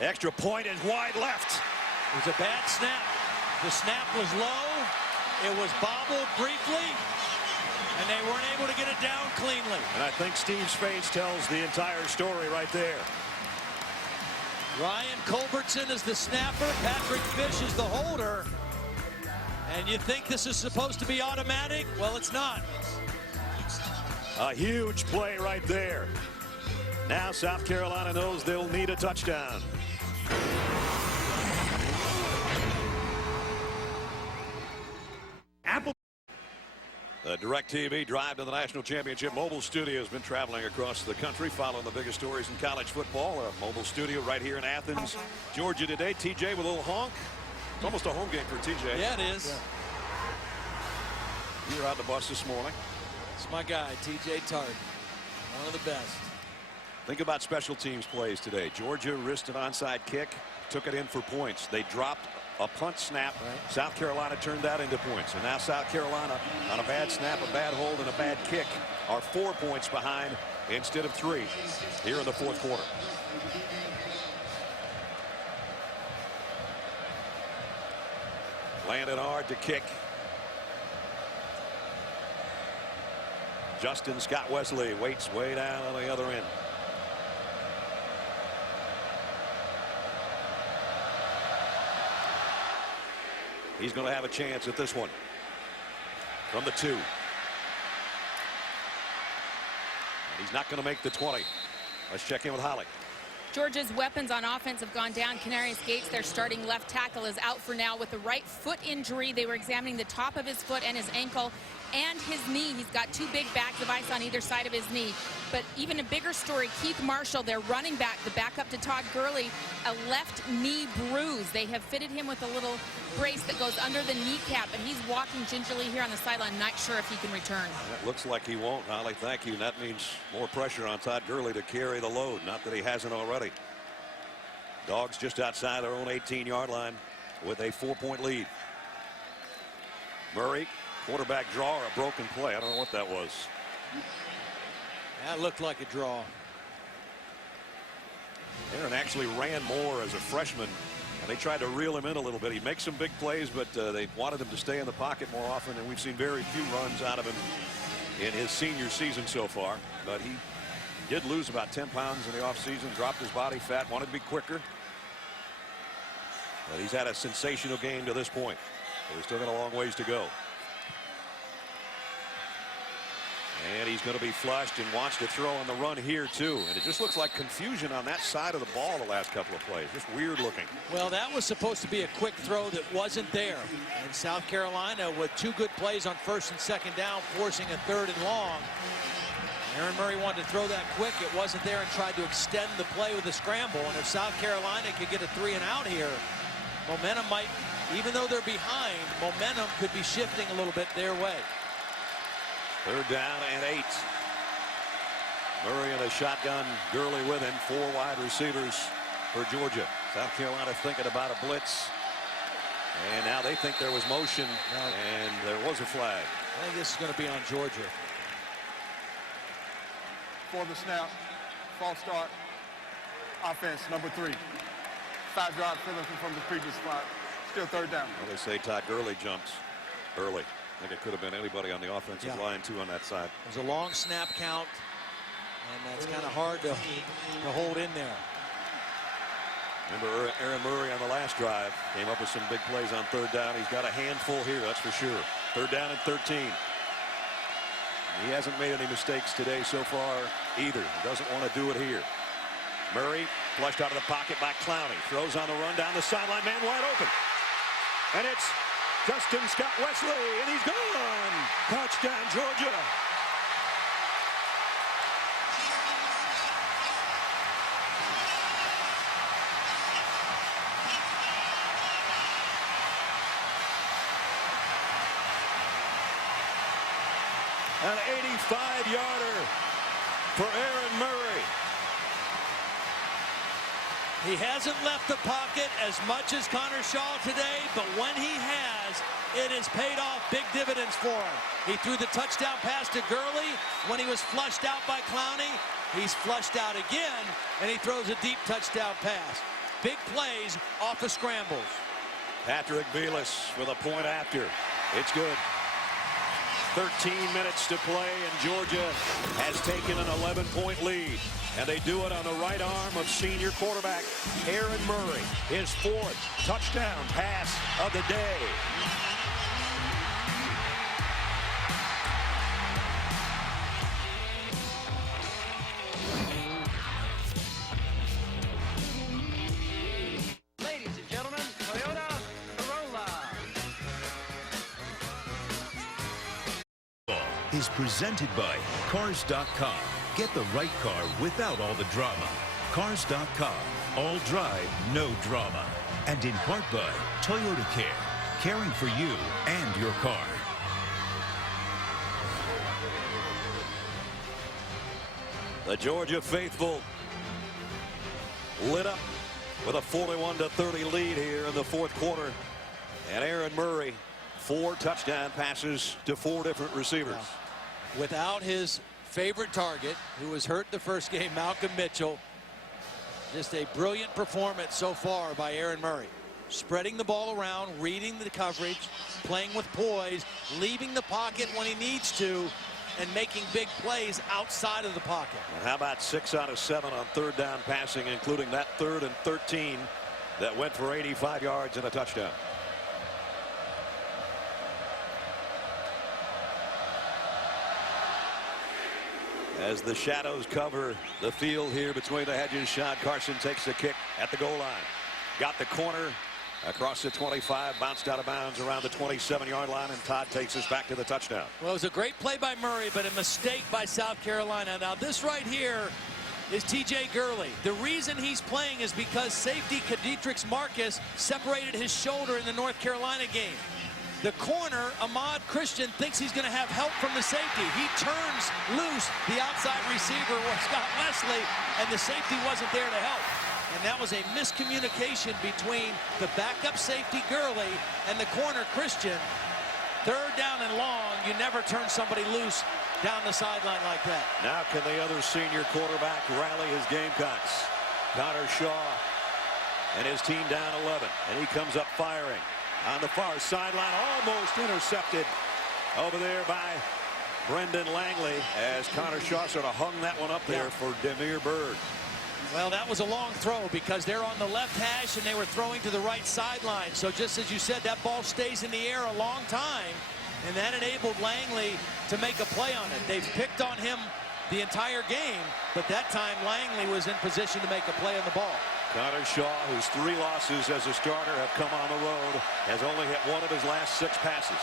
Extra point is wide left. It was a bad snap. The snap was low. It was bobbled briefly, and they weren't able to get it down cleanly. And I think Steve Spade tells the entire story right there. Ryan Culbertson is the snapper. Patrick Fish is the holder. And you think this is supposed to be automatic? Well, it's not. A huge play right there. Now South Carolina knows they'll need a touchdown. The DirecTV drive to the national championship mobile studio has been traveling across the country, following the biggest stories in college football. A mobile studio right here in Athens, Georgia today. TJ with a little honk. It's almost a home game for TJ. Yeah, it is. Yeah. You were out the bus this morning. It's my guy, TJ Tart. One of the best. Think about special teams plays today. Georgia risked an onside kick, took it in for points. They dropped a punt snap. Right. South Carolina turned that into points. And now South Carolina, on a bad snap, a bad hold, and a bad kick, are 4 points behind instead of 3 here in the fourth quarter. Landed hard to kick. Justin Scott Wesley waits way down on the other end. He's going to have a chance at this one. From the 2. And he's not going to make the 20. Let's check in with Holly. Georgia's weapons on offense have gone down. Kenarius Gates, their starting left tackle, is out for now with a right foot injury. They were examining the top of his foot and his ankle and his knee. He's got 2 big bags of ice on either side of his knee. But even a bigger story, Keith Marshall, their running back, the backup to Todd Gurley, a left knee bruise. They have fitted him with a little brace that goes under the kneecap, and he's walking gingerly here on the sideline, not sure if he can return. That looks like he won't, Holly. Thank you. And that means more pressure on Todd Gurley to carry the load. Not that he hasn't already. Dogs just outside their own 18-yard line with a 4-point lead. Murray, quarterback draw or a broken play. I don't know what that was. That looked like a draw. Aaron actually ran more as a freshman, and they tried to reel him in a little bit. He makes some big plays, but they wanted him to stay in the pocket more often, and we've seen very few runs out of him in his senior season so far. But he did lose about 10 pounds in the offseason, dropped his body fat, wanted to be quicker. But he's had a sensational game to this point. But he's still got a long ways to go. And he's going to be flushed and wants to throw on the run here too. And it just looks like confusion on that side of the ball the last couple of plays. Just weird looking. Well, that was supposed to be a quick throw that wasn't there. And South Carolina with 2 good plays on 1st and 2nd down, forcing a 3rd and long. Aaron Murray wanted to throw that quick. It wasn't there and tried to extend the play with a scramble. And if South Carolina could get a 3 and out here, momentum might, even though they're behind, momentum could be shifting a little bit their way. 3rd down and 8. Murray in a shotgun, Gurley with him, 4 wide receivers for Georgia. South Carolina thinking about a blitz. And now they think there was motion, and there was a flag. I think this is going to be on Georgia. For the snap, false start, offense, number 3. 5-yard penalty from the previous spot. Still 3rd down. Well, they say Todd Gurley jumps early. I think it could have been anybody on the offensive line, too, on that side. There's a long snap count, and that's kind of hard to hold in there. Remember, Aaron Murray on the last drive came up with some big plays on 3rd down. He's got a handful here, that's for sure. 3rd down and 13. He hasn't made any mistakes today so far either. He doesn't want to do it here. Murray flushed out of the pocket by Clowney. Throws on the run down the sideline, man wide open. And it's Justin Scott Wesley, and he's gone. Touchdown, Georgia. An 85-yarder for Aaron Murray. He hasn't left the pocket as much as Connor Shaw today, but when he has, it has paid off big dividends for him. He threw the touchdown pass to Gurley. When he was flushed out by Clowney, he's flushed out again, and he throws a deep touchdown pass. Big plays off of scrambles. Patrick Velas with a point after. It's good. 13 minutes to play, and Georgia has taken an 11-point lead. And they do it on the right arm of senior quarterback Aaron Murray. His 4th touchdown pass of the day. is presented by Cars.com. Get the right car without all the drama. Cars.com. All drive, no drama. And in part by Toyota Care. Caring for you and your car. The Georgia faithful lit up with a 41-30 lead here in the fourth quarter. And Aaron Murray, 4 touchdown passes to 4 different receivers. Without his favorite target, who was hurt the first game, Malcolm Mitchell. Just a brilliant performance so far by Aaron Murray. Spreading the ball around, reading the coverage, playing with poise, leaving the pocket when he needs to, and making big plays outside of the pocket. And how about 6 out of 7 on third down passing, including that 3rd and 13 that went for 85 yards and a touchdown. As the shadows cover the field here between the hedges, Sean Carson takes the kick at the goal line. Got the corner across the 25, bounced out of bounds around the 27-yard line, and Todd takes us back to the touchdown. Well, it was a great play by Murray, but a mistake by South Carolina. Now, this right here is T.J. Gurley. The reason he's playing is because safety Kadritrix Marcus separated his shoulder in the North Carolina game. The corner, Ahmad Christian, thinks he's going to have help from the safety. He turns loose the outside receiver, Scott Wesley, and the safety wasn't there to help. And that was a miscommunication between the backup safety Gurley and the corner Christian. 3rd down and long, you never turn somebody loose down the sideline like that. Now can the other senior quarterback rally his Gamecocks? Connor Shaw and his team down 11, and he comes up firing. On the far sideline, almost intercepted over there by Brendan Langley, as Connor Shaw sort of hung that one up there for Demir Bird. Well, that was a long throw because they're on the left hash and they were throwing to the right sideline. So just as you said, that ball stays in the air a long time, and that enabled Langley to make a play on it. They've picked on him the entire game, but that time Langley was in position to make a play on the ball. Connor Shaw, whose 3 losses as a starter have come on the road, has only hit 1 of his last 6 passes.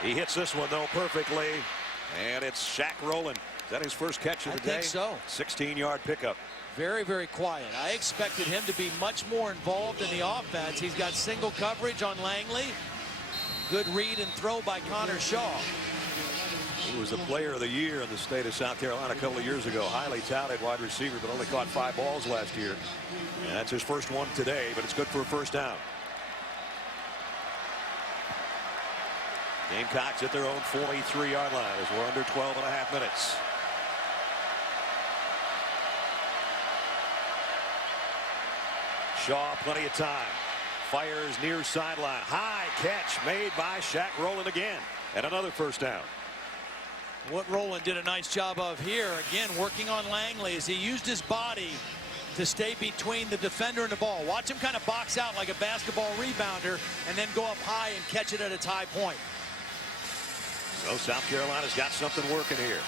He hits this one, though, perfectly, and it's Shaq Rowland. Is that his first catch of the day? I think so. 16-yard pickup. Very, very quiet. I expected him to be much more involved in the offense. He's got single coverage on Langley. Good read and throw by Connor Shaw. He was the player of the year in the state of South Carolina a couple of years ago. Highly touted wide receiver, but only caught 5 balls last year. And that's his first one today, but it's good for a first down. Gamecocks at their own 43-yard line as we're under 12.5 minutes. Shaw, plenty of time. Fires near sideline. High catch made by Shaq Rowland again. And another first down. What Rowland did a nice job of here, again, working on Langley as he used his body to stay between the defender and the ball. Watch him kind of box out like a basketball rebounder and then go up high and catch it at its high point. So South Carolina's got something working here.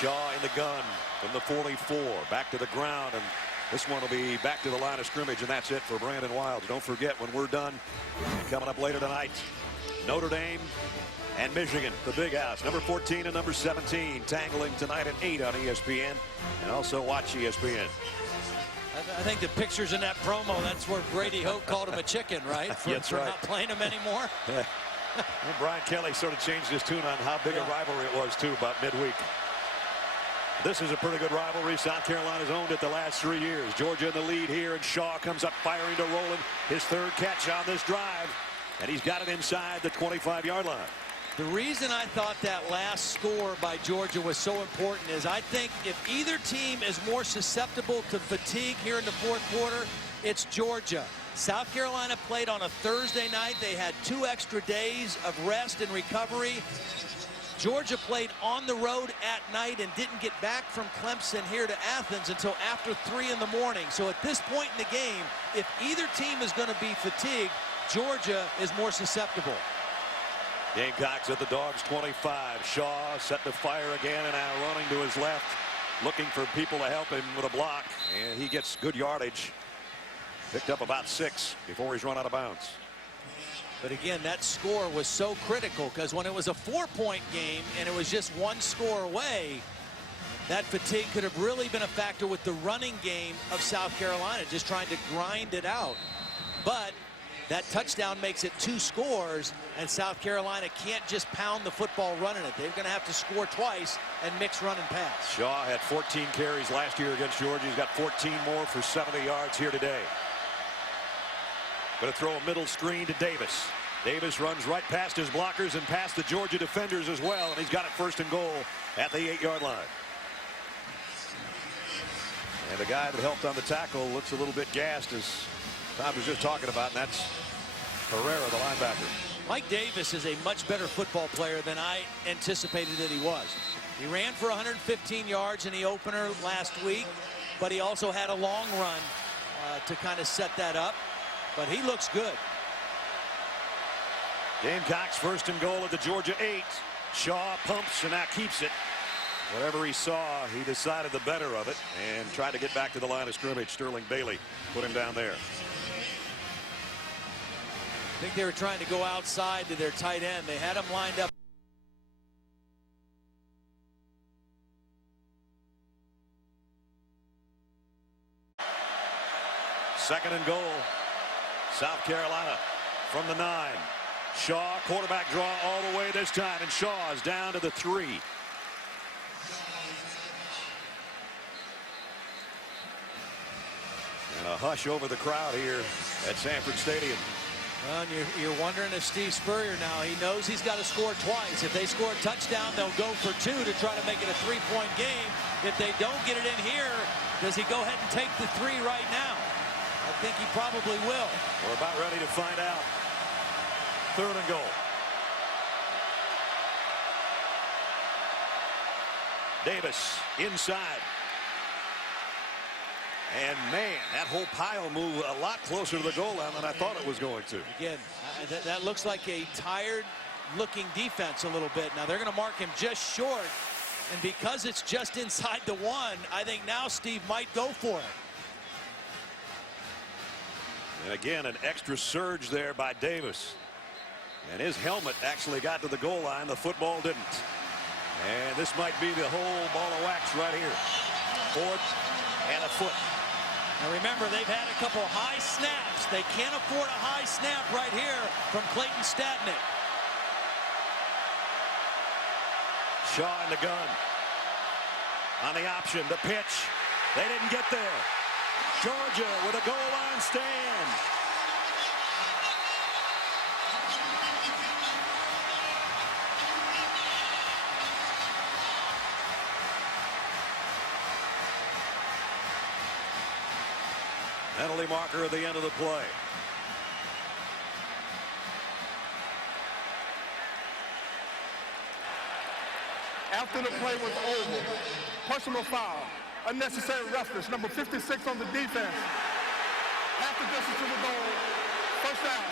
Shaw in the gun from the 44, back to the ground, and this one will be back to the line of scrimmage, and that's it for Brandon Wilds. Don't forget, when we're done, coming up later tonight, Notre Dame and Michigan, the Big House. Number 14 and number 17 tangling tonight at 8 on ESPN, and also watch ESPN. I think the pictures in that promo, that's where Brady Hoke called him a chicken, right? For right. not playing him anymore. And Brian Kelly sort of changed his tune on how big a rivalry it was, too, about midweek. This is a pretty good rivalry. South Carolina's owned it the last 3 years. Georgia in the lead here, and Shaw comes up firing to Rowland. His 3rd catch on this drive, and he's got it inside the 25-yard line. The reason I thought that last score by Georgia was so important is I think if either team is more susceptible to fatigue here in the fourth quarter, it's Georgia. South Carolina played on a Thursday night. They had 2 extra days of rest and recovery. Georgia played on the road at night and didn't get back from Clemson here to Athens until after 3 in the morning. So at this point in the game, if either team is going to be fatigued, Georgia is more susceptible. Gamecocks at the Dogs 25. Shaw set to fire again, and now running to his left, looking for people to help him with a block, and he gets good yardage. Picked up about 6 before he's run out of bounds. But again, that score was so critical because when it was a 4-point game and it was just 1 score away, that fatigue could have really been a factor with the running game of South Carolina, just trying to grind it out. But that touchdown makes it 2 scores, and South Carolina can't just pound the football running it. They're going to have to score twice and mix run and pass. Shaw had 14 carries last year against Georgia. He's got 14 more for 70 yards here today. Going to throw a middle screen to Davis. Davis runs right past his blockers and past the Georgia defenders as well, and he's got it 1st and goal at the 8-yard line. And the guy that helped on the tackle looks a little bit gassed, as Todd was just talking about, and that's Herrera, the linebacker. Mike Davis is a much better football player than I anticipated that he was. He ran for 115 yards in the opener last week, but he also had a long run to kind of set that up. But he looks good. Gamecocks 1st and goal at the Georgia 8. Shaw pumps and now keeps it. Whatever he saw, he decided the better of it and tried to get back to the line of scrimmage. Sterling Bailey put him down there. I think they were trying to go outside to their tight end. They had him lined up. 2nd and goal. South Carolina from the 9. Shaw, quarterback draw all the way this time, and Shaw is down to the 3. And a hush over the crowd here at Sanford Stadium. Well, and you're wondering if Steve Spurrier now, he knows he's got to score twice. If they score a touchdown, they'll go for 2 to try to make it a 3-point game. If they don't get it in here, does he go ahead and take the 3 right now? I think he probably will. We're about ready to find out. 3rd and goal. Davis inside. And man, that whole pile moved a lot closer to the goal line than I thought it was going to. Again, that looks like a tired looking defense a little bit. Now they're going to mark him just short. And because it's just inside the 1, I think now Steve might go for it. And again, an extra surge there by Davis. And his helmet actually got to the goal line. The football didn't. And this might be the whole ball of wax right here. 4th and a foot. Now remember, they've had a couple high snaps. They can't afford a high snap right here from Clayton Stadnick. Shaw in the gun. On the option, the pitch. They didn't get there. Georgia with a goal line stand. Penalty marker at the end of the play. After the play was over, personal foul, unnecessary roughness, number 56 on the defense. Half the distance to the goal, 1st down.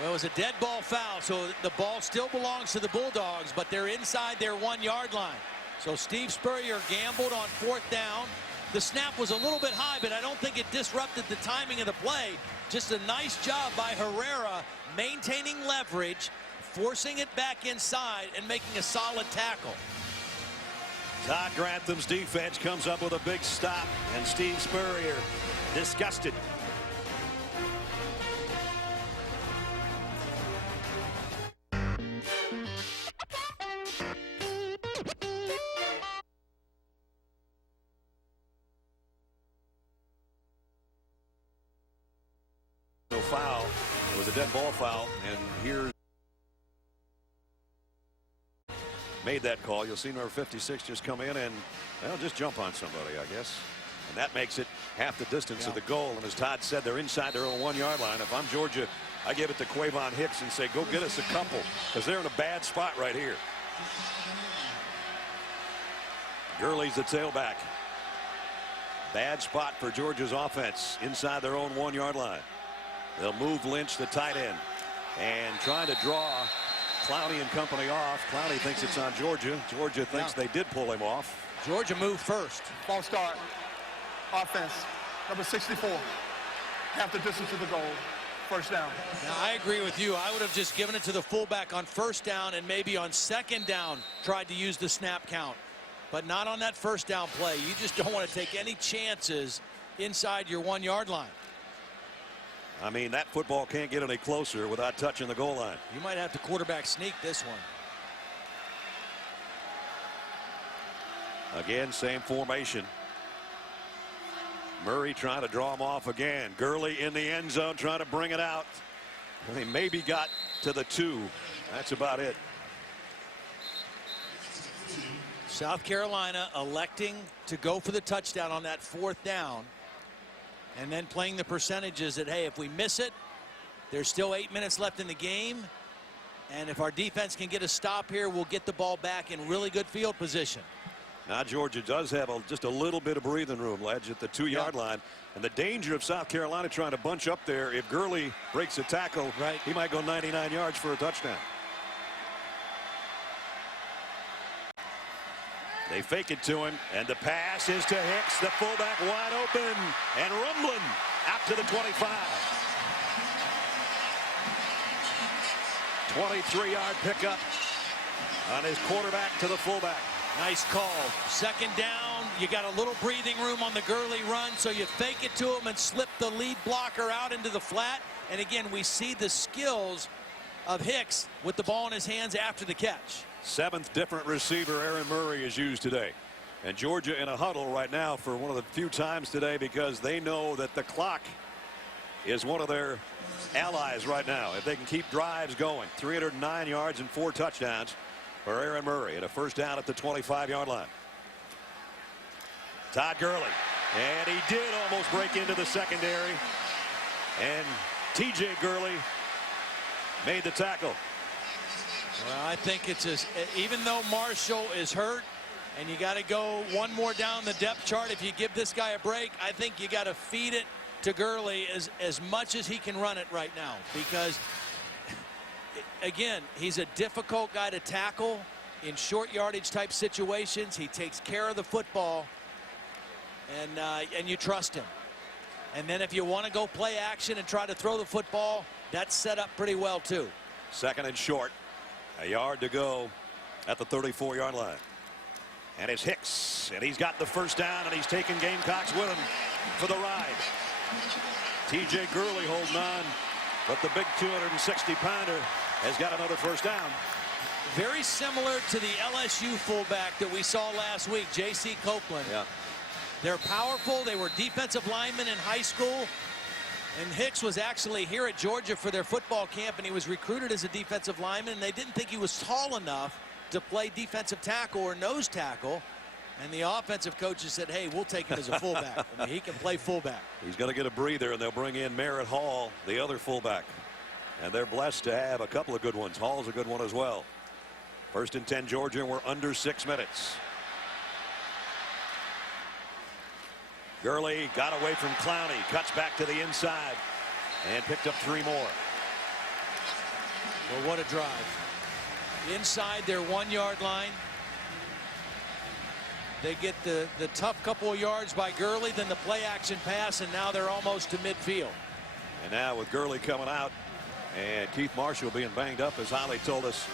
Well, it was a dead ball foul, so the ball still belongs to the Bulldogs, but they're inside their 1-yard line. So Steve Spurrier gambled on 4th down. The snap was a little bit high, but I don't think it disrupted the timing of the play. Just a nice job by Herrera maintaining leverage, forcing it back inside, and making a solid tackle. Todd Grantham's defense comes up with a big stop, and Steve Spurrier disgusted. No foul. It was a dead ball foul, and here made that call. You'll see number 56 just come in and, well, just jump on somebody, I guess. And that makes it half the distance of the goal. And as Todd said, they're inside their own 1-yard line. If I'm Georgia, I give it to Quavon Hicks and say, go get us a couple, because they're in a bad spot right here. Gurley's the tailback. Bad spot for Georgia's offense inside their own 1-yard line. They'll move Lynch, the tight end, and trying to draw Clowney and company off. Clowney thinks it's on Georgia. Georgia thinks they did pull him off. Georgia moved first. False start. Offense. Number 64. Half the distance to the goal. First down. Now, I agree with you. I would have just given it to the fullback on first down and maybe on second down tried to use the snap count. But not on that first down play. You just don't want to take any chances inside your 1 yard line. I mean, that football can't get any closer without touching the goal line. You might have to quarterback sneak this one. Again, same formation. Murray trying to draw him off again. Gurley in the end zone trying to bring it out. And he maybe got to the 2. That's about it. South Carolina electing to go for the touchdown on that 4th down. And then playing the percentages that, hey, if we miss it, there's still 8 minutes left in the game. And if our defense can get a stop here, we'll get the ball back in really good field position. Now Georgia does have just a little bit of breathing room, Ledge, at the 2 yard line. And the danger of South Carolina trying to bunch up there, if Gurley breaks a tackle, he might go 99 yards for a touchdown. They fake it to him, and the pass is to Hicks, the fullback wide open, and rumbling out to the 25. 23-yard pickup on his quarterback to the fullback. Nice call. Second down. You got a little breathing room on the Gurley run, so you fake it to him and slip the lead blocker out into the flat. And again, we see the skills of Hicks with the ball in his hands after the catch. 7th different receiver Aaron Murray is used today. And Georgia in a huddle right now for one of the few times today because they know that the clock is one of their allies right now. If they can keep drives going. 309 yards and 4 touchdowns for Aaron Murray and a first down at the 25-yard line. Todd Gurley, and he did almost break into the secondary, and TJ Gurley made the tackle. Well, I think it's even though Marshall is hurt and you got to go one more down the depth chart, if you give this guy a break, I think you got to feed it to Gurley as much as he can run it right now, because again, he's a difficult guy to tackle in short yardage type situations. He takes care of the football, and you trust him. And then if you want to go play action and try to throw the football, that's set up pretty well too. 2nd and short. A yard to go at the 34-yard line. And it's Hicks, and he's got the first down, and he's taking Gamecocks with him for the ride. TJ Gurley holding on, but the big 260-pounder has got another first down. Very similar to the LSU fullback that we saw last week, J.C. Copeland. Yeah. They're powerful. They were defensive linemen in high school. And Hicks was actually here at Georgia for their football camp, and he was recruited as a defensive lineman. And they didn't think he was tall enough to play defensive tackle or nose tackle. And the offensive coaches said, hey, we'll take him as a fullback. I mean, he can play fullback. He's going to get a breather, and they'll bring in Merritt Hall, the other fullback. And they're blessed to have a couple of good ones. Hall's a good one as well. 1st and 10 Georgia, and we're under 6 minutes. Gurley got away from Clowney, cuts back to the inside, and picked up 3 more. Well, what a drive. Inside their 1 yard line. They get the tough couple of yards by Gurley, then the play action pass, and now they're almost to midfield. And now with Gurley coming out and Keith Marshall being banged up, as Holly told us,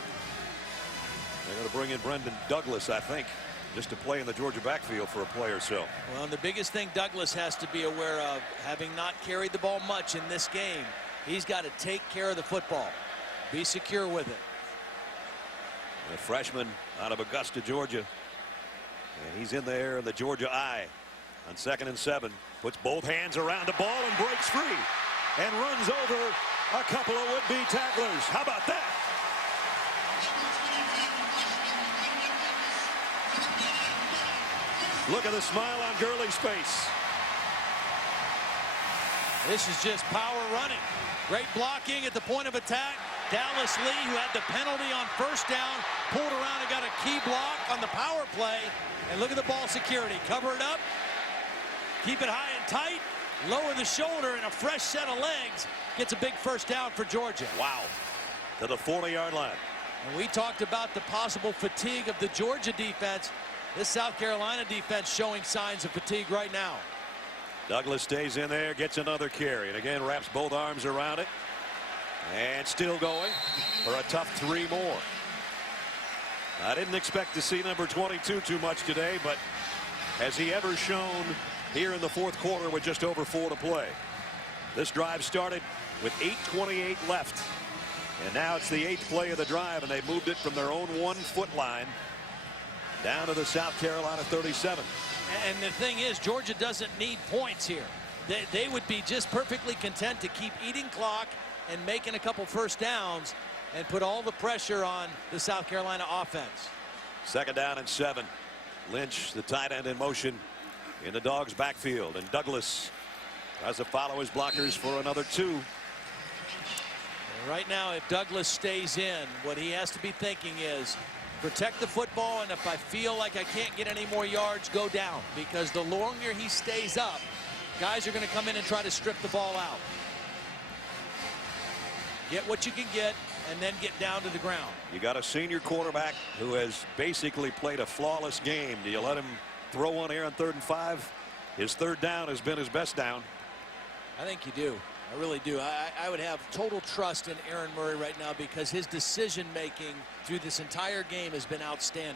they're going to bring in Brendan Douglas, I think, just to play in the Georgia backfield for a play or so. Well, and the biggest thing Douglas has to be aware of, having not carried the ball much in this game, he's got to take care of the football. Be secure with it. The freshman out of Augusta, Georgia. And he's in there in the Georgia eye on 2nd and 7. Puts both hands around the ball and breaks free. And runs over a couple of would-be tacklers. How about that? Look at the smile on Gurley's face. This is just power running. Great blocking at the point of attack. Dallas Lee, who had the penalty on first down, pulled around and got a key block on the power play. And look at the ball security. Cover it up. Keep it high and tight. Lower the shoulder, and a fresh set of legs gets a big first down for Georgia. Wow. To the 40-yard line. And we talked about the possible fatigue of the Georgia defense. This South Carolina defense showing signs of fatigue right now. Douglas stays in there, gets another carry, and again wraps both arms around it. And still going for a tough 3 more. I didn't expect to see number 22 too much today, but has he ever shown here in the fourth quarter with just over 4 to play? This drive started with 8:28 left. And now it's the 8th play of the drive, and they moved it from their own 1-foot line down to the South Carolina 37. And the thing is, Georgia doesn't need points here. They would be just perfectly content to keep eating clock and making a couple first downs and put all the pressure on the South Carolina offense. 2nd down and 7. Lynch, the tight end, in motion in the Dogs' backfield, and Douglas tries to follow his blockers for another 2. And right now, if Douglas stays in, what he has to be thinking is protect the football, and if I feel like I can't get any more yards, go down, because the longer he stays up, guys are going to come in and try to strip the ball out. Get what you can get and then get down to the ground. You got a senior quarterback who has basically played a flawless game. Do you let him throw one here on 3rd and 5? His 3rd down has been his best down. I think you do. I really do. I would have total trust in Aaron Murray right now, because his decision making through this entire game has been outstanding.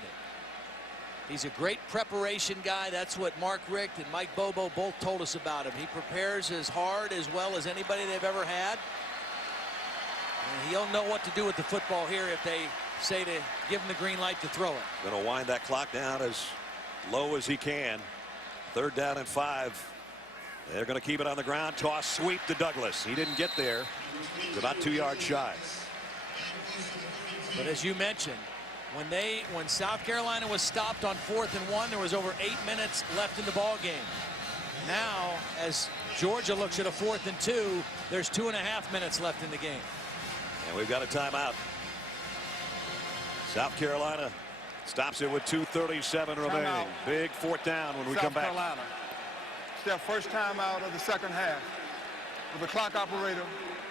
He's a great preparation guy. That's what Mark Richt and Mike Bobo both told us about him. He prepares as hard as well as anybody they've ever had. And he'll know what to do with the football here if they say to give him the green light to throw it. Going to wind that clock down as low as he can. 3rd down and 5. They're going to keep it on the ground. Toss sweep to Douglas. He didn't get there. He's about 2 yards shy. But as you mentioned, when South Carolina was stopped on 4th and 1, there was over 8 minutes left in the ball game. Now, as Georgia looks at a 4th and 2, there's 2.5 minutes left in the game. And we've got a timeout. South Carolina stops it with 2:37 remaining. Big 4th down when we come back. South Carolina. It's their first time out of the 2nd half. With the clock operator,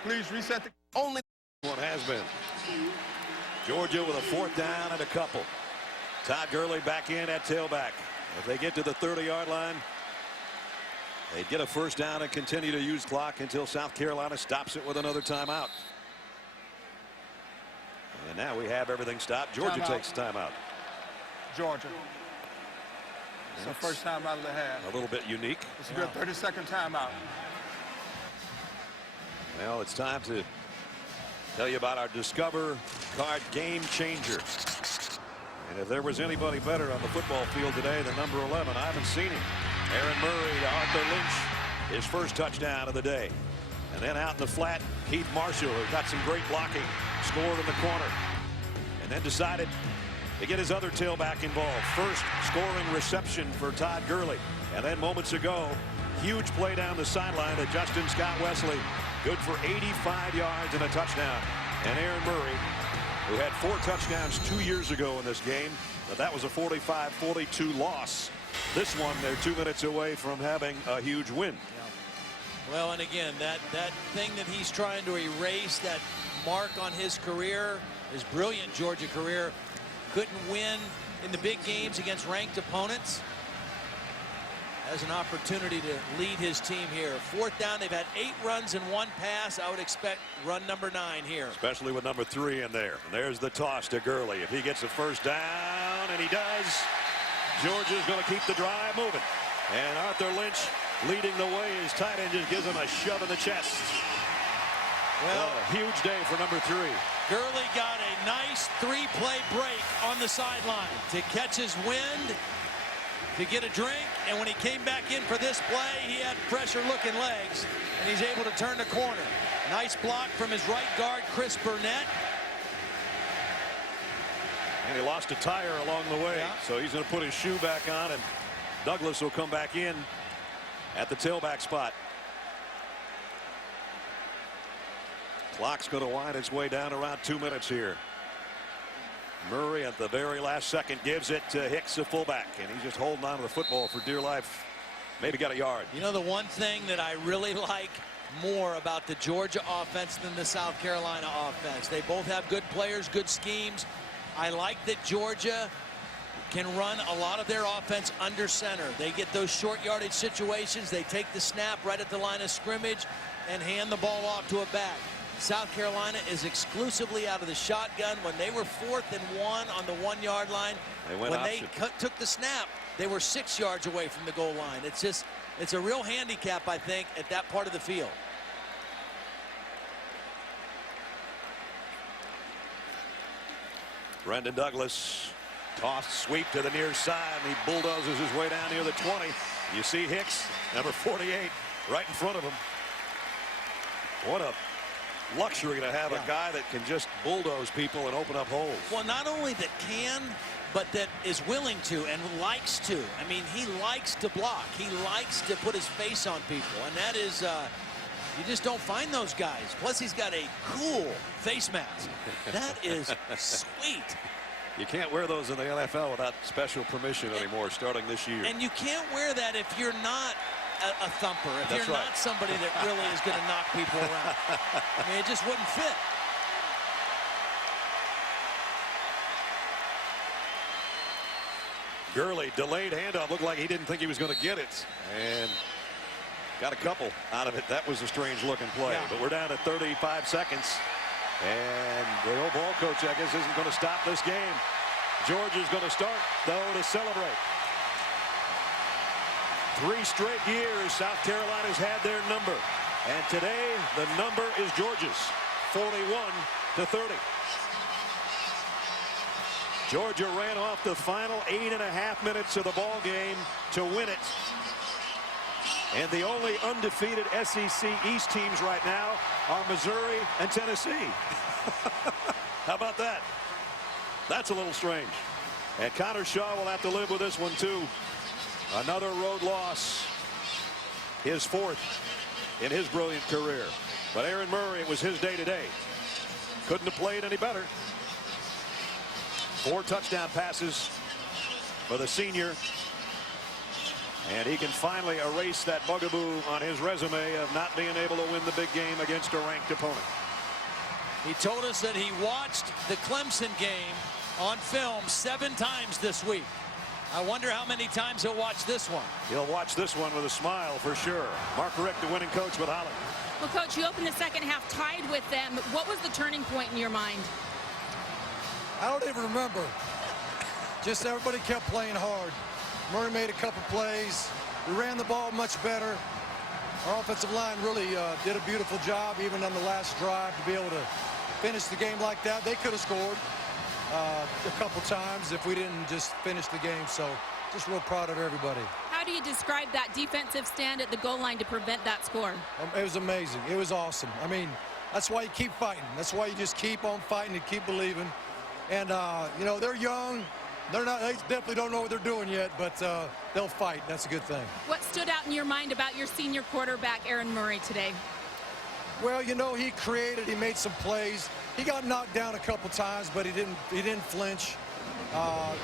please reset the Only one has been. Georgia with a 4th down and a couple. Todd Gurley back in at tailback. If they get to the 30-yard line, they get a 1st down and continue to use clock until South Carolina stops it with another timeout. And now we have everything stopped. Georgia takes timeout. Georgia. It's the first time out of the half. A little bit unique. It's a good 30-second timeout. Well, it's time to tell you about our Discover Card Game Changer. And if there was anybody better on the football field today than number 11, I haven't seen him. Aaron Murray to Arthur Lynch, his first touchdown of the day. And then out in the flat, Keith Marshall, who got some great blocking, scored in the corner. And then decided to get his other tailback involved. First scoring reception for Todd Gurley. And then moments ago, huge play down the sideline to Justin Scott Wesley. Good for 85 yards and a touchdown. And Aaron Murray, who had 4 touchdowns 2 years ago in this game, but that was a 45-42 loss. This one, they're 2 minutes away from having a huge win. Well, and again, that thing that he's trying to erase, that mark on his career, his brilliant Georgia career, couldn't win in the big games against ranked opponents. Has an opportunity to lead his team here. 4th down, they've had 8 runs and 1 pass. I would expect run number 9 here. Especially with number 3 in there. And there's the toss to Gurley. If he gets a 1st down, and he does, Georgia's going to keep the drive moving. And Arthur Lynch leading the way. His tight end just gives him a shove in the chest. Well, a huge day for number 3. Gurley got a nice 3-play break on the sideline to catch his wind, to get a drink, and when he came back in for this play, he had pressure-looking legs, and he's able to turn the corner. Nice block from his right guard, Chris Burnett. And he lost a tire along the way, so he's going to put his shoe back on, and Douglas will come back in at the tailback spot. Clock's going to wind its way down around 2 minutes here. Murray at the very last second gives it to Hicks, the fullback, and he's just holding on to the football for dear life. Maybe got a yard. You know, the one thing that I really like more about the Georgia offense than the South Carolina offense, they both have good players, good schemes. I like that Georgia can run a lot of their offense under center. They get those short yardage situations. They take the snap right at the line of scrimmage and hand the ball off to a back. South Carolina is exclusively out of the shotgun. When they were 4th and 1 on the 1-yard line, when they took the snap, they were 6 yards away from the goal line. It's a real handicap, I think, at that part of the field. Brendan Douglas, toss sweep to the near side, and he bulldozes his way down near the 20. You see Hicks, number 48, right in front of him. What a luxury to have a guy that can just bulldoze people and open up holes. Well, not only that can, but that is willing to and likes to. I mean, he likes to block. He likes to put his face on people, and that is, you just don't find those guys. Plus, he's got a cool face mask. That is sweet. You can't wear those in the NFL without special permission anymore, starting this year. And you can't wear that if you're not a thumper, if you're not somebody that really is going to knock people around. I mean, it just wouldn't fit. Gurley, delayed handoff. Looked like he didn't think he was going to get it. And got a couple out of it. That was a strange looking play. But we're down to 35 seconds. And the old ball coach, I guess, isn't going to stop this game. Georgia's going to start, though, to celebrate. 3 straight years South Carolina's had their number. And today, the number is Georgia's, 41-30. Georgia ran off the final 8.5 minutes of the ball game to win it. And the only undefeated SEC East teams right now are Missouri and Tennessee. How about that? That's a little strange. And Connor Shaw will have to live with this one, too. Another road loss, his 4th in his brilliant career. But Aaron Murray, it was his day today. Couldn't have played any better. 4 touchdown passes for the senior. And he can finally erase that bugaboo on his resume of not being able to win the big game against a ranked opponent. He told us that he watched the Clemson game on film 7 times this week. I wonder how many times he'll watch this one. He'll watch this one with a smile for sure. Mark Richt, the winning coach with Holland. Well, Coach, you opened the second half tied with them. What was the turning point in your mind? I don't even remember. Just everybody kept playing hard. Murray made a couple plays. We ran the ball much better. Our offensive line really did a beautiful job, even on the last drive, to be able to finish the game like that. They could have scored a couple times if we didn't just finish the game. So just real proud of everybody. How do you describe that defensive stand at the goal line to prevent that score? It was amazing. It was awesome. I mean, that's why you keep fighting. That's why you just keep on fighting and keep believing. And, you know, they're young. They definitely don't know what they're doing yet, but they'll fight. That's a good thing. What stood out in your mind about your senior quarterback, Aaron Murray, today? Well, you know, he made some plays. He got knocked down a couple times, but he didn't flinch.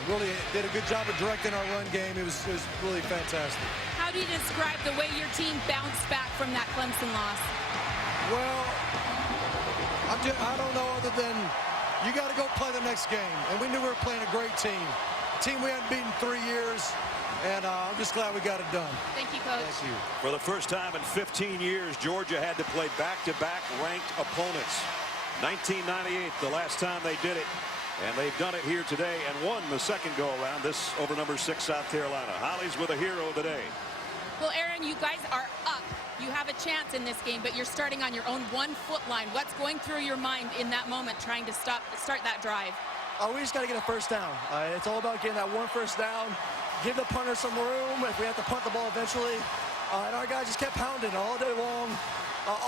Really did a good job of directing our run game. It was really fantastic. How do you describe the way your team bounced back from that Clemson loss? Well, I don't know other than you got to go play the next game. And we knew we were playing a great team. A team we hadn't beaten in 3 years. And I'm just glad we got it done. Thank you, Coach. Thank you. For the first time in 15 years, Georgia had to play back-to-back ranked opponents. 1998, the last time they did it. And they've done it here today and won the second go-around, this over number 6 South Carolina. Holly's with a hero of the day. Well, Aaron, you guys are up. You have a chance in this game, but you're starting on your own 1-foot line. What's going through your mind in that moment trying to start that drive? We just got to get a first down. It's all about getting that 1 first down, give the punter some room if we have to punt the ball eventually. And our guys just kept pounding all day long.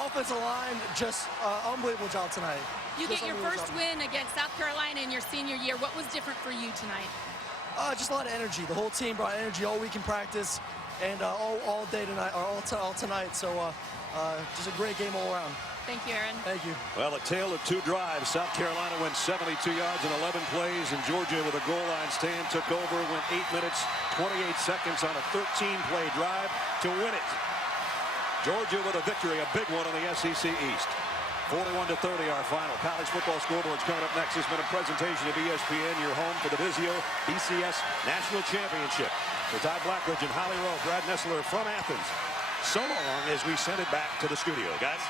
Offensive line, just unbelievable job tonight. You get your first win against South Carolina in your senior year. What was different for you tonight? Just a lot of energy. The whole team brought energy all week in practice and all day tonight, or all tonight. So just a great game all around. Thank you, Aaron. Thank you. Well, a tale of 2 drives. South Carolina went 72 yards in 11 plays, and Georgia with a goal line stand took over, went 8 minutes, 28 seconds on a 13-play drive to win it. Georgia with a victory, a big one in the SEC East. 41-30 our final. College football scoreboard's coming up next. This has been a presentation of ESPN, your home for the Vizio BCS National Championship. For Ty Blackledge and Holly Rowe, Brad Nessler from Athens. So long as we send it back to the studio, guys.